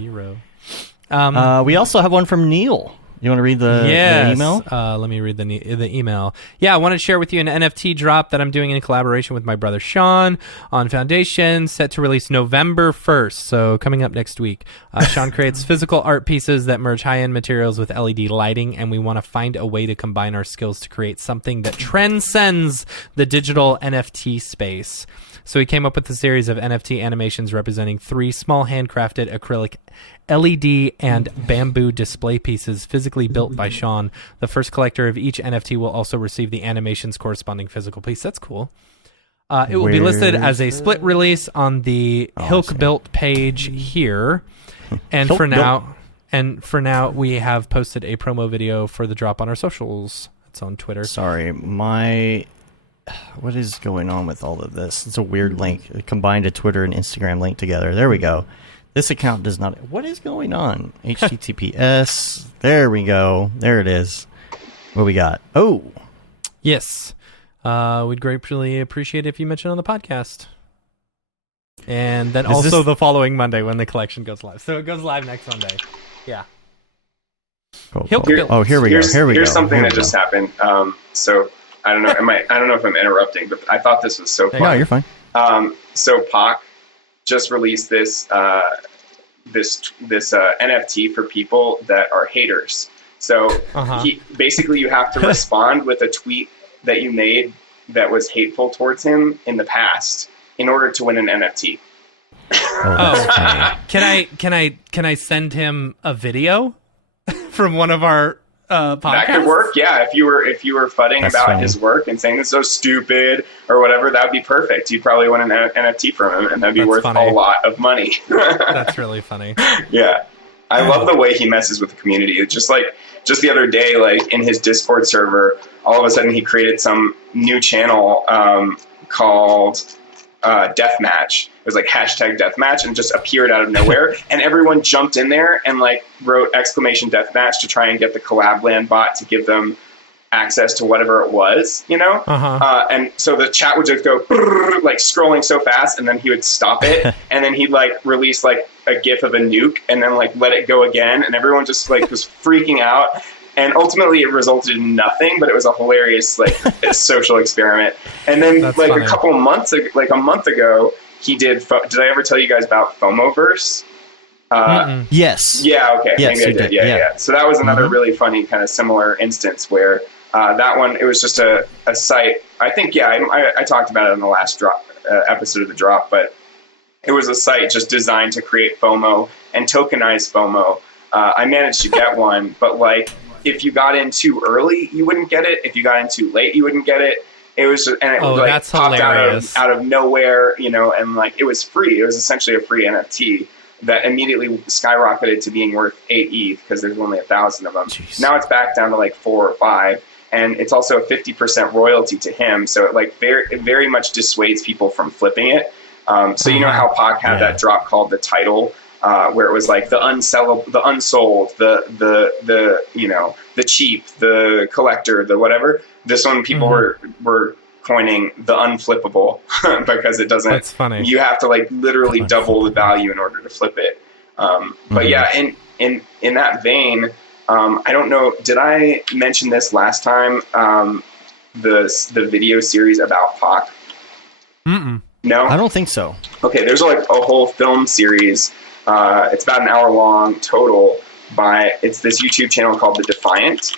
Gyro. We also have one from Neil. You want to read the email? Let me read the email. Yeah, I wanted to share with you an NFT drop that I'm doing in collaboration with my brother Sean on Foundation, set to release November 1st, so coming up next week. Sean creates physical art pieces that merge high-end materials with LED lighting, and we want to find a way to combine our skills to create something that transcends the digital NFT space. So he came up with a series of NFT animations representing 3 small handcrafted acrylic LED and bamboo display pieces physically built by Sean. The first collector of each NFT will also receive the animation's corresponding physical piece. That's cool. It will be listed as a split release on the Hilk Built page here. And for now, we have posted a promo video for the drop on our socials. It's on Twitter. Sorry, what is going on with all of this? It's a weird link. It combined a Twitter and Instagram link together. There we go. This account does not... What is going on? HTTPS. There we go. There it is. What we got? Oh. Yes. We'd greatly appreciate it if you mentioned on the podcast. And then also the following Monday when the collection goes live. So it goes live next Monday. Yeah. Cool. Here we go. Here's something that just happened. So I don't know. I don't know if I'm interrupting, but I thought this was so fun. No, you're fine. So Pac just released this NFT for people that are haters. So you have to respond with a tweet that you made that was hateful towards him in the past in order to win an NFT. Can I send him a video from one of our podcasts? That could work. Yeah, if you were fudding about his work and saying it's so stupid or whatever, that would be perfect. You'd probably win an NFT from him, and that'd be worth a lot of money. That's really funny. Yeah, I love the way he messes with the community. It's just the other day, like in his Discord server, all of a sudden he created some new channel called Deathmatch. It was like #Deathmatch and just appeared out of nowhere. And everyone jumped in there and like wrote !Deathmatch to try and get the collab land bot to give them access to whatever it was, you know? And so the chat would just go like scrolling so fast, and then he would stop it. And then he'd like release like a GIF of a nuke and then like let it go again. And everyone just like was freaking out. And ultimately it resulted in nothing, but it was a hilarious like social experiment. And then a month ago, he did I ever tell you guys about FOMOverse? Yes. Yeah, okay. Yes, maybe I did. Yeah. So that was another really funny kind of similar instance where that one, it was just a site. I think, I talked about it in the last episode of the drop, but it was a site just designed to create FOMO and tokenize FOMO. I managed to get one, but like if you got in too early, you wouldn't get it. If you got in too late, you wouldn't get it. It was just, and it was like popped out of nowhere, you know, and like it was free. It was essentially a free NFT that immediately skyrocketed to being worth 8 ETH because there's only 1,000 of them. Jeez. Now it's back down to like 4 or 5, and it's also a 50% royalty to him. So it like very much dissuades people from flipping it. So you know how Pac had that drop called the Title, where it was like the unsellable, the unsold, the you know, the cheap, the collector, the whatever. This one people were coining the unflippable because it doesn't. That's funny. You have to like literally double the value in order to flip it. But yeah, in that vein, I don't know. Did I mention this last time? The video series about Pac. No, I don't think so. Okay, there's like a whole film series. It's about an hour long total. It's this YouTube channel called The Defiant.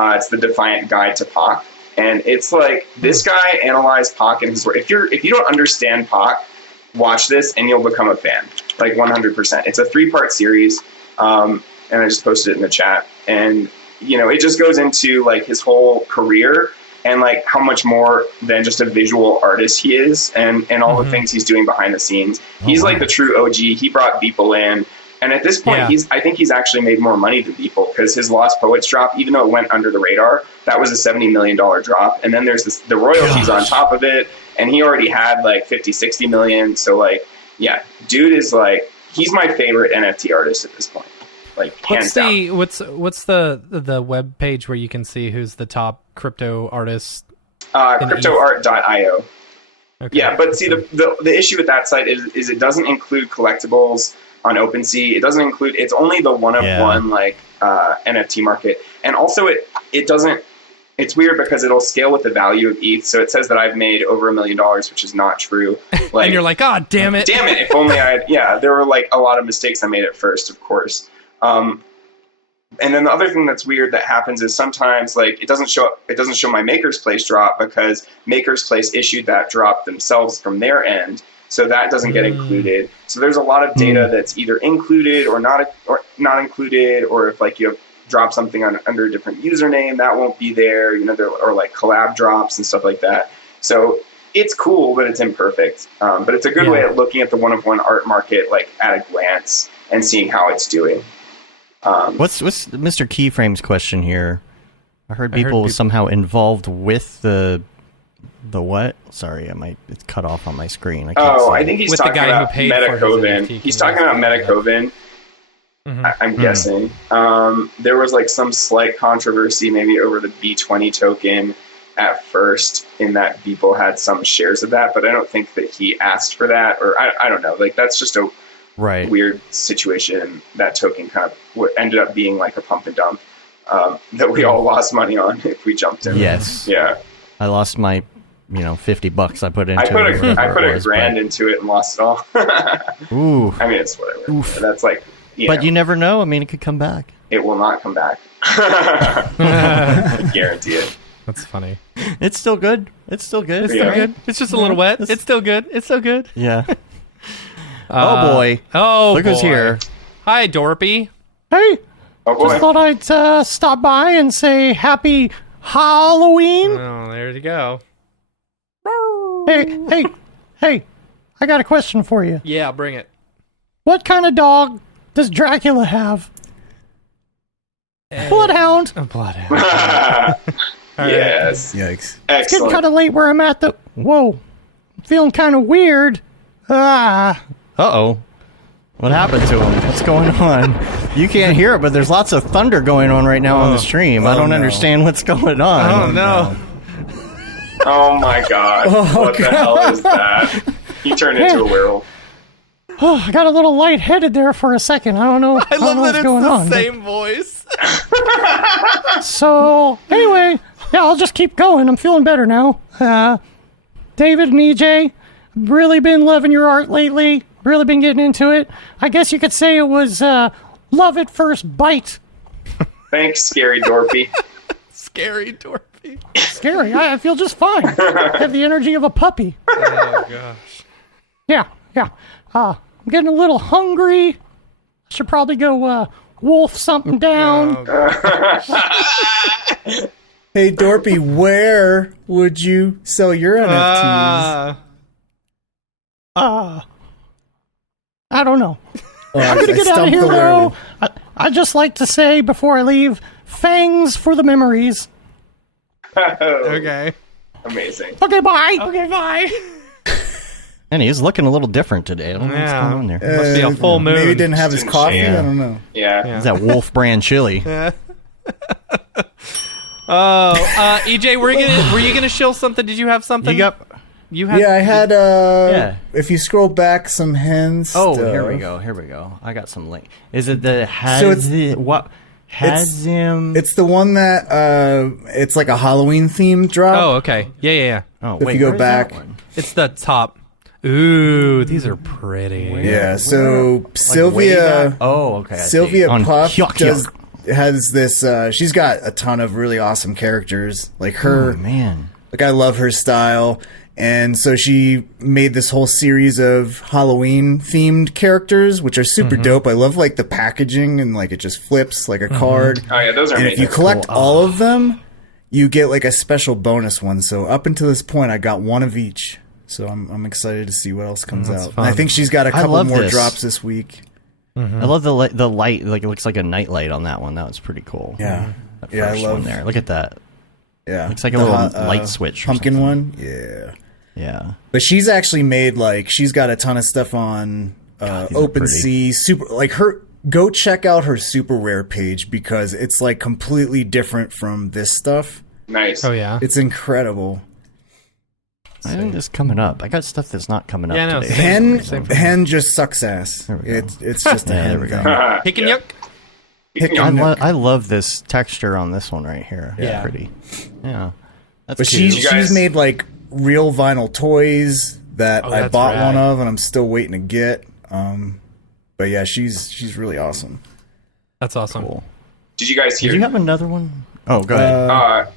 It's the Defiant Guide to Pac, and it's like this guy analyzed Pac and his work. If you don't understand Pac, watch this and you'll become a fan, like 100%. It's a 3-part series, and I just posted it in the chat. And you know, it just goes into like his whole career and like how much more than just a visual artist he is, and all the things he's doing behind the scenes. He's like the true OG. He brought Beeple in. And at this point, I think he's actually made more money than Beeple, because his Lost Poets drop, even though it went under the radar, that was a $70 million drop. And then there's the royalties on top of it. And he already had like 50, 60 million. So like, yeah, dude is like, he's my favorite NFT artist at this point. Like hands down. What's the web page where you can see who's the top crypto artist? Cryptoart.io. Okay. Yeah, but see, the issue with that site is it doesn't include collectibles. on OpenSea. It doesn't include. It's only the one of one like NFT market, and also it doesn't. It's weird because it'll scale with the value of ETH. So it says that I've made over $1 million, which is not true. Like, and you're like, oh, damn it. Damn it. If only there were like a lot of mistakes I made at first, of course. And then the other thing that's weird that happens is sometimes like it doesn't show my Maker's Place drop because Maker's Place issued that drop themselves from their end. So that doesn't get included. So there's a lot of data that's either included or not included, or if like you have drop something under a different username, that won't be there, there are like collab drops and stuff like that. So it's cool, but it's imperfect. But it's a good way of looking at the one-of-one art market, like at a glance and seeing how it's doing. What's Mr. Keyframe's question here? I heard people somehow involved with the what? Sorry, it's cut off on my screen. I think he's talking about Metacoven. He's talking about Metacoven. I'm guessing. There was like some slight controversy maybe over the B20 token at first, in that people had some shares of that, but I don't think that he asked for that, or I don't know. Like that's just a weird situation. That token kind of ended up being like a pump and dump that we all lost money on if we jumped in. Yes. Yeah. I lost my $50 I put into it. I put a grand into it and lost it all. Ooh. I mean, it's whatever. Oof. That's like. But you never know. I mean, it could come back. It will not come back. I guarantee it. That's funny. It's still good. It's still good. It's just a little wet. It's still good. It's still good. Yeah. Oh, boy. Look who's here. Hi, Dorpy. Hey. Oh, boy. Just thought I'd stop by and say happy Halloween. Oh, there you go. Hey. I got a question for you. Yeah, bring it. What kind of dog does Dracula have? Bloodhound. A bloodhound. Yes. Yikes. It's Excellent. getting kind of late where I'm at. Whoa. I'm feeling kind of weird. Uh-oh. What happened to him? What's going on? You can't hear it, but there's lots of thunder going on right now on the stream. I don't understand what's going on. Oh, no. Oh, my God. What the hell is that? He turned into a werewolf. Oh, I got a little lightheaded there for a second. I don't know. I love that what's going on. it's the same voice. So, anyway, I'll just keep going. I'm feeling better now. David and EJ, really been loving your art lately. Really been getting into it. I guess you could say it was love at first bite. Thanks, Scary Dorpy. Scary Dorpy. Scary. I feel just fine. I have the energy of a puppy. Oh, gosh. Yeah. I'm getting a little hungry. Should probably go wolf something down. Hey, Dorpy, where would you sell your NFTs? I don't know. I'm gonna get out of here, though. I just like to say before I leave, fangs for the memories. Okay. Amazing. Okay, bye. And he's looking a little different today. I don't know what's going on there. Must be a full moon. Maybe he didn't have his coffee. I don't know. Yeah. Is that Wolfe brand chili? EJ, were you gonna shill something? Did you have something? You had. Yeah, I had. If you scroll back some hints. Oh, here we go. I got some link. Is it the Hazim? It's the one that it's like a Halloween themed drop. Oh, okay. Yeah. Oh, if you go back, it's the top. Ooh, these are pretty. Yeah. So Sylvia. Oh, okay. Sylvia Puff has this. She's got a ton of really awesome characters. Like her. Oh, man. Like I love her style. And so she made this whole series of Halloween themed characters, which are super dope. I love like the packaging and like it just flips like a card. Oh yeah, those are amazing. And if you collect all of them, you get like a special bonus one. So up until this point, I got one of each. So I'm excited to see what else comes out. And I think she's got a couple more drops this week. I love the light. Like it looks like a night light on that one. That was pretty cool. Yeah, that first one there. Look at that. Yeah, looks like a little light switch. Pumpkin one. Yeah. But she's actually made she's got a ton of stuff on OpenSea. Go check out her super rare page because it's like completely different from this stuff. Nice. Oh yeah. It's incredible. I think it's coming up. I got stuff that's not coming up no, today. Hen just sucks ass. It's just a hen thing. Hick and yuck. I love this texture on this one right here. Yeah. It's pretty. Yeah. That's But cute. she's made like real vinyl toys that I bought rad. one of, and I'm still waiting to get. But yeah, she's really awesome. That's awesome. Cool. Did you guys hear? Did you have another one? Oh, go ahead.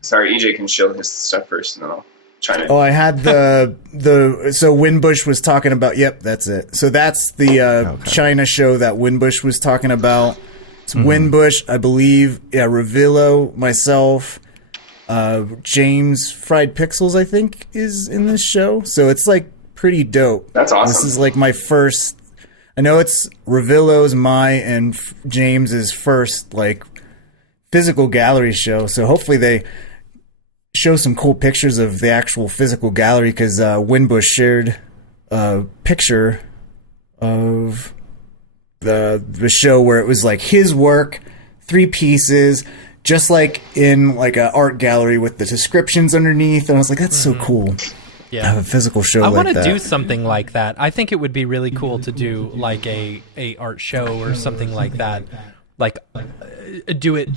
Sorry, EJ can show his stuff first, and then I'll try to. Oh, I had so Winbush was talking about. Yep, that's it. So that's the China show that Winbush was talking about. It's Winbush, I believe. Yeah, Revillo, myself, James Fried Pixels, I think, is in this show. So it's like pretty dope. That's awesome. This is like my first. I know it's Revillo's, and James's first like physical gallery show. So hopefully they show some cool pictures of the actual physical gallery, because Winbush shared a picture of the show where it was like his work, 3 pieces, just like in like an art gallery with the descriptions underneath. And I was like, that's so cool. Yeah. Have a physical show I like that. want to do something like that. I think it would be really cool to do like a art show or something like that. Like do it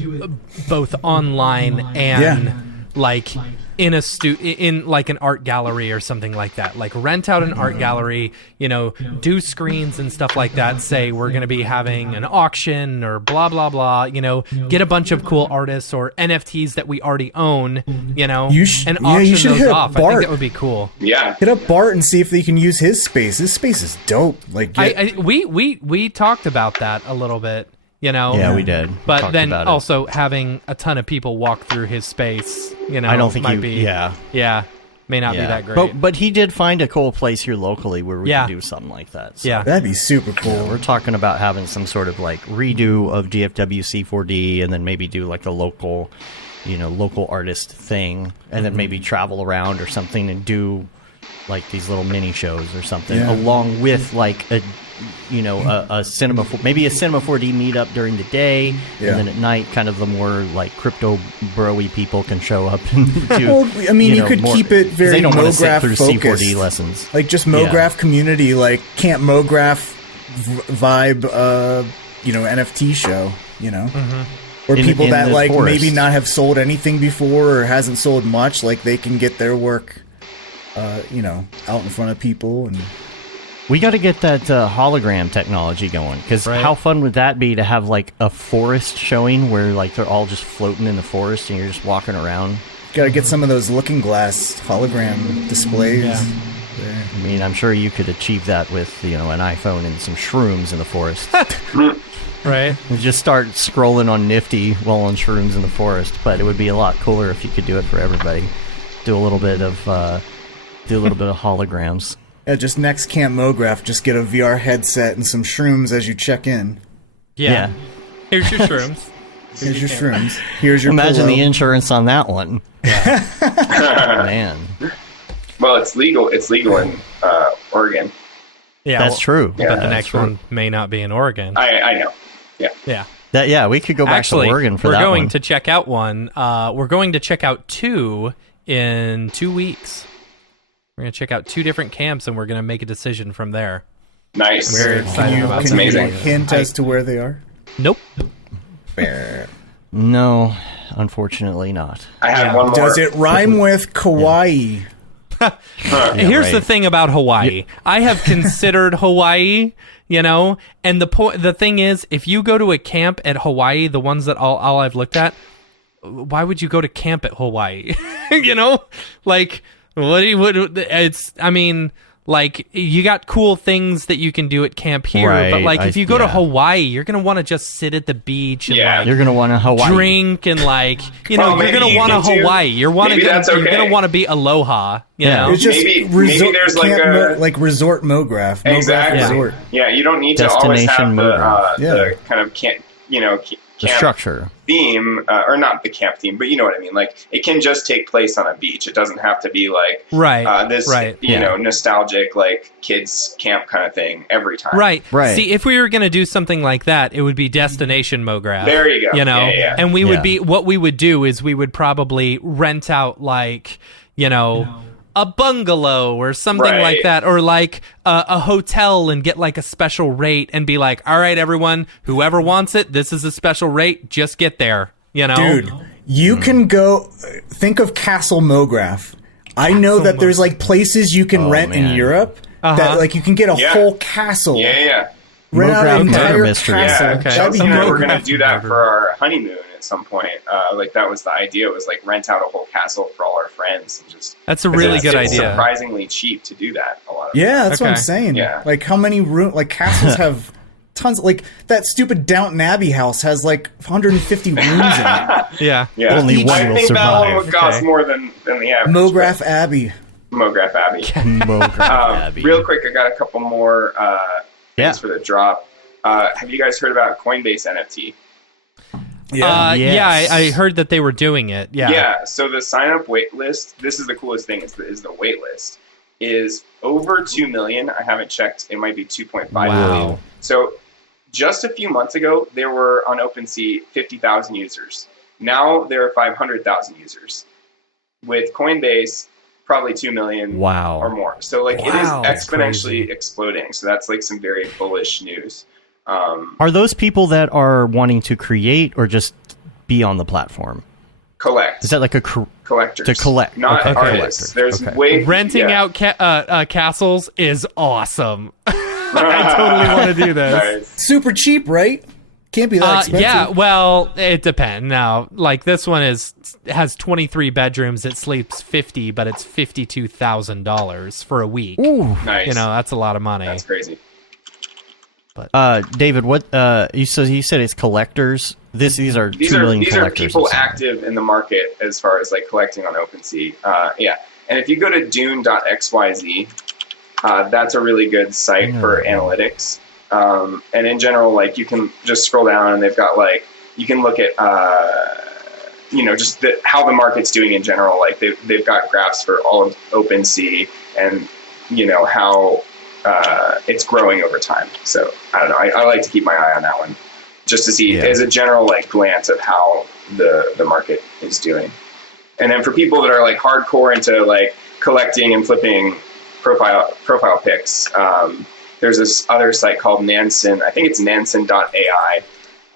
both online and like in a in like an art gallery or something like that. Like rent out an art gallery, do screens and stuff like that. Say we're going to be having an auction or blah blah blah. Get a bunch of cool artists or NFTs that we already own. And auction those off. I think that would be cool. Yeah, hit up Bart and see if they can use his space. His space is dope. Like we talked about that a little bit. Yeah, we did. But then also having a ton of people walk through his space, I don't think might be. Yeah, may not be that great. But he did find a cool place here locally where we could do something like that. So. Yeah, that'd be super cool. We're talking about having some sort of like redo of DFW C4D, and then maybe do like a local artist thing, and then maybe travel around or something and do like these little mini shows or something, along with like a cinema, maybe a Cinema 4D meetup during the day, and then at night, kind of the more like crypto bro-y people can show up and do. Well, I mean, you could keep it very they don't want to sit Mograph through focused. C4D lessons, like just Mograph community, like Camp Mograph vibe, NFT show, or people that like forest. maybe not have sold anything before or hasn't sold much, like they can get their work, out in front of people. And we got to get that hologram technology going, because how fun would that be to have like a forest showing where like they're all just floating in the forest and you're just walking around. Got to get some of those Looking Glass hologram displays. Yeah. I mean, I'm sure you could achieve that with an iPhone and some shrooms in the forest. Right. You just start scrolling on Nifty while on shrooms in the forest, but it would be a lot cooler if you could do it for everybody. Do a little bit of holograms. Yeah, just next Camp Mograph, just get a VR headset and some shrooms as you check in. Yeah. Here's your shrooms. Here's your shrooms. Here's your Imagine pillow. the insurance on that one. Yeah. Man. Well, it's legal. It's legal in Oregon. Yeah, that's true. But the next one may not be in Oregon. I know. Yeah. We could go back to Oregon for that one. We're going to check out one. We're going to check out 2 in 2 weeks. We're going to check out 2 different camps, and we're going to make a decision from there. Nice. Very excited about it. That's amazing. Can you hint as to where they are? Nope. Fair. No, unfortunately not. I have one more. Does it rhyme with Kauai? Here's the thing about Hawaii. I have considered Hawaii, and the thing is, if you go to a camp at Hawaii, the ones that all I've looked at, why would you go to camp at Hawaii? Like, like, you got cool things that you can do at camp here, but like, if you go to Hawaii, you're gonna want to just sit at the beach and like, you're gonna want to Hawaii drink and like, you're gonna want to Hawaii. You're gonna want to be aloha. You know, it's just maybe there's like resort Mograph. Exactly. Mograph resort. Yeah, you don't need to always have the kind of the structure theme, or not the camp theme, but you know what I mean. Like, it can just take place on a beach. It doesn't have to be like this, nostalgic like kids camp kind of thing every time. Right. See, if we were going to do something like that, it would be Destination Mograph. There you go. And we would be, what we would do is we would probably rent out like, a bungalow or something like that, or like a hotel and get like a special rate and be like, all right, everyone, whoever wants it, this is a special rate, just get there, you know? Dude, you can go, think of Castle Mograph. I know that there's like places you can rent in Europe that like you can get a whole castle. Rent out an entire castle. Chelsea and I were going to do that for our honeymoon at some point. Like that was the idea, was like rent out a whole castle for all our friends. And just that's a really good it's idea. Surprisingly cheap to do that a lot of that's what I'm saying. Yeah. Like how many castles have tons, like that stupid Downton Abbey house has like 150 rooms in it. Yeah. Only one will survive. I think that one would cost more than the average. Mograph Abbey. Mograph Abbey. Real quick, I got a couple more things for the drop. Have you guys heard about Coinbase NFT? I heard that they were doing it. Yeah. So the sign-up wait list, this is the coolest thing, is the wait list, is over 2 million. I haven't checked. It might be 2.5 million. So just a few months ago, there were on OpenSea 50,000 users. Now there are 500,000 users. With Coinbase, probably 2 million or more. So like it is exponentially exploding. So that's like some very bullish news. Are those people that are wanting to create or just be on the platform? Collect. Is that like a collectors to collect? Not artists. There's renting out castles is awesome. I totally want to do this. Nice. Super cheap, right? Can't be that expensive. Yeah, well, it depends. Now, like this one has 23 bedrooms. It sleeps 50, but it's $52,000 for a week. Ooh, nice. You know, that's a lot of money. That's crazy. But David, what you said it's collectors. These are 2 million these collectors. Are people active in the market as far as like collecting on OpenSea. And if you go to Dune.xyz, that's a really good site for analytics. And in general, like you can just scroll down and they've got like, you can look at, just how the market's doing in general. Like they've got graphs for all of OpenSea and, how it's growing over time. So I don't know. I like to keep my eye on that one just to see as a general like glance of how the market is doing. And then for people that are like hardcore into like collecting and flipping profile pics, there's this other site called Nansen. I think it's Nansen.ai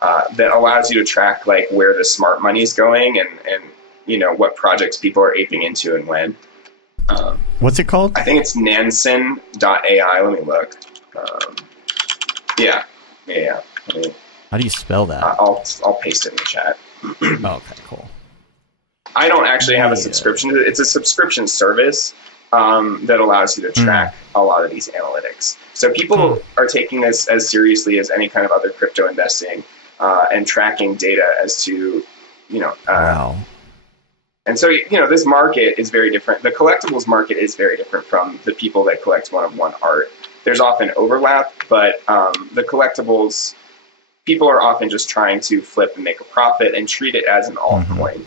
that allows you to track like where the smart money is going and what projects people are aping into and when. What's it called? I think it's Nansen.ai. Let me look. Yeah. How do you spell that? I'll paste it in the chat. Okay, cool. I don't actually have a subscription. It's a subscription service that allows you to track a lot of these analytics. So people are taking this as seriously as any kind of other crypto investing and tracking data as to, wow. And so, this market is very different. The collectibles market is very different from the people that collect one-of-one art. There's often overlap, but the collectibles, people are often just trying to flip and make a profit and treat it as an altcoin,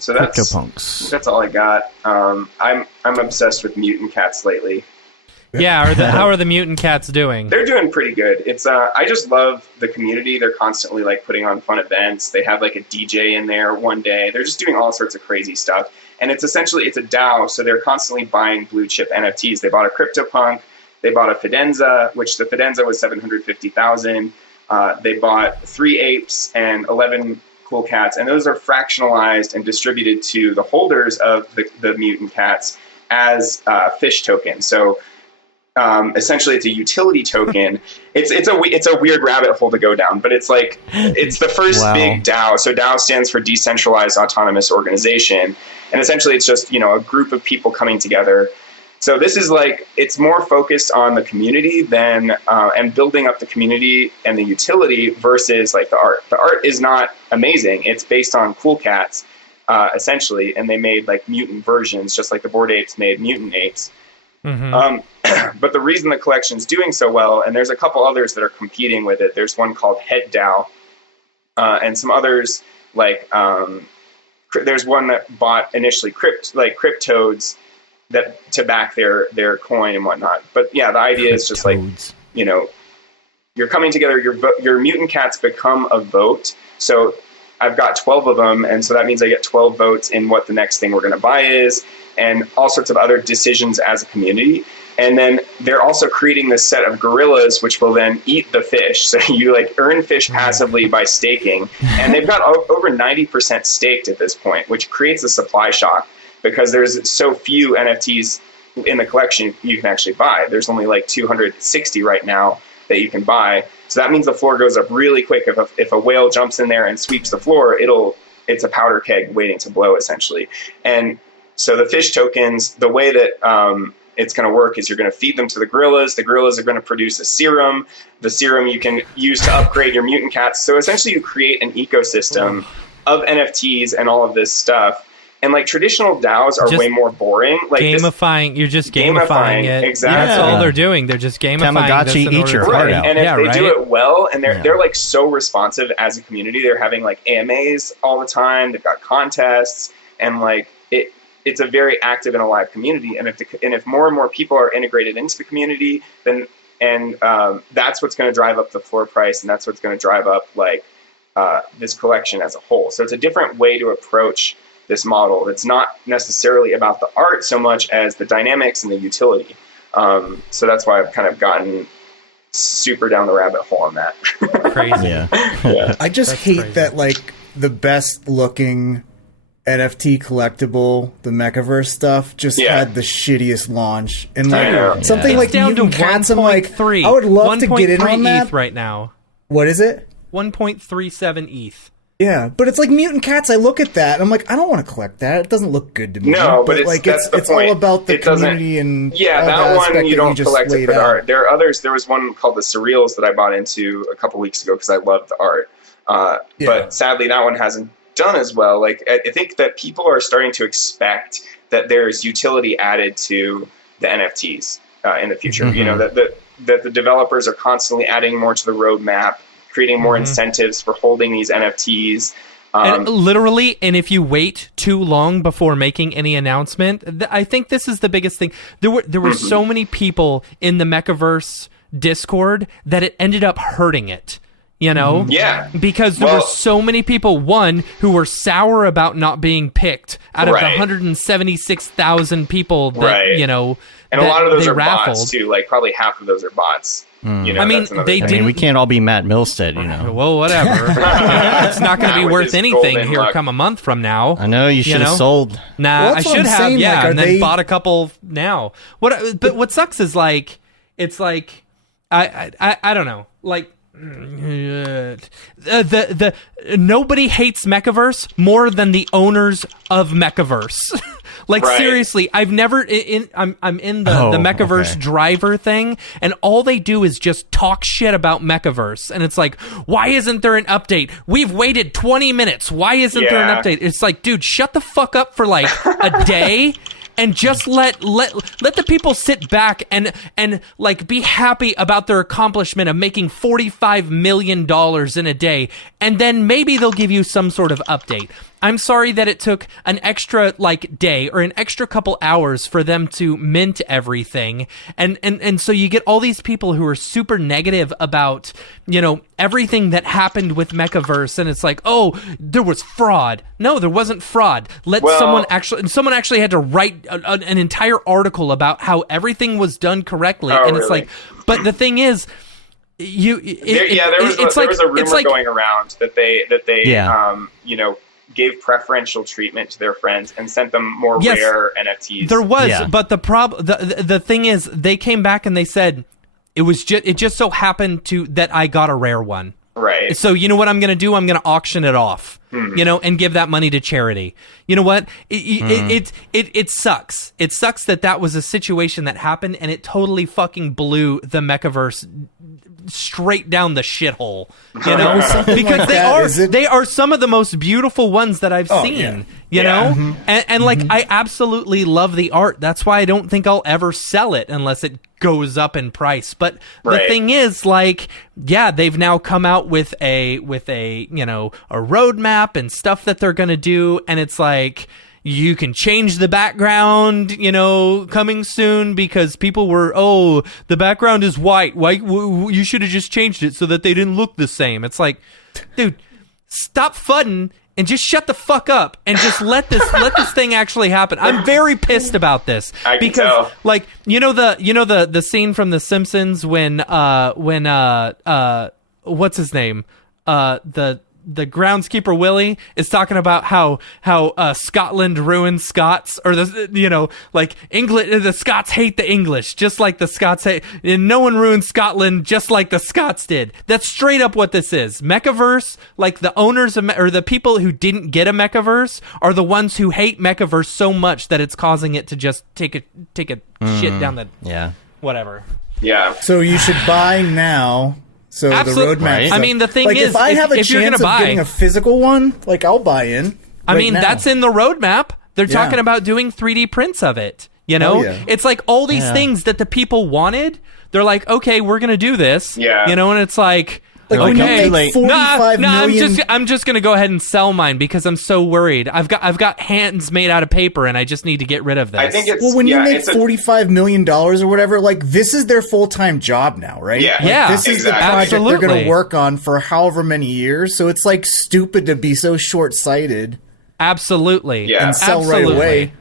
So that's all I got. I'm obsessed with mutant cats lately. Yeah, how are the mutant cats doing? They're doing pretty good. It's I just love the community. They're constantly like putting on fun events. They have like a DJ in there one day. They're just doing all sorts of crazy stuff. And it's a DAO, so they're constantly buying blue chip NFTs. They bought a CryptoPunk, they bought a Fidenza, which the Fidenza was 750,000. They bought 3 apes and 11 cool cats, and those are fractionalized and distributed to the holders of the mutant cats as fish tokens. So essentially, it's a utility token. It's a weird rabbit hole to go down, but it's the first big DAO. So DAO stands for Decentralized Autonomous Organization, and essentially it's just a group of people coming together. So this is it's more focused on the community than and building up the community and the utility versus the art. The art is not amazing. It's based on cool cats essentially, and they made mutant versions, just like the Bored Apes made mutant apes. But the reason the collection's doing so well, and there's a couple others that are competing with it. There's one called Head DAO, and some others there's one that bought initially cryptodes that to back their coin and whatnot. But yeah, the idea is just you're coming together. Your mutant cats become a vote. So I've got 12 of them, and so that means I get 12 votes in what the next thing we're going to buy is, and all sorts of other decisions as a community. And then they're also creating this set of gorillas, which will then eat the fish. So you like earn fish passively by staking. And they've got over 90% staked at this point, which creates a supply shock because there's so few NFTs in the collection you can actually buy. There's only like 260 right now that you can buy. So that means the floor goes up really quick. If a whale jumps in there and sweeps the floor, it's a powder keg waiting to blow, essentially. And so the fish tokens, the way that it's going to work is you're going to feed them to the gorillas. The gorillas are going to produce a serum. The serum you can use to upgrade your mutant cats. So essentially you create an ecosystem of NFTs and all of this stuff. And like traditional DAOs are way more boring. Like you're just gamifying it. Exactly. That's all they're doing. They're just gamifying Tamagotchi eat your heart out. And if they do it well, and they're like so responsive as a community, they're having like AMAs all the time. They've got contests, and like it's a very active and alive community. And if more and more people are integrated into the community, then that's what's going to drive up the floor price, and that's what's going to drive up like this collection as a whole. So it's a different way to approach this model. It's not necessarily about the art so much as the dynamics and the utility. So that's why I've kind of gotten super down the rabbit hole on that. Crazy. Yeah. I just hate that like the best looking NFT collectible, the Mechaverse stuff, just had the shittiest launch. And like something like Mutant Cats, I'm like, I would love to get in on that. ETH right now. What is it? 1.37 ETH. Yeah, but it's like Mutant Cats. I look at that and I'm like, I don't want to collect that. It doesn't look good to me. No, but it's all about the community and that one you don't collect it for the art. There are others. There was one called the Surreals that I bought into a couple weeks ago because I loved the art. But sadly, that one hasn't done as well. Like I think that people are starting to expect that there's utility added to the NFTs in the future. Mm-hmm. You know that the developers are constantly adding more to the roadmap, creating more incentives for holding these NFTs. And literally, and if you wait too long before making any announcement, I think this is the biggest thing. There were so many people in the Mechaverse Discord that it ended up hurting it. You know? Yeah. Because there were so many people, one, who were sour about not being picked out of the 176,000 people that, you know, and a lot of those are raffled. Bots, too. Like, probably half of those are bots. You know, I mean, we can't all be Matt Milstead, you know. Well, whatever. It's not going to be worth anything here come a month from now. I know, you should have sold. Nah, I should have, and then bought a couple now. But what sucks is, like, it's like, I don't know. Like, the nobody hates Mechaverse more than the owners of Mechaverse. Like seriously, I've never I'm in the Mechaverse driver thing, and all they do is just talk shit about Mechaverse, and it's like, why isn't there an update? We've waited 20 minutes. Why isn't there an update? It's like, dude, shut the fuck up for like a day. And just let the people sit back and like be happy about their accomplishment of making $45 million in a day, and then maybe they'll give you some sort of update. I'm sorry that it took an extra like day or an extra couple hours for them to mint everything, and so you get all these people who are super negative about, you know, everything that happened with Mechaverse, and it's like, oh, there was fraud. No, there wasn't fraud. Someone actually had to write an entire article about how everything was done correctly, and it's like, but the thing is, there was a rumor going around that they you know, gave preferential treatment to their friends and sent them more rare NFTs. There was, but the thing is, they came back and they said it just so happened that I got a rare one. Right. So you know what I'm going to do? I'm going to auction it off. You know, and give that money to charity. You know what? It sucks. It sucks that was a situation that happened, and it totally fucking blew the Mechaverse straight down the shithole, you know, because they are some of the most beautiful ones that I've seen, you know, and like I absolutely love the art. That's why I don't think I'll ever sell it unless it goes up in price. But the thing is, like, they've now come out with a you know, a roadmap and stuff that they're gonna do, and it's like, you can change the background, you know, coming soon, because people were, the background is white. Why you should have just changed it so that they didn't look the same. It's like, dude, stop fudding and just shut the fuck up and just let this thing actually happen. I'm very pissed about this because like you know the scene from The Simpsons when what's his name, the groundskeeper Willie is talking about how Scotland ruined Scots, or like England, the Scots hate the English just like the Scots hate, and no one ruined Scotland just like the Scots did. That's straight up what this is. Mechaverse, like the owners of or the people who didn't get a Mechaverse are the ones who hate Mechaverse so much that it's causing it to just take a shit down the whatever. Yeah. So you should buy now. So Absolutely. the roadmap. Right. I mean, the thing like, is, if I have a if you're chance gonna of buy, getting a physical one, like I'll buy in. I mean, now. that's in the roadmap. They're talking about doing 3D prints of it. You know, it's like all these things that the people wanted. They're like, okay, we're gonna do this. Yeah. You know, and it's like. When you make 45 million... I'm just gonna go ahead and sell mine because I'm so worried. I've got hands made out of paper and I just need to get rid of this. I think it's when you make $45 million or whatever, like this is their full-time job now, right? Yeah, like, this is the project Absolutely. they're going to work on for however many years. So it's like stupid to be so short-sighted. Absolutely, and sell right away.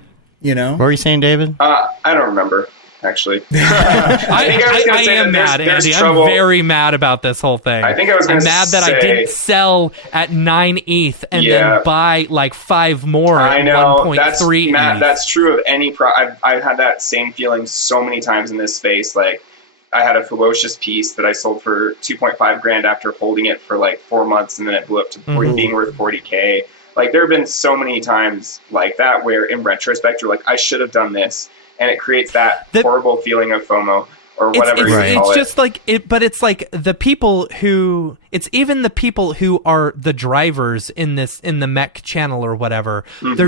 You know, what were you saying, David? I don't remember. Actually, I am mad, Andy. Trouble. I'm very mad about this whole thing. I think I was going to mad that I didn't sell at 9 ETH and then buy like 5 more at 1.3 Matt, that's true of any I've had that same feeling so many times in this space. Like I had a ferocious piece that I sold for 2.5 grand after holding it for like 4 months, and then it blew up to being worth 40K. Like there have been so many times like that where in retrospect you're like, I should have done this. And it creates that horrible feeling of FOMO or whatever you call it. It's just like it, but it's like the people who, it's even the people who are the drivers in the mech channel or whatever. Mm-hmm. They're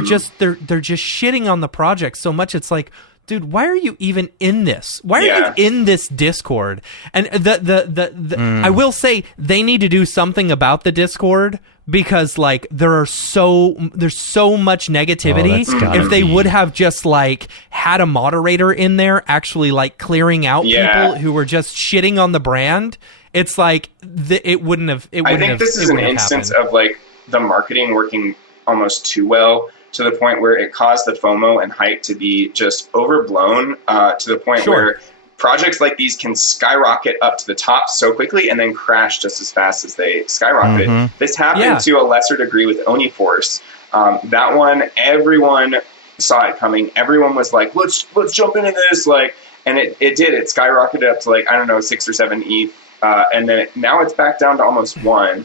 just shitting on the project so much. It's like, dude, why are you even in this? Why are you in this Discord? And I will say they need to do something about the Discord, because like there's so much negativity. If they would have just like had a moderator in there actually like clearing out people who were just shitting on the brand, it's like it wouldn't have. I think this is an instance of like the marketing working almost too well, to the point where it caused the FOMO and hype to be just overblown, to the point where projects like these can skyrocket up to the top so quickly and then crash just as fast as they skyrocketed. Mm-hmm. This happened to a lesser degree with Oni Force. That one, everyone saw it coming. Everyone was like, let's jump into this. Like, and it did. It skyrocketed up to like, I don't know, 6 or 7 ETH. And then now it's back down to almost 1.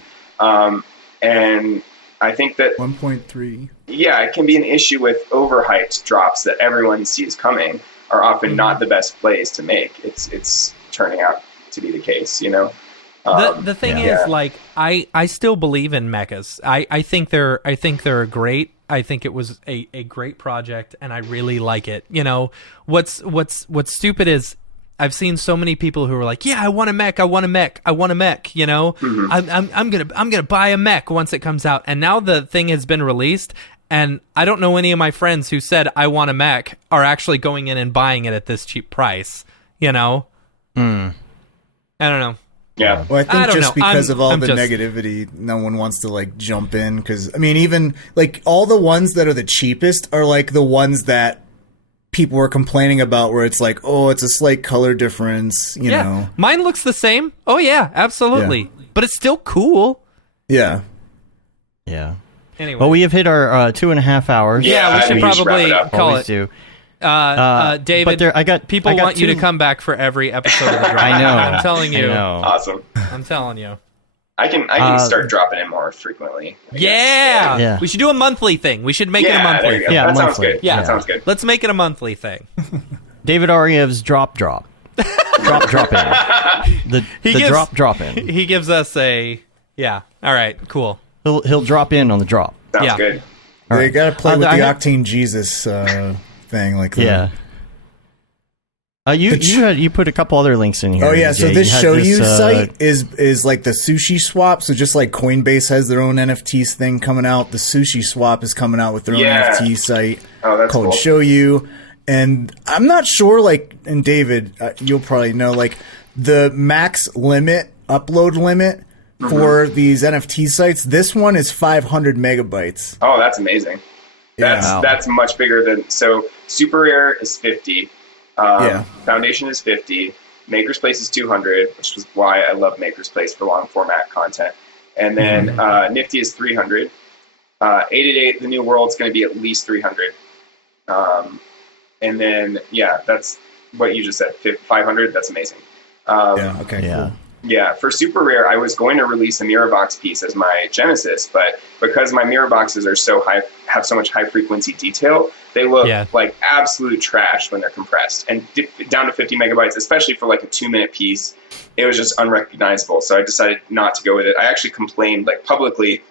And I think that 1.3. Yeah, it can be an issue with overhyped drops that everyone sees coming are often not the best plays to make. It's turning out to be the case, you know. The thing is, like, I still believe in mechas. I think they're great. I think it was a great project, and I really like it. You know, what's stupid is I've seen so many people who are like, yeah, I want a mech. You know, I'm gonna buy a mech once it comes out. And now the thing has been released, and I don't know any of my friends who said I want a mech are actually going in and buying it at this cheap price. You know, I don't know. Yeah. Well, I think just because of all the negativity, no one wants to like jump in, because I mean, even like all the ones that are the cheapest are like the ones that people were complaining about, where it's like, oh, it's a slight color difference, you know. Mine looks the same. Oh yeah, absolutely. Yeah. But it's still cool. Yeah. Anyway. Well, we have hit our 2.5 hours. Yeah, we should probably call it. Do. David, but people want you to come back for every episode of the drop. I know. I'm telling you. Awesome. I'm telling you. I can start dropping in more frequently. Yeah. We should do a monthly thing. We should make it a monthly thing. Yeah, that sounds good. Yeah, that sounds good. Let's make it a monthly thing. David Ariev's drop in. The drop in. He gives us a all right, cool. He'll drop in on the drop. Sounds good. They right. Got to play with the Octane Jesus thing like that. Yeah. You put a couple other links in here. Oh yeah, so this Show You site is like the Sushi Swap. So just like Coinbase has their own NFTs thing coming out, the Sushi Swap is coming out with their own NFT site called cool. Show You. And I'm not sure, like, and David, you'll probably know, like, the max limit, upload limit for these NFT sites. This one is 500 megabytes. Oh, that's amazing. That's much bigger than, so Super Rare is 50. Foundation is 50. Maker's Place is 200, which was why I love Maker's Place for long format content. And then Nifty is 300. 888, the New World's going to be at least 300. And then, that's what you just said, 500. That's amazing. Cool. Yeah, for Super Rare, I was going to release a mirror box piece as my Genesis, but because my mirror boxes are so high, have so much high frequency detail, they look like absolute trash when they're compressed. And down to 50 megabytes, especially for like a 2-minute piece, it was just unrecognizable. So I decided not to go with it. I actually complained like publicly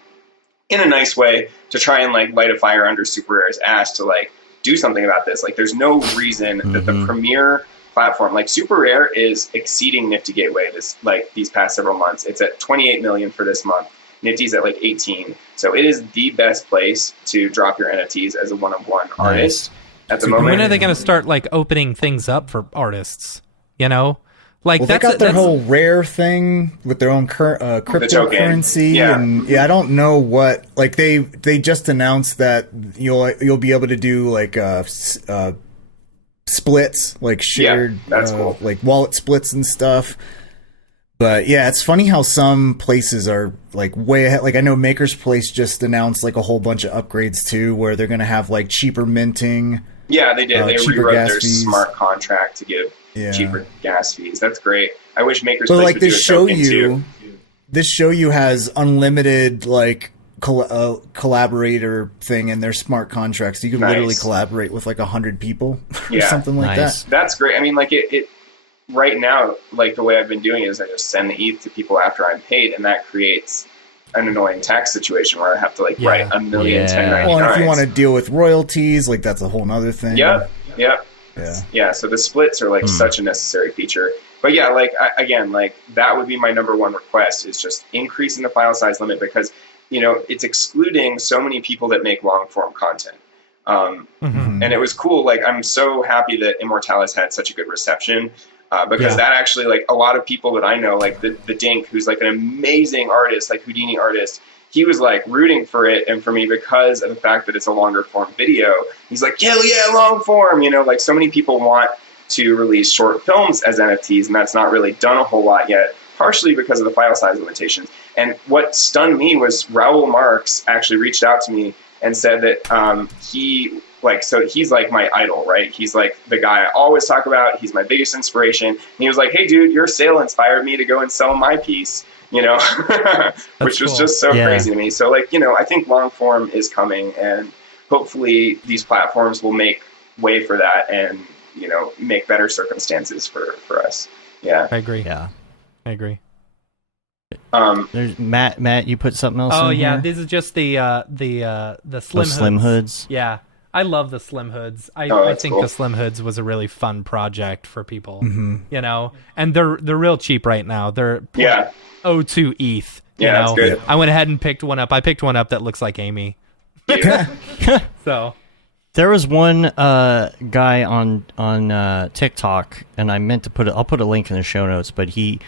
in a nice way to try and like light a fire under Super Rare's ass to like do something about this. Like there's no reason that the premier platform like Super Rare is exceeding Nifty Gateway these past several months. It's at 28 million for this month. Nifty's at like 18. So it is the best place to drop your NFTs as a one-of-one artist at the moment. When are they going to start like opening things up for artists? You know, like they got their whole Rare thing with their own cryptocurrency, and I don't know what. Like they just announced that you'll be able to do like splits, like shared, that's cool. like wallet splits and stuff. But yeah, it's funny how some places are like way ahead. Like I know Maker's Place just announced like a whole bunch of upgrades too, where they're going to have like cheaper minting. Yeah, they did. They rewrote their smart contract to give cheaper gas fees. That's great. I wish Maker's Place would do a token too. This show you has unlimited like collaborator thing in their smart contracts. You can literally collaborate with like 100 people or something like that. That's great. I mean, like it right now, like the way I've been doing it is I just send the ETH to people after I'm paid, and that creates an annoying tax situation where I have to like write a million 1099s. Well, and if you want to deal with royalties, like that's a whole nother thing. Yeah. So the splits are like such a necessary feature. But yeah, like again, like that would be my number one request is just increasing the file size limit, because it's excluding so many people that make long form content. And it was cool. Like, I'm so happy that Immortalis had such a good reception, because that actually, like, a lot of people that I know, like the Dink, who's like an amazing artist, like Houdini artist, he was like rooting for it and for me because of the fact that it's a longer form video. He's like, hell yeah, long form. Like so many people want to release short films as NFTs, and that's not really done a whole lot yet, partially because of the file size limitations. And what stunned me was Raul Marx actually reached out to me and said that he's like my idol, right? He's like the guy I always talk about. He's my biggest inspiration. And he was like, hey, dude, your sale inspired me to go and sell my piece, which was just so crazy to me. So, like, I think long form is coming, and hopefully these platforms will make way for that and, make better circumstances for us. Yeah. I agree. Yeah. I agree. There's Matt, you put something else in here? This is just the slim hoods. Yeah. I love the slim hoods. I think cool. The slim hoods was a really fun project for people, and they're real cheap right now. They're 0.02 ETH. That's good. I went ahead and picked one up. I picked one up that looks like Amy. So there was one guy on TikTok, and I meant to I'll put a link in the show notes, but he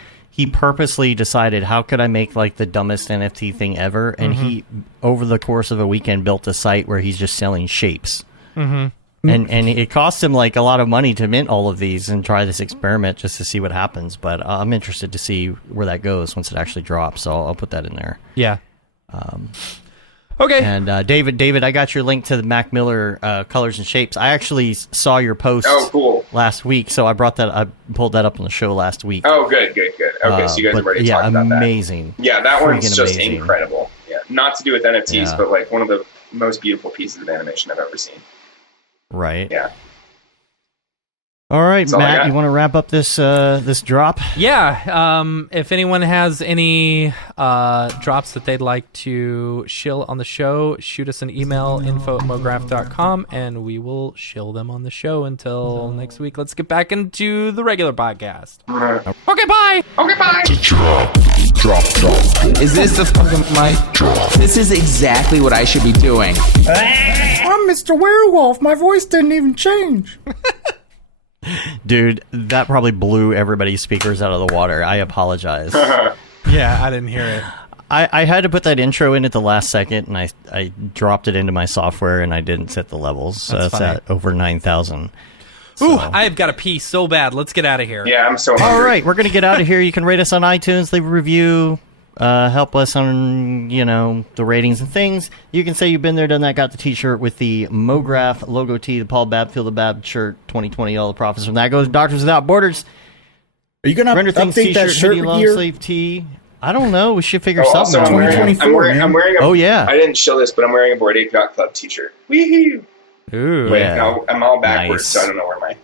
purposely decided, how could I make like the dumbest NFT thing ever? And he, over the course of a weekend, built a site where he's just selling shapes. And it cost him like a lot of money to mint all of these and try this experiment just to see what happens. But I'm interested to see where that goes once it actually drops. So I'll put that in there. Yeah. Okay. And David, I got your link to the Mac Miller Colors and Shapes. I actually saw your post last week, so I pulled that up on the show last week. Oh, good. Okay, so you guys have already talked about that. Amazing. Yeah, that one's just incredible. Yeah, not to do with NFTs, but like one of the most beautiful pieces of animation I've ever seen. Right. Yeah. All right, Matt, you want to wrap up this drop? Yeah. If anyone has any drops that they'd like to shill on the show, shoot us an email, info@mograph.com, and we will shill them on the show until next week. Let's get back into the regular podcast. Okay, bye. Okay, bye. Drop. Is this the fucking mic? Drop. This is exactly what I should be doing. I'm Mr. Werewolf. My voice didn't even change. Dude, that probably blew everybody's speakers out of the water. I apologize. Yeah, I didn't hear it. I had to put that intro in at the last second, and I dropped it into my software, and I didn't set the levels. So that's at over 9,000. Ooh, I've got to pee so bad. Let's get out of here. Yeah, I'm so hungry. All right, we're going to get out of here. You can rate us on iTunes, leave a review, help us on, the ratings and things. You can say you've been there, done that, got the t-shirt with the Mograph logo tee, the Paul Babfield the Bab shirt, 2020, all the profits from that goes Doctors Without Borders. Are you going to update that shirt long here? sleeve tee. I don't know. We should figure something also, out. I'm wearing a, oh, yeah. I didn't show this, but I'm wearing a Board Ape Yacht Club t-shirt. Wee-hoo! Ooh. Wait, yeah. no, I'm all backwards, Nice. so I don't know where my...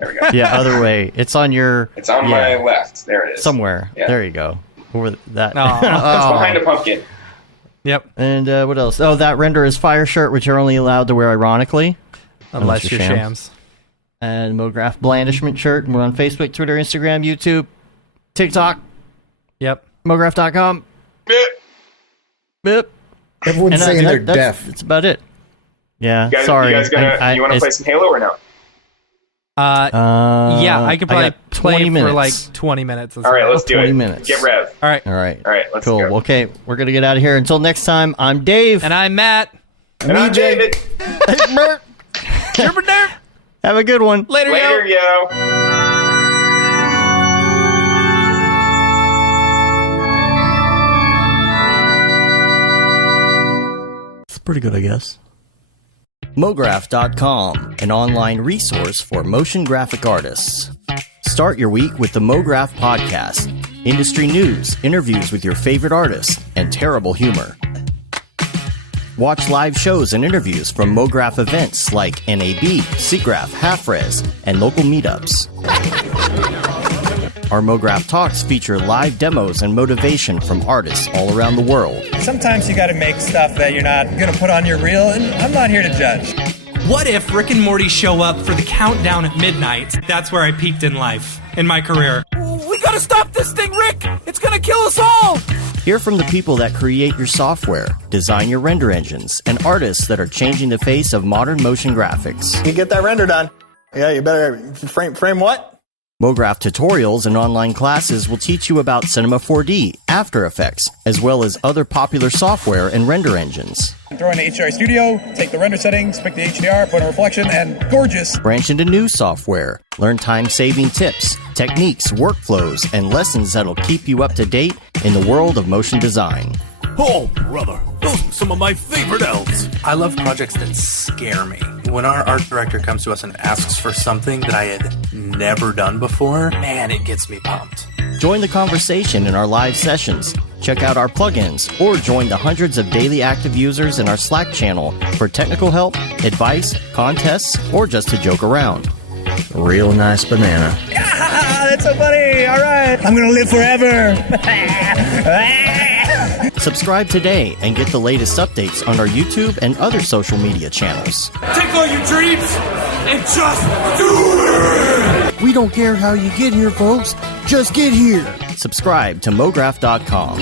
There we go. Yeah, other way. It's on your... It's on my left. There it is. Somewhere. Yeah. There you go. Over that. It's behind a pumpkin. Yep. And what else? Oh, that Render is Fire shirt, which you're only allowed to wear ironically. Unless you're shams. And Mograph Blandishment shirt. And we're on Facebook, Twitter, Instagram, YouTube, TikTok. Yep. Mograph.com. Bip. Everyone's saying they're deaf. That's about it. Yeah, You guys, sorry. You guys you want to play some Halo or no? Yeah, I could probably play for minutes. like 20 minutes. All right, let's do 20 it. minutes. Get rev. All right. All right. All right, let's cool. go. Okay, we're going to get out of here. Until next time, I'm Dave. And I'm Matt. And I'm David. Have a good one. Later, yo. It's pretty good, I guess. Mograph.com, an online resource for motion graphic artists. Start your week with the Mograph podcast. Industry news, interviews with your favorite artists, and terrible humor. Watch live shows and interviews from Mograph events like NAB, SIGGRAPH, Half-Res, and local meetups. Our Mograph Talks feature live demos and motivation from artists all around the world. Sometimes you gotta make stuff that you're not gonna put on your reel, and I'm not here to judge. What if Rick and Morty show up for the countdown at midnight? That's where I peaked in life, in my career. We gotta stop this thing, Rick! It's gonna kill us all! Hear from the people that create your software, design your render engines, and artists that are changing the face of modern motion graphics. You get that render done. Yeah, you better frame what? Mograph tutorials and online classes will teach you about Cinema 4D, After Effects, as well as other popular software and render engines. Throw in the HDR Studio, take the render settings, pick the HDR, put a reflection, and gorgeous. Branch into new software. Learn time-saving tips, techniques, workflows, and lessons that'll keep you up to date in the world of motion design. Oh, brother, those are some of my favorite elves. I love projects that scare me. When our art director comes to us and asks for something that I had never done before, man, it gets me pumped. Join the conversation in our live sessions. Check out our plugins, or join the hundreds of daily active users in our Slack channel for technical help, advice, contests, or just to joke around. Real nice banana. Ah, that's so funny! All right, I'm gonna live forever. Subscribe today and get the latest updates on our YouTube and other social media channels. Take all your dreams and just do it! We don't care how you get here, folks. Just get here. Subscribe to Mograph.com.